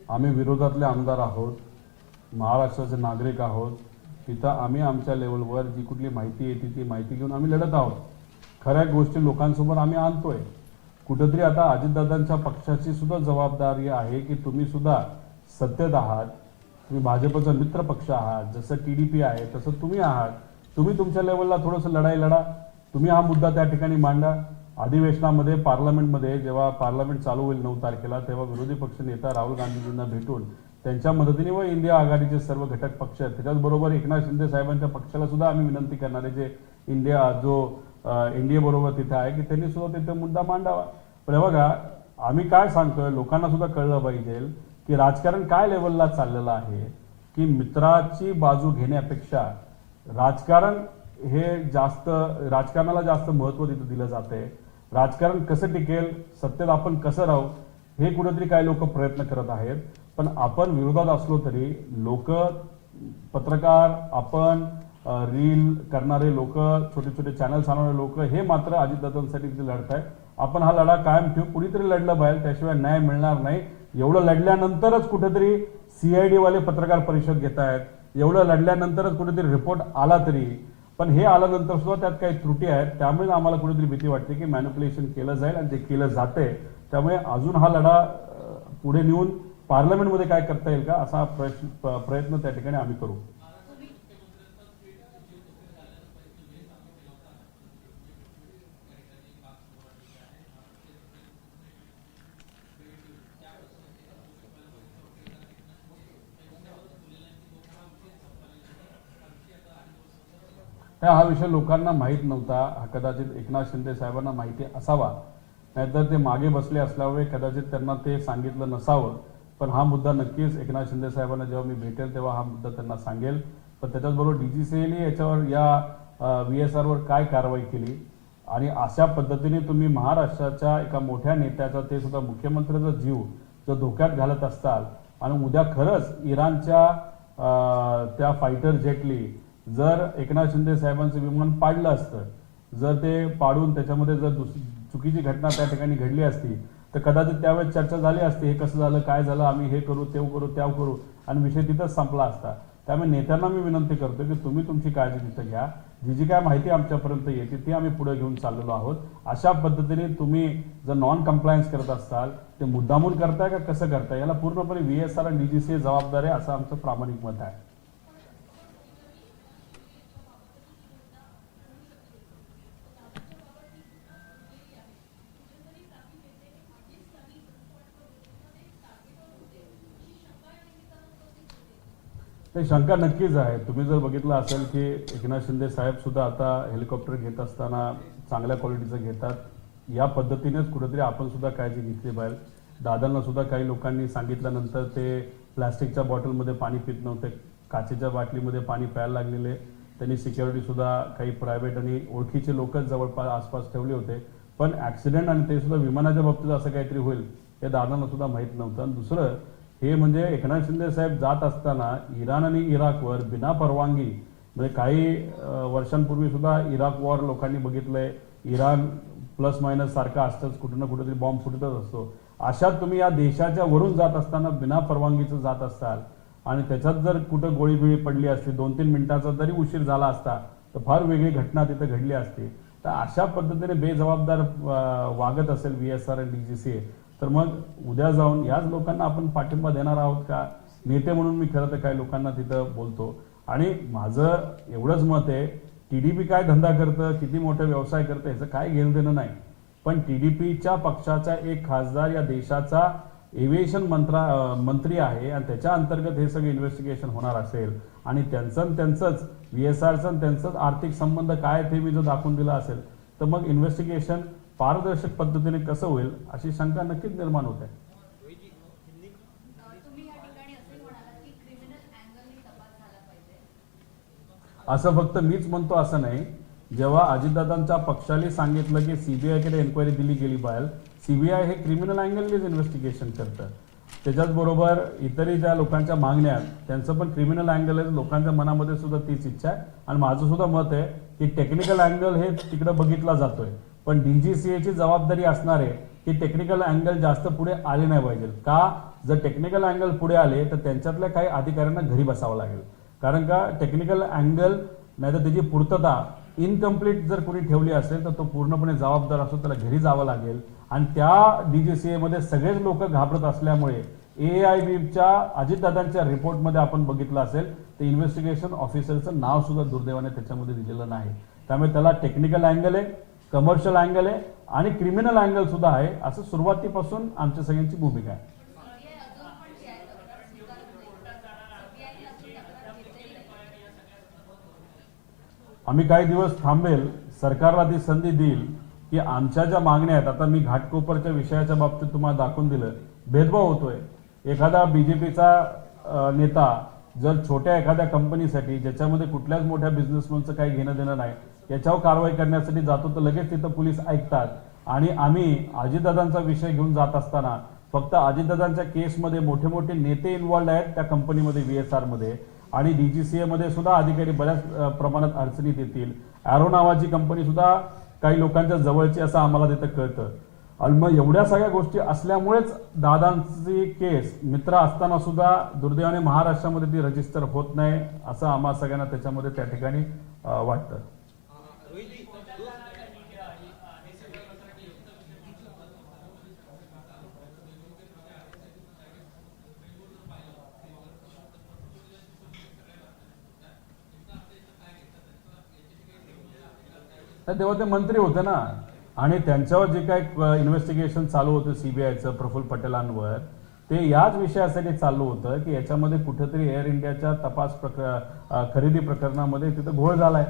आम्ही विरोधातले आमदार आहोत, महाराष्ट्राचे नागरिक आहोत. तिथं आम्ही आमच्या लेवलवर जी कुठली माहिती येते ती माहिती घेऊन आम्ही लढत आहोत. खऱ्या गोष्टी लोकांसमोर आम्ही आणतोय. कुठेतरी आता अजितदादांच्या पक्षाची सुद्धा जबाबदारी आहे की तुम्ही सुद्धा सत्तेत आहात, तुम्ही भाजपचा मित्र पक्ष आहात, जसं TDP आहे तसं तुम्ही आहात. तुम्ही तुमच्या लेवलला थोडंसं लढाई लढा. तुम्ही हा मुद्दा त्या ठिकाणी मांडा. अधिवेशनामध्ये पार्लमेंटमध्ये जेव्हा पार्लमेंट चालू होईल 9 तारखेला तेव्हा विरोधी पक्ष नेता राहुल गांधीजींना भेटून त्यांच्या मदतीने व इंडिया आघाडीचे सर्व घटक पक्ष आहेत त्याच्याचबरोबर एकनाथ शिंदे साहेबांच्या पक्षाला सुद्धा आम्ही विनंती करणार आहे, जे NDA बरोबर तिथे आहे, की त्यांनी सुद्धा तिथे मुद्दा मांडावा. पण बघा आम्ही काय सांगतोय लोकांना सुद्धा कळलं पाहिजे की राजकारण काय लेवलला चाललेलं आहे, की मित्राची बाजू घेण्यापेक्षा राजकारणाला जास्त महत्त्व तिथे दिलं जाते. राजकारण कसं टिकेल, सत्तेत आपण कसं राहू हे कुठेतरी काही लोक प्रयत्न करत आहेत. पण आपण विरोधात असलो तरी लोक, पत्रकार, आपण रील करणारे लोक, छोटे छोटे चॅनल चालवणारे लोक हे मात्र अजितदादांसाठी तिथे लढत आहेत. आपण हा लढा कायम ठेवू. कुणीतरी लढलं पाहिजे, त्याशिवाय न्याय मिळणार नाही. एवढं लढल्यानंतरच कुठेतरी CID वाले पत्रकार परिषद घेत आहेत, एवढं लढल्यानंतरच कुठेतरी रिपोर्ट आला तरी. पण हे आल्यानंतर सुद्धा त्यात काही त्रुटी आहेत. त्यामुळे आम्हाला कुठेतरी भीती वाटते की मॅनिप्युलेशन केलं जाईल आणि ते केलं जाते. त्यामुळे अजून हा लढा पुढे नेऊन पार्लमेंटमध्ये काय करता येईल का असा प्रयत्न त्या ठिकाणी आम्ही करू. हा विषय लोकांना माहीत नव्हता. हा कदाचित एकनाथ शिंदे साहेबांना माहिती असावा, नाहीतर ते मागे बसले असल्यामुळे कदाचित त्यांना ते सांगितलं नसावं. पण हा मुद्दा नक्कीच एकनाथ शिंदे साहेबांना जेव्हा मी भेटेल तेव्हा हा मुद्दा त्यांना सांगेल. पण त्याच्याचबरोबर DGCAने याच्यावर या VSRवर काय कारवाई केली, आणि अशा पद्धतीने तुम्ही महाराष्ट्राच्या एका मोठ्या नेत्याचा, ते सुद्धा मुख्यमंत्र्याचा जीव जर धोक्यात घालत असताल आणि उद्या खरंच इराणच्या त्या फायटर जेटली जर एकनाथ शिंदे साहेबांचं विमान पाडलं असतं, जर ते पाडून त्याच्यामध्ये जर चुकीची घटना त्या ठिकाणी घडली असती तर कदाचित त्यावेळेस चर्चा झाली असती, हे कसं झालं, काय झालं, आम्ही हे करू, ते करू, त्या करू, आणि विषय तिथंच संपला असता. त्यामुळे नेत्यांना मी विनंती करतो की तुम्ही तुमची काळजी तिथं घ्या. जी काय माहिती आमच्यापर्यंत येते ती आम्ही पुढे घेऊन चाललेलो आहोत. अशा पद्धतीने तुम्ही जर नॉन कम्प्लायन्स करत असाल ते मुद्दामून करताय का कसं करताय, याला पूर्णपणे VSR आणि DGCA जबाबदार आहे, असं आमचं प्रामाणिक मत आहे. ते शंका नक्कीच आहे. तुम्ही जर बघितलं असेल की एकनाथ शिंदे साहेब सुद्धा आता हेलिकॉप्टर घेत असताना चांगल्या क्वालिटीचं घेतात. या पद्धतीनेच कुठेतरी आपण सुद्धा काळजी घेतली पाहिजे. दादांना सुद्धा काही लोकांनी सांगितल्यानंतर ते प्लॅस्टिकच्या बॉटलमध्ये पाणी पित नव्हते, काचेच्या बाटलीमध्ये पाणी प्यायला लागलेले. त्यांनी सिक्युरिटी सुद्धा काही प्रायव्हेट आणि ओळखीचे लोकच जवळपास आसपास ठेवले होते. पण ऍक्सिडेंट आणि ते सुद्धा विमानाच्या बाबतीत असं काहीतरी होईल हे दादांना सुद्धा माहीत नव्हतं. आणि दुसरं हे म्हणजे एकनाथ शिंदे साहेब जात असताना इराण आणि इराकवर बिना परवानगी, म्हणजे काही वर्षांपूर्वी सुद्धा इराक वॉर लोकांनी बघितलंय, इराण प्लस मायनस सारखा असतंच, कुठं ना कुठेतरी बॉम्ब फुटतच असतो. अशात तुम्ही या देशाच्या वरून जात असताना बिना परवानगीचं जात असाल आणि त्याच्यात जर कुठं गोळीबिळी पडली असती, 2-3 मिनिटाचा जरी उशीर झाला असता तर फार वेगळी घटना तिथे घडली असती. तर अशा पद्धतीने बेजबाबदार वागत असेल VSR आणि DGCA, तर मग उद्या जाऊन याच लोकांना आपण पाठिंबा देणार आहोत का? नेते म्हणून मी खरं तर काही लोकांना तिथं बोलतो. आणि माझं एवढंच मत आहे, TDP काय धंदा करतं, किती मोठा व्यवसाय करतं, ह्याचं काय घेणं देणं नाही. पण TDPच्या पक्षाचा एक खासदार या देशाचा एव्हिएशन मंत्री आहे आणि त्याच्या अंतर्गत हे सगळे इन्व्हेस्टिगेशन होणार असेल आणि त्यांचंच VSRचं त्यांचंच आर्थिक संबंध काय ते मी जर दाखवून दिला असेल तर मग इन्व्हेस्टिगेशन पारदर्शक पद्धतीने कसं होईल अशी शंका नक्कीच निर्माण होते. असं फक्त मीच म्हणतो असं नाही. जेव्हा अजितदादांच्या पक्षाने सांगितलं की CBI-कडे एन्क्वायरी दिली गेली पाहिजे, CBI हे क्रिमिनल अँगलनेच इन्व्हेस्टिगेशन करतं. त्याच्याच बरोबर इतरही ज्या लोकांच्या मागण्या आहेत त्यांचं पण क्रिमिनल अँगल आहे. लोकांच्या मनामध्ये सुद्धा तीच इच्छा आहे आणि माझं सुद्धा मत आहे की टेक्निकल अँगल हे तिकडे बघितला जातोय, पण DGCAची जबाबदारी असणार आहे की टेक्निकल अँगल जास्त पुढे आले नाही पाहिजे. का? जर टेक्निकल अँगल पुढे आले तर त्यांच्यातल्या काही अधिकाऱ्यांना घरी बसावं लागेल. कारण का टेक्निकल अँगल नाही तर त्याची पूर्तता इनकम्प्लीट जर कोणी ठेवली असेल तर तो पूर्णपणे जबाबदार असतो, त्याला घरी जावं लागेल. आणि त्या DGCA-मध्ये सगळेच लोक घाबरत असल्यामुळे AIBच्या अजितदादांच्या रिपोर्टमध्ये आपण बघितलं असेल तर इन्व्हेस्टिगेशन ऑफिसरचं नाव सुद्धा दुर्दैवाने त्याच्यामध्ये दिलेलं नाही. त्यामुळे त्याला टेक्निकल अँगल आहे, कमर्शियल अँगल आहे आणि क्रिमिनल अँगल सुद्धा आहे, असं सुरुवातीपासून आमच्या सगळ्यांची भूमिका आहे. आम्ही काही दिवस थांबेल, सरकारला ती संधी देईल की आमच्या ज्या मागण्या आहेत, आता मी घाटकोपरच्या विषयाच्या बाबतीत तुम्हाला दाखवून दिलं, भेदभाव होतोय. एखादा BJPचा नेता जर छोट्या एखाद्या कंपनीसाठी ज्याच्यामध्ये कुठल्याच मोठ्या बिझनेसमनचं काही घेणं देणं नाही याच्यावर कारवाई करण्यासाठी जातो तर लगेच तिथं पोलीस ऐकतात. आणि आम्ही अजितदादांचा विषय घेऊन जात असताना फक्त अजितदादांच्या केसमध्ये मोठे मोठे नेते इन्व्हॉल्ड आहेत त्या कंपनीमध्ये VSRमध्ये आणि DGCA-मध्ये सुद्धा अधिकारी बऱ्याच प्रमाणात अडचणीत येतील. ॲरो नावाची कंपनी सुद्धा काही लोकांच्या जवळची असं आम्हाला तिथं कळतं. आणि मग एवढ्या सगळ्या गोष्टी असल्यामुळेच दादांची केस मित्र असताना सुद्धा दुर्दैवाने महाराष्ट्रामध्ये ती रजिस्टर होत नाही असं आम्हा सगळ्यांना त्याच्यामध्ये त्या ठिकाणी वाटतं. तेव्हा ते मंत्री होते ना आणि त्यांच्यावर जे काही इन्व्हेस्टिगेशन चालू होतं CBIचं प्रफुल्ल पटेलांवर, ते याच विषयासाठी चालू होतं की याच्यामध्ये कुठेतरी एअर इंडियाच्या खरेदी प्रकरणामध्ये तिथं घोळ झालाय,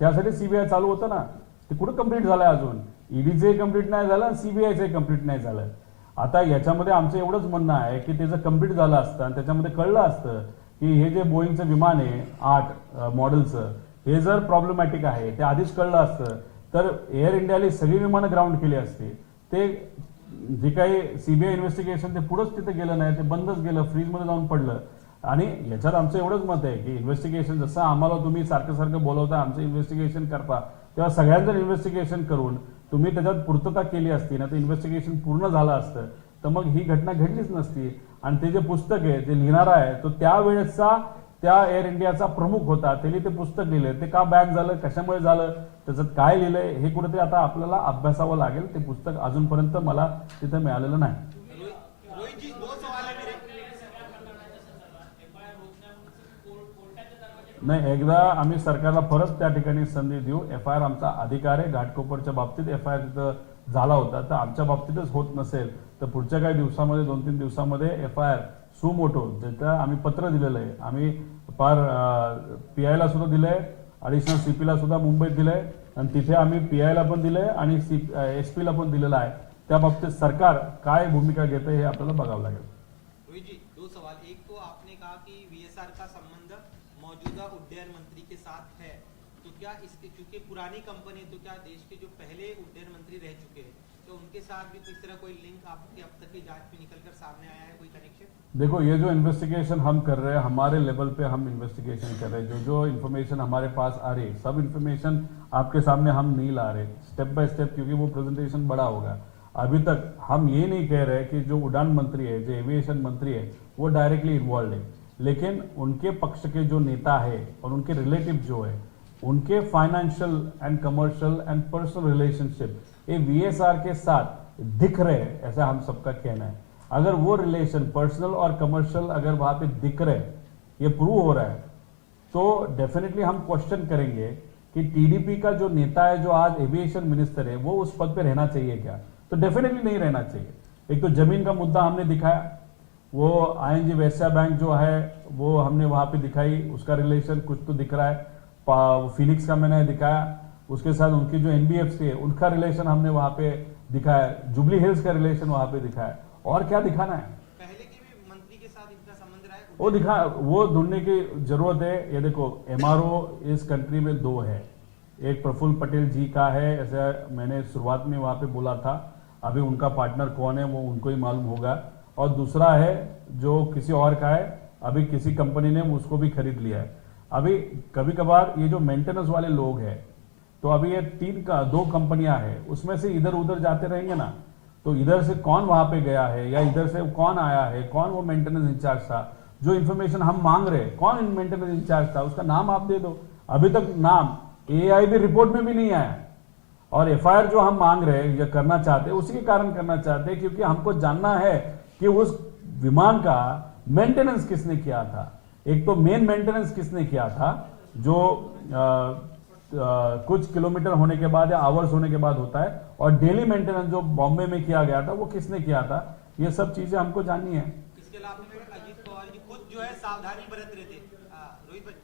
त्यासाठी CBI चालू होतं ना. ते कुठं कंप्लीट झालंय अजून? EDचंही कंप्लीट नाही झालं, CBIचंही कंप्लीट नाही झालं. आता याच्यामध्ये आमचं एवढंच म्हणणं आहे की त्याचं कंप्लीट झालं असतं आणि त्याच्यामध्ये कळलं असतं की हे जे बोईंगचं विमान आहे 8 मॉडेलचं हे जर प्रॉब्लेमॅटिक आहे ते आधीच कळलं असतं तर एअर इंडियाने सगळी विमानं ग्राउंड केली असती. ते जे काही सीबीआय इन्व्हेस्टिगेशन ते पुढंच तिथे गेलं नाही, ते बंदच गेलं, फ्रीजमध्ये जाऊन पडलं. आणि याच्यात आमचं एवढंच मत आहे की इन्व्हेस्टिगेशन जसं आम्हाला तुम्ही सारखं सारखं बोलवता, आमचं इन्व्हेस्टिगेशन करता, तेव्हा सगळ्यांचं इन्व्हेस्टिगेशन करून तुम्ही त्याच्यात पूर्तता केली असती ना, तर इन्व्हेस्टिगेशन पूर्ण झालं असतं, तर मग ही घटना घडलीच नसती. आणि ते जे पुस्तक आहे जे लिहिणारा आहे तो त्यावेळेसचा त्या एअर इंडियाचा प्रमुख होता, त्यांनी ते पुस्तक लिहिलंय. ते का बॅन झालं, कशामुळे झालं, त्याच्यात काय लिहिलंय हे कुठेतरी आता आपल्याला अभ्यासावं लागेल. ते पुस्तक अजूनपर्यंत मला तिथे मिळालेलं नाही. रोहित जी, 2 सवाल है मेरे. नाही, एकदा आम्ही सरकारला परत त्या ठिकाणी संधी देऊ. FIR आमचा अधिकार आहे. घाटकोपरच्या बाबतीत FIR तिथं झाला होता, तर आमच्या बाबतीतच होत नसेल तर पुढच्या काही दिवसामध्ये 2-3 दिवसामध्ये FIR सुमोटो ज्याचं आम्ही पत्र दिलेलं आहे, आम्ही पार PI ला सुद्धा दिलंय, ॲडिशनल CP ला सुद्धा मुंबईत दिलंय, आणि तिथे आम्ही PI ला पण दिलंय आणि SP ला पण दिलेलं आहे. त्या बाबतीत सरकार काय भूमिका घेते हे आपल्याला बघावं लागेल. रोहित जी, 2 सवाल. एक तो आपने कहा कि VSR का संबंध मौजूदा उड्डयन मंत्री के साथ है, तो क्या इसके चूंकि पुरानी कंपनी, तो क्या देश के जो पहले उड्डयन मंत्री रह चुके हैं, तो उनके साथ भी किस तरह कोई लिंक आपकी अब तक की जांच में निकलकर सामने आया है, कोई कनेक्शन? देखो, ये जो इन्वेस्टिगेशन हम कर रहे हैं, हमारे लेवल पे हम इन्वेस्टिगेशन कर रहे हैं. जो इन्फॉर्मेशन हमारे पास आ रही है, सब इन्फॉर्मेशन आपके सामने हम नहीं ला रहे, स्टेप बाय स्टेप, क्योंकि वो प्रेजेंटेशन बड़ा होगा. अभी तक हम ये नहीं कह रहे कि जो उड़ान मंत्री है, जो एविएशन मंत्री है, वो डायरेक्टली इन्वॉल्व है, लेकिन उनके पक्ष के जो नेता है और उनके रिलेटिव जो है, उनके financial end commercial end personal relationship ये VSR के साथ दिख रहे हैं, ऐसा हम सबका कहना है. अगर वो रिलेशन पर्सनल और कमर्शियल अगर वहां पे दिख रहे, ये प्रूव हो रहा है, तो डेफिनेटली हम क्वेश्चन करेंगे कि TDP का जो नेता है, जो आज एविएशन मिनिस्टर है, वो उस पद पे रहना चाहिए क्या? तो डेफिनेटली नहीं रहना चाहिए. एक तो जमीन का मुद्दा हमने दिखाया, वो ING वैश्या बैंक जो है वो हमने वहां पे दिखाई, उसका रिलेशन कुछ तो दिख रहा है. फिनिक्स का मैंने दिखाया, उसके साथ उनकी जो NBFC है उनका रिलेशन हमने वहां पे दिखाया, जुबली हिल्स का रिलेशन वहां पे दिखाया. और क्या दिखाना है? पहले के भी मंत्री के साथ इनका संबंध रहा है? वो दिखा, वो ढूंढने की जरूरत है. ये देखो, MRO इस कंट्री में 2 है. एक प्रफुल्ल पटेल जी का है, ऐसा मैंने शुरुआत में वहां पे बोला था. अभी उनका पार्टनर कौन है वो उनको ही मालूम होगा. और दूसरा है जो किसी और का है, अभी किसी कंपनी ने उसको भी खरीद लिया है. अभी कभी कभार ये जो मेंटेनेंस वाले लोग हैं, तो अभी ये 2 कंपनियां हैं, उसमें से इधर उधर जाते रहेंगे ना, तो इधर से कौन वहां पे गया है या इधर से कौन आया है, कौन वो मेंटेनेंस इंचार्ज था, जो इन्फॉर्मेशन हम मांग रहे हैं, कौन मेंटेनेंस इंचार्ज था, उसका नाम आप दे दो. अभी तक नाम AIB रिपोर्ट में भी नहीं आया. और FIR जो हम मांग रहे हैं या करना चाहते हैं, उसी के कारण करना चाहते हैं, क्योंकि हमको जानना है कि उस विमान का मेंटेनेंस किसने किया था. एक तो मेन मेंटेनेंस किसने किया था, जो कुछ किलोमीटर होने के बाद या आवर्स होने के बाद होता है, और डेली मेंटेनेंस जो बॉम्बे में किया गया था वो किसने किया था. ये सब चीजें हमको जाननी है. इसके अलावा आपने अजीत पवार जी खुद जो है सावधानी बरत रहे थे. रोहित भाई,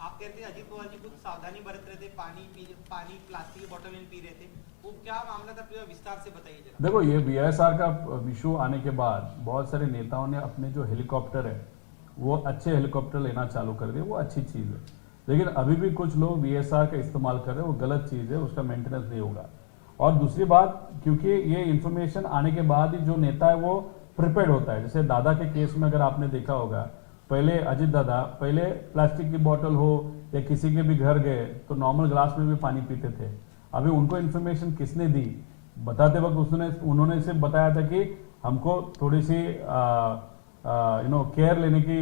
आप कहते हैं अजीत पवार जी खुद सावधानी बरत रहे थे, पानी प्लास्टिक की बोतल में पी रहे थे, वो क्या मामला था, पूरा विस्तार से बताइए जरा. देखो, ये VSR का इशू आने के बाद बहुत सारे नेताओं ने अपने जो हेलीकॉप्टर है वो अच्छे हेलीकॉप्टर लेना चालू कर दिए, वो अच्छी चीज है. लेकिन अभी भी कुछ लोग VSR का इस्तेमाल कर रहे हैं, वो गलत चीज है, उसका मेंटेनेंस नहीं होगा. और दूसरी बात, क्योंकि ये इंफॉर्मेशन आने के बाद ही जो नेता है वो प्रिपेयर्ड होता है. जैसे दादा के केस में अगर आपने देखा होगा, पहले अजित दादा पहले प्लास्टिक की बोतल हो या किसी के भी घर गए तो नॉर्मल ग्लास में भी पानी पीते थे. अभी उनको इन्फॉर्मेशन किसने दी, बताते वक्त उन्होंने सिर्फ बताया था कि हमको थोड़ी सी केयर लेने की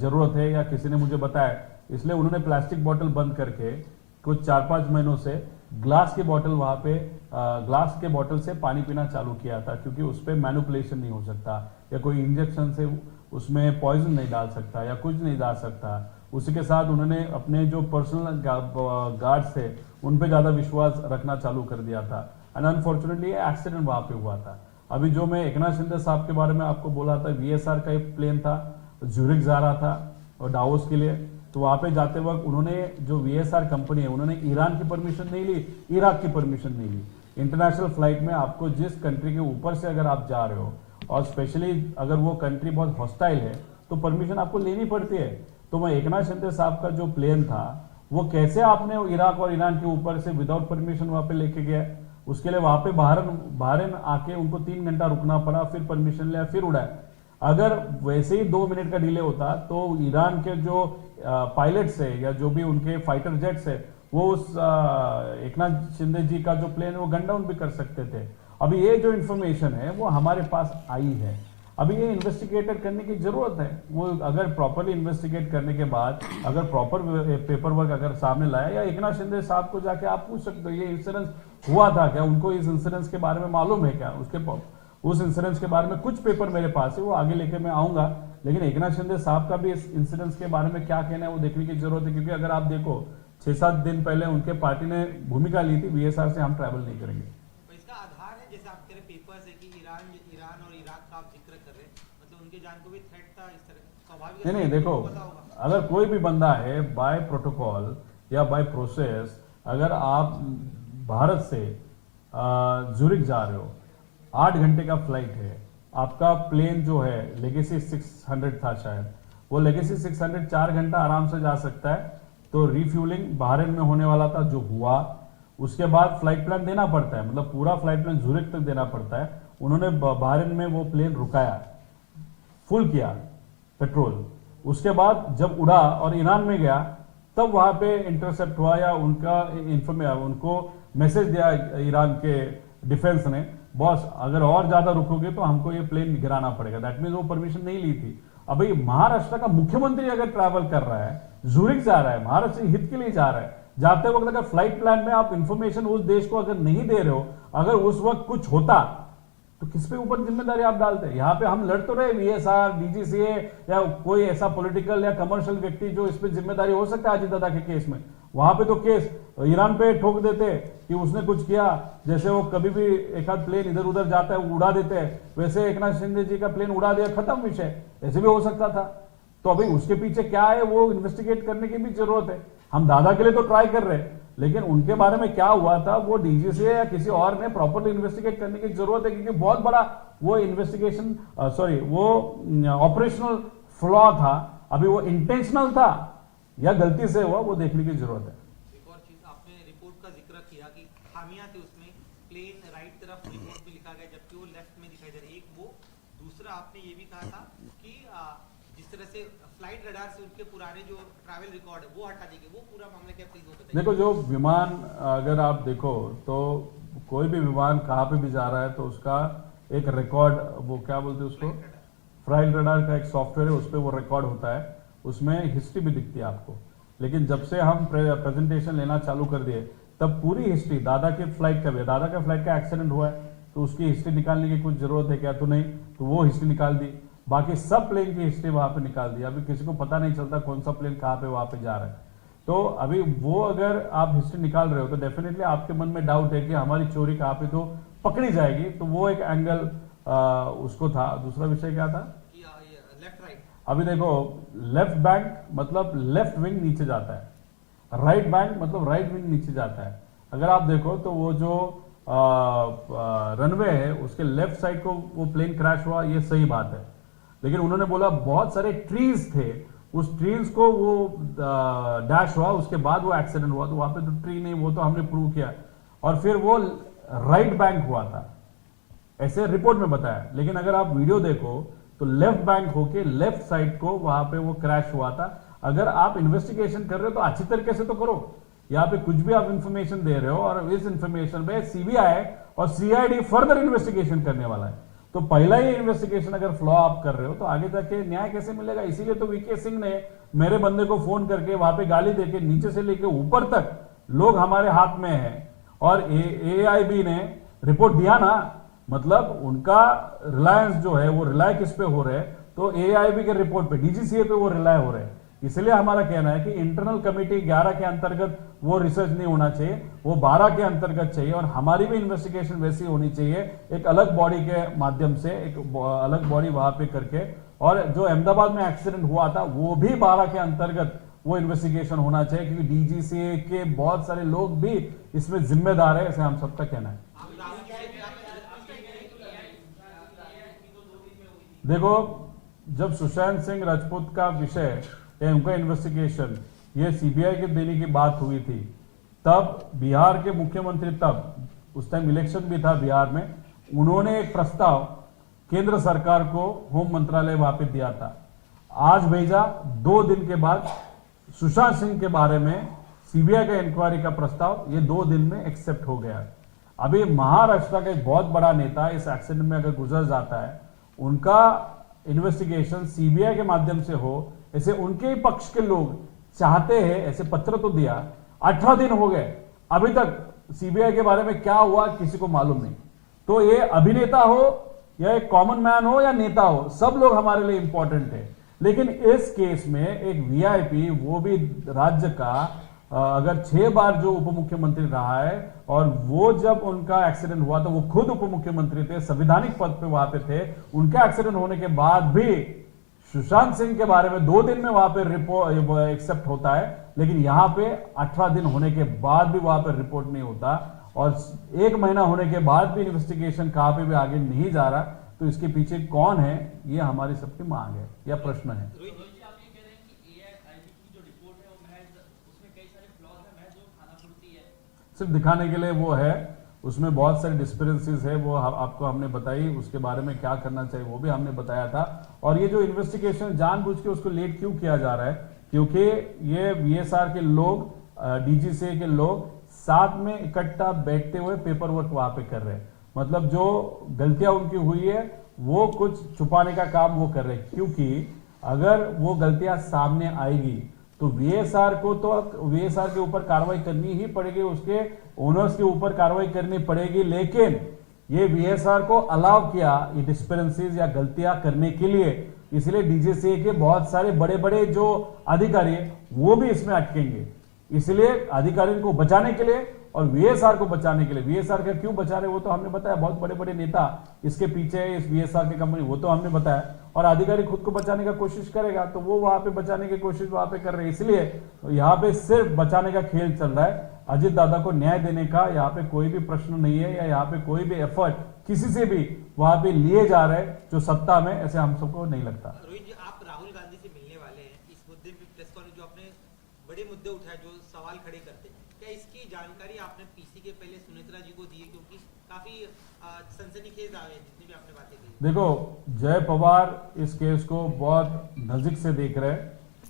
जरूरत है, या किसी ने मुझे बताया, इसलिए उन्होंने प्लास्टिक बोतल बंद करके कुछ 4-5 महीनों से ग्लास की बोतल वहां पे ग्लास के बोतल से पानी पीना चालू किया था, क्योंकि उस पर मैनिपुलेशन नहीं हो सकता, या कोई इंजेक्शन से उसमें पॉइजन नहीं डाल सकता, या कुछ नहीं डाल सकता. उसी के साथ उन्होंने अपने जो पर्सनल गार्ड्स थे उन पे ज्यादा विश्वास रखना चालू कर दिया था. एंड अनफॉर्चुनेटली एक्सीडेंट वहां पे हुआ था. अभी जो मैं एकनाथ शिंदे साहब के बारे में आपको बोला था, VSR का एक प्लेन था, ज्यूरिक जा रहा था और डावोस के लिए, तो वहां पे जाते वक्त उन्होंने जो VSR कंपनी है उन्होंने ईरान की परमिशन नहीं ली, इराक की परमिशन नहीं ली. इंटरनेशनल फ्लाइट में आपको जिस कंट्री के ऊपर से अगर आप जा रहे हो, और स्पेशली अगर वो कंट्री बहुत हॉस्टाइल है, तो परमिशन आपको लेनी पड़ती है. तो मैं एकनाथ शिंदे साहब का जो प्लेन था वो कैसे आपने इराक और ईरान के ऊपर से विदाउट परमिशन वहां पे लेके गया, उसके लिए वहां पे बहरीन आके उनको 3 घंटा रुकना पड़ा, फिर परमिशन लिया, फिर उड़ाया। अगर वैसे ही 2 मिनट का डिले होता तो ईरान के जो पायलट्स है या जो भी उनके फाइटर जेट्स है वो उस एकनाथ शिंदे जी का जो प्लेन है वो गन डाउन भी कर सकते थे। अभी ये जो इंफॉर्मेशन है वो हमारे पास आई है, अभी ये इन्वेस्टिगेटेड करने की जरूरत है। वो अगर प्रॉपरली इन्वेस्टिगेट करने के बाद अगर प्रॉपर पेपर वर्क अगर सामने लाया, या एकनाथ शिंदे साहब को जाके आप पूछ सकते हो ये इंसिडेंस हुआ था क्या, उनको इस इंसिडेंस के बारे में मालूम है क्या, उस इंसिडेंस के बारे में कुछ पेपर मेरे पास है, वो आगे लेके मैं आऊंगा। लेकिन एकनाथ शिंदे साहब का भी इस इंसिडेंस के बारे में क्या कहना है वो देखने की जरूरत है, क्योंकि अगर आप देखो 6-7 दिन पहले उनके पार्टी ने भूमिका ली थी वीएसआर से हम ट्रैवल नहीं करेंगे। तो इसका आधार है, जैसे आप कह रहे पेपर्स है कि ईरान और इराक का आप जिक्र कर रहे हैं, मतलब उनके जान को भी थ्रेट था, इस तरह स्वाभाविक। नहीं देखो, अगर कोई भी बंदा है बाय प्रोटोकॉल या बाय प्रोसेस, अगर आप भारत से जुरिक जा रहे हो, 8 घंटे का फ्लाइट है, आपका प्लेन जो है लेगेसी 600 था शायद, वो लेगेसी 600 4 घंटा आराम से जा सकता है। तो रिफ्यूलिंग बहरीन में होने वाला था जो हुआ, उसके बाद फ्लाइट प्लान देना पड़ता है, मतलब पूरा फ्लाइट प्लान जुरिक तक देना पड़ता है। उन्होंने बहरीन में वो प्लेन रुकाया, फुल किया पेट्रोल, उसके बाद जब उड़ा और ईरान में गया तब वहां पे इंटरसेप्ट हुआ या उनको मैसेज दिया ईरान के डिफेंस ने, बॉस अगर और ज्यादा रुकोगे तो हमको ये प्लेन गिराना पड़ेगा। दैट मीन वो परमिशन नहीं ली थी। अभी महाराष्ट्र का मुख्यमंत्री अगर ट्रैवल कर रहा है, जुरिक जा रहा है, महाराष्ट्र हित के लिए जा रहा है, जाते वक्त अगर फ्लाइट प्लान में आप इंफॉर्मेशन उस देश को अगर नहीं दे रहे हो, अगर उस वक्त कुछ होता तो किस पे ऊपर जिम्मेदारी आप डालते हैं? यहाँ पे हम लड़ तो रहे वीएसआर, डीजीसीए या कोई ऐसा पॉलिटिकल या कमर्शियल व्यक्ति जो इस पे जिम्मेदारी हो सकता है अजीत दादा के केस में, वहां पे तो केस ईरान पे ठोक देते कि उसने कुछ किया। जैसे वो कभी भी एक आध प्लेन इधर उधर जाता है उड़ा देते हैं, वैसे एकनाथ शिंदे जी का प्लेन उड़ा दिया, खत्म विषय, ऐसे भी हो सकता था। तो अभी उसके पीछे क्या है वो इन्वेस्टिगेट करने की भी जरूरत है। हम दादा के लिए तो ट्राई कर रहे हैं, लेकिन उनके बारे में क्या हुआ था वो डीजीसीए या किसी और ने प्रॉपरली इन्वेस्टिगेट करने की जरूरत है, क्योंकि बहुत बड़ा वो इन्वेस्टिगेशन वो ऑपरेशनल फ्लॉ था। अभी वो इंटेंशनल था या गलती से हुआ, वो देखने की जरूरत है। एक और चीज, आपने रिपोर्ट का जिक्र किया कि खामियां थी उसमें, प्लेन राइट तरफ रिपोर्ट में लिखा गया जबकि वो लेफ्ट में दिखाई दे रहा है, एक वो। दूसरा आपने ये भी कहा था कि जिस तरह से फ्लाइट रडार से उनके पुराने जो ट्रैवल रिकॉर्ड है वो हटा देंगे, वो पूरा मामला क्या, प्लीज वो बताइए। देखो, जो विमान अगर आप देखो तो कोई भी विमान कहाँ पे भी जा रहा है तो उसका एक रिकॉर्ड, वो क्या बोलते हैं उसको, फ्लाइट रडार का एक सॉफ्टवेयर है, उस पर वो रिकॉर्ड होता है, उसमें हिस्ट्री भी दिखती है आपको। लेकिन जब से हम प्रेजेंटेशन लेना चालू कर दिए तब पूरी हिस्ट्री दादा के फ्लाइट का भी, दादा का फ्लाइट का एक्सीडेंट हुआ है तो उसकी हिस्ट्री निकालने की कुछ जरूरत है क्या, तो नहीं, तो वो हिस्ट्री निकाल दी। बाकी सब प्लेन की हिस्ट्री वहां पे निकाल दी। अभी किसी को पता नहीं चलता कौन सा प्लेन कहाँ पे वहां पे जा रहा है। तो अभी वो अगर आप हिस्ट्री निकाल रहे हो तो डेफिनेटली आपके मन में डाउट है कि हमारी चोरी कहाँ पे तो पकड़ी जाएगी, तो वो एक एंगल उसको था। दूसरा विषय क्या था? Left right. अभी देखो, लेफ्ट बैंक मतलब लेफ्ट विंग नीचे जाता है, राइट बैंक मतलब राइट विंग नीचे जाता है। अगर आप देखो तो वो जो रनवे है उसके लेफ्ट साइड को वो प्लेन क्रैश हुआ, ये सही बात है। लेकिन उन्होंने बोला बहुत सारे ट्रीज थे, उस ट्रीज को वो डैश हुआ, उसके बाद वो एक्सीडेंट हुआ, तो वहां पे तो ट्री नहीं, वो तो हमने प्रूव किया। और फिर वो राइट बैंक हुआ था, ऐसे रिपोर्ट में बताया। लेकिन अगर आप वीडियो देखो तो left bank okay left side को वहां पे वो क्रैश हुआ था। अगर आप इन्वेस्टिगेशन कर रहे हो तो अच्छी तरीके से तो करो। यहाँ पे कुछ भी आप इंफॉर्मेशन दे रहे हो और इस इंफॉर्मेशन पे सीबीआई और सीआईडी फर्दर इन्वेस्टिगेशन करने वाला है, तो पहला ही इन्वेस्टिगेशन अगर फ्लॉ आप कर रहे हो तो आगे जाके न्याय कैसे मिलेगा? इसीलिए तो वीके सिंह ने मेरे बंदे को फोन करके वहां पे गाली देके नीचे से लेके ऊपर तक लोग हमारे हाथ में है, और एआईबी ने रिपोर्ट दिया ना, मतलब उनका रिलायंस जो है वो रिलाय किस पे हो रहे हैं, तो एआईबी के रिपोर्ट पे, डीजीसीए पे वो रिलाय हो रहे हैं। इसलिए हमारा कहना है कि इंटरनल कमेटी 11 के अंतर्गत वो रिसर्च नहीं होना चाहिए, वो 12 के अंतर्गत चाहिए, और हमारी भी इन्वेस्टिगेशन वैसी होनी चाहिए, एक अलग बॉडी के माध्यम से, एक अलग बॉडी वहां पे करके। और जो अहमदाबाद में एक्सीडेंट हुआ था वो भी 12 के अंतर्गत वो इन्वेस्टिगेशन होना चाहिए, क्योंकि डीजीसीए के बहुत सारे लोग भी इसमें जिम्मेदार है, ऐसे हम सबका कहना है। देखो, जब सुशांत सिंह राजपूत का विषय या उनका इन्वेस्टिगेशन ये सीबीआई के देने की बात हुई थी, तब बिहार के मुख्यमंत्री, तब उस टाइम इलेक्शन भी था बिहार में, उन्होंने एक प्रस्ताव केंद्र सरकार को होम मंत्रालय वहां पे दिया था। आज भेजा, 2 दिन के बाद सुशांत सिंह के बारे में सीबीआई का इंक्वायरी का प्रस्ताव ये 2 दिन में एक्सेप्ट हो गया। अभी महाराष्ट्र का एक बहुत बड़ा नेता इस एक्सीडेंट में अगर गुजर जाता है, उनका इन्वेस्टिगेशन सीबीआई के माध्यम से हो, ऐसे उनके ही पक्ष के लोग चाहते हैं। ऐसे पत्र तो दिया, 18 दिन हो गए, अभी तक सीबीआई के बारे में क्या हुआ किसी को मालूम नहीं। तो ये अभिनेता हो या एक कॉमन मैन हो या नेता हो, सब लोग हमारे लिए इंपॉर्टेंट है। लेकिन इस केस में एक वीआईपी, वो भी राज्य का, अगर 6 बार जो उप मुख्यमंत्री रहा है, और वो जब उनका एक्सीडेंट हुआ तो वो खुद उप मुख्यमंत्री थे, संवैधानिक पद पे वहां पे थे, उनका एक्सीडेंट होने के बाद भी सुशांत सिंह के बारे में 2 दिन में वहां पे रिपोर्ट एक्सेप्ट होता है, लेकिन यहां पे 18 दिन होने के बाद भी वहां पे रिपोर्ट नहीं होता, और 1 महीना होने के बाद भी इन्वेस्टिगेशन कहां पे भी आगे नहीं जा रहा। तो इसके पीछे कौन है, ये हमारी सबकी मांग है या प्रश्न है। सिर्फ दिखाने के लिए वो है, उसमें बहुत सारी डिस्पेरेंसीज है, वो आपको हमने बताई, उसके बारे में क्या करना चाहिए वो भी हमने बताया था। और ये जो इन्वेस्टिगेशन जानबूझ के उसको लेट क्यों किया जा रहा है, क्योंकि ये वीएसआर के लोग, डीजीसीए के लोग साथ में इकट्ठा बैठते हुए पेपर वर्क वहां पे कर रहे हैं। मतलब जो गलतियां उनकी हुई है वो कुछ छुपाने का काम वो कर रहे हैं, क्योंकि अगर वो गलतियां सामने आएगी तो वीएसआर को, तो वीएसआर के ऊपर कार्रवाई करनी ही पड़ेगी, उसके ओनर्स के ऊपर कार्रवाई करनी पड़ेगी। लेकिन ये वीएसआर को अलाउ किया ये डिस्पेरेंसीज या गलतियां करने के लिए, इसलिए डीजीसीए के बहुत सारे बड़े बड़े जो अधिकारी हैं वो भी इसमें अटकेंगे। इसलिए अधिकारियों को बचाने के लिए और वीएसआर को बचाने के लिए, वीएसआर का क्यों बचा रहे वो तो हमने बताया, बहुत बड़े बड़े नेता इसके पीछे है, इस वीएसआर की कंपनी, वो तो हमने बताया। और अधिकारी खुद को बचाने का कोशिश करेगा तो वो वहां पे बचाने की कोशिश वहां पे कर रहे हैं। इसलिए यहाँ पे सिर्फ बचाने का खेल चल रहा है। अजित दादा को न्याय देने का यहाँ पे कोई भी प्रश्न नहीं है, या यहाँ पे कोई भी एफर्ट किसी से भी वहां पे लिए जा रहे हैं जो सत्ता में, ऐसे हम सबको नहीं लगता। रोहित जी, आप राहुल गांधी से मिलने वाले हैं, इस मुद्दे पे प्रेस कॉन्फ्रेंस जो आपने बड़े मुद्दे उठाए, जो सवाल खड़े करते, क्या इसकी जानकारी आपने पीसी के पहले सुनेत्रा जी को दी है? क्योंकि काफी सनसनीखेज आ गए जितनी भी आपने बातें की। देखो, जय पवार इस केस को बहुत नजदीक से देख रहे हैं।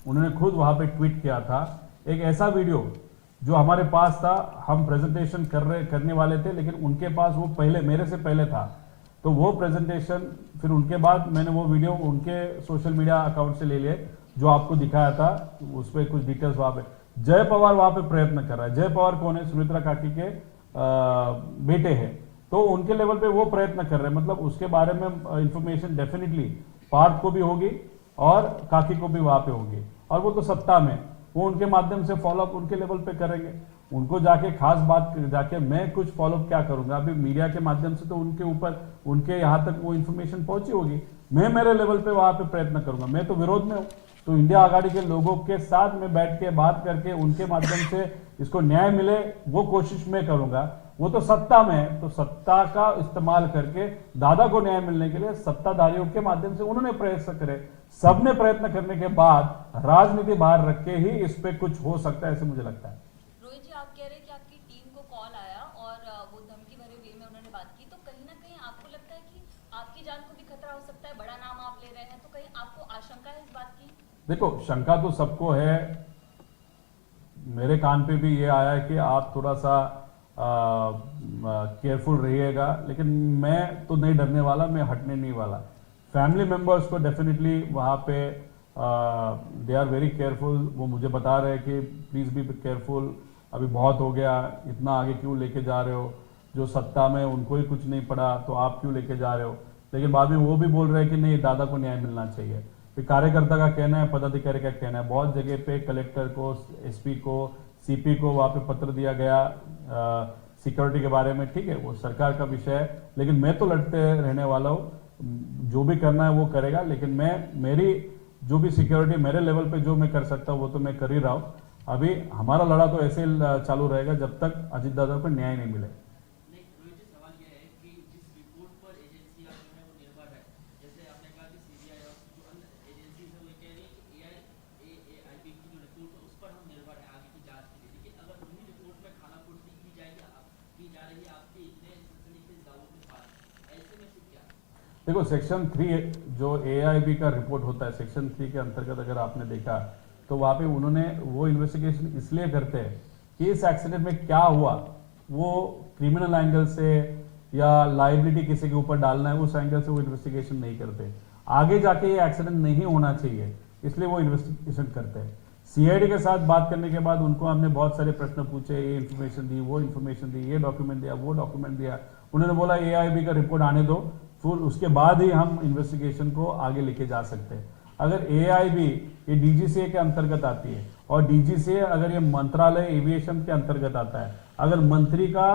उन्होंने खुद वहां पे ट्वीट किया था एक ऐसा वीडियो जो हमारे पास था, हम प्रेजेंटेशन करने वाले थे, लेकिन उनके पास वो पहले, मेरे से पहले था। तो वो प्रेजेंटेशन फिर उनके बाद मैंने वो वीडियो उनके सोशल मीडिया अकाउंट से ले लिए, जो आपको दिखाया था, उस पर कुछ डिटेल्स वहां पे। जय पवार वहां पे प्रयत्न कर रहा है। जय पवार कौन है? सुमित्रा काकी के बेटे हैं, तो उनके लेवल पे वो प्रयत्न कर रहे हैं। मतलब उसके बारे में इंफॉर्मेशन डेफिनेटली पार्थ को भी होगी और काकी को भी वहां पे होगी, और वो तो सत्ता में, वो उनके माध्यम से फॉलोअप उनके लेवल पे करेंगे। उनको जाके खास बात जाके मैं कुछ फॉलोअप क्या करूंगा? अभी मीडिया के माध्यम से तो उनके ऊपर, उनके यहाँ तक वो इन्फॉर्मेशन पहुंची होगी। मैं मेरे लेवल पे वहां पे प्रयत्न करूंगा। मैं तो विरोध में हूं, तो इंडिया आघाड़ी के लोगों के साथ में बैठ के बात करके उनके माध्यम से इसको न्याय मिले, वो कोशिश मैं करूंगा। वो तो सत्ता में है, तो सत्ता का इस्तेमाल करके दादा को न्याय मिलने के लिए सत्ताधारियों के माध्यम से उन्होंने प्रयत्न करे। सबने प्रयत्न करने के बाद राजनीति बाहर रख के ही इस पे कुछ हो सकता है, ऐसे मुझे लगता है। रोहित जी, आप कह रहे हैं कि आपकी टीम को कॉल आया और वो धमकी भरे वे में उन्होंने बात की, तो कहीं ना कहीं आपको लगता है कि आपकी जान को भी खतरा हो सकता है? बड़ा नाम आप ले रहे हैं, तो कहीं आपको आशंका है इस बात की? देखो, शंका तो सबको है। मेरे कान पे भी ये आया है कि आप थोड़ा सा केयरफुल रहिएगा, लेकिन मैं तो नहीं डरने वाला, मैं हटने नहीं वाला। फैमिली मेंबर्स को डेफिनेटली वहाँ पे दे आर वेरी केयरफुल। वो मुझे बता रहे हैं कि प्लीज़ बी केयरफुल, अभी बहुत हो गया, इतना आगे क्यों लेके जा रहे हो? जो सत्ता में उनको ही कुछ नहीं पड़ा तो आप क्यों लेके जा रहे हो? लेकिन बाद में वो भी बोल रहे हैं कि नहीं, दादा को न्याय मिलना चाहिए। फिर कार्यकर्ता का कहना है, पदाधिकारी का कहना है। बहुत जगह पे कलेक्टर को, एसपी को, सीपी को वहाँ पे पत्र दिया गया सिक्योरिटी के बारे में। ठीक है, वो सरकार का विषय है, लेकिन मैं तो लड़ते रहने वाला हूँ। जो भी करना है वो करेगा, लेकिन मैं, मेरी जो भी सिक्योरिटी मेरे लेवल पे जो मैं कर सकता हूँ वो तो मैं कर ही रहा हूँ। अभी हमारा लड़ा तो ऐसे ही चालू रहेगा जब तक अजित दादा को न्याय नहीं मिले। पर हम निर्भर है आगे की जांच के लिए, लेकिन अगर उन्हीं रिपोर्ट में खानापूर्ति की जा रही है आपके इतने सनसनीखेज दावों के बाद, ऐसे में फिर क्या? देखो सेक्शन 3 जो AIB का रिपोर्ट होता है, सेक्शन 3 के अंतर्गत अगर आपने देखा तो वहां पे उन्होंने वो इन्वेस्टिगेशन इसलिए करते हैं कि इस एक्सीडेंट में क्या हुआ, वो क्रिमिनल एंगल से या लाइबिलिटी किसी के ऊपर डालना है उस एंगल से वो इन्वेस्टिगेशन नहीं करते। आगे जाके ये एक्सीडेंट नहीं होना चाहिए इसलिए वो इन्वेस्टिगेशन करते हैं। CID के साथ बात करने के बाद उनको हमने बहुत सारे प्रश्न पूछे, ये इन्फॉर्मेशन दी, वो इन्फॉर्मेशन दी, ये डॉक्यूमेंट दिया, वो डॉक्यूमेंट दिया। उन्होंने बोला AIB का रिपोर्ट आने दो, फिर उसके बाद ही हम इन्वेस्टिगेशन को आगे लेके जा सकते हैं। अगर AIB ये DGCA के अंतर्गत आती है और DGCA अगर ये मंत्रालय एविएशन के अंतर्गत आता है, अगर मंत्री का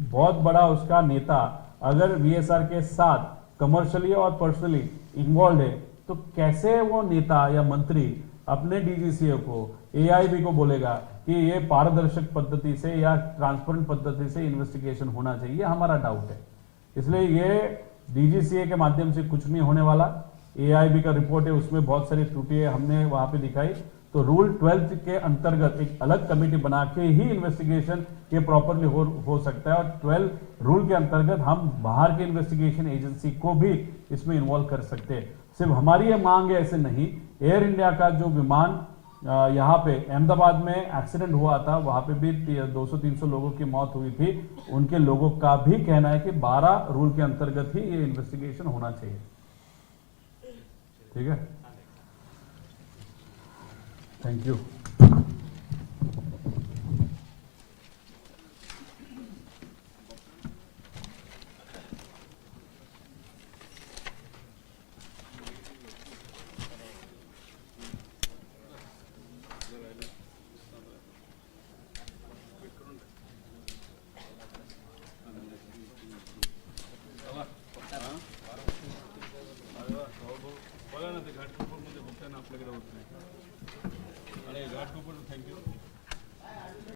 बहुत बड़ा उसका नेता अगर VSR के साथ कमर्शियली और पर्सनली इन्वॉल्व है तो कैसे वो नेता या मंत्री अपने DGCA को AIB को बोलेगा कि ये पारदर्शक पद्धति से या ट्रांसपेरेंट पद्धति से इन्वेस्टिगेशन होना चाहिए, हमारा डाउट है। इसलिए ये DGCA के माध्यम से कुछ नहीं होने वाला। AIB का रिपोर्ट है उसमें बहुत सारी त्रुटियां हमने वहां पे दिखाई, तो रूल 12 के अंतर्गत एक अलग कमेटी बना के ही इन्वेस्टिगेशन ये प्रॉपरली हो सकता है। और 12 रूल के अंतर्गत हम बाहर के इन्वेस्टिगेशन एजेंसी को भी इसमें इन्वॉल्व कर सकते हैं। सिर्फ हमारी ये मांग है ऐसे नहीं। एयर इंडिया का जो विमान यहाँ पे अहमदाबाद में एक्सीडेंट हुआ था, वहां पे भी 200-300 लोगों की मौत हुई थी, उनके लोगों का भी कहना है कि 12 रूल के अंतर्गत ही ये इन्वेस्टिगेशन होना चाहिए। ठीक है, थैंक यू।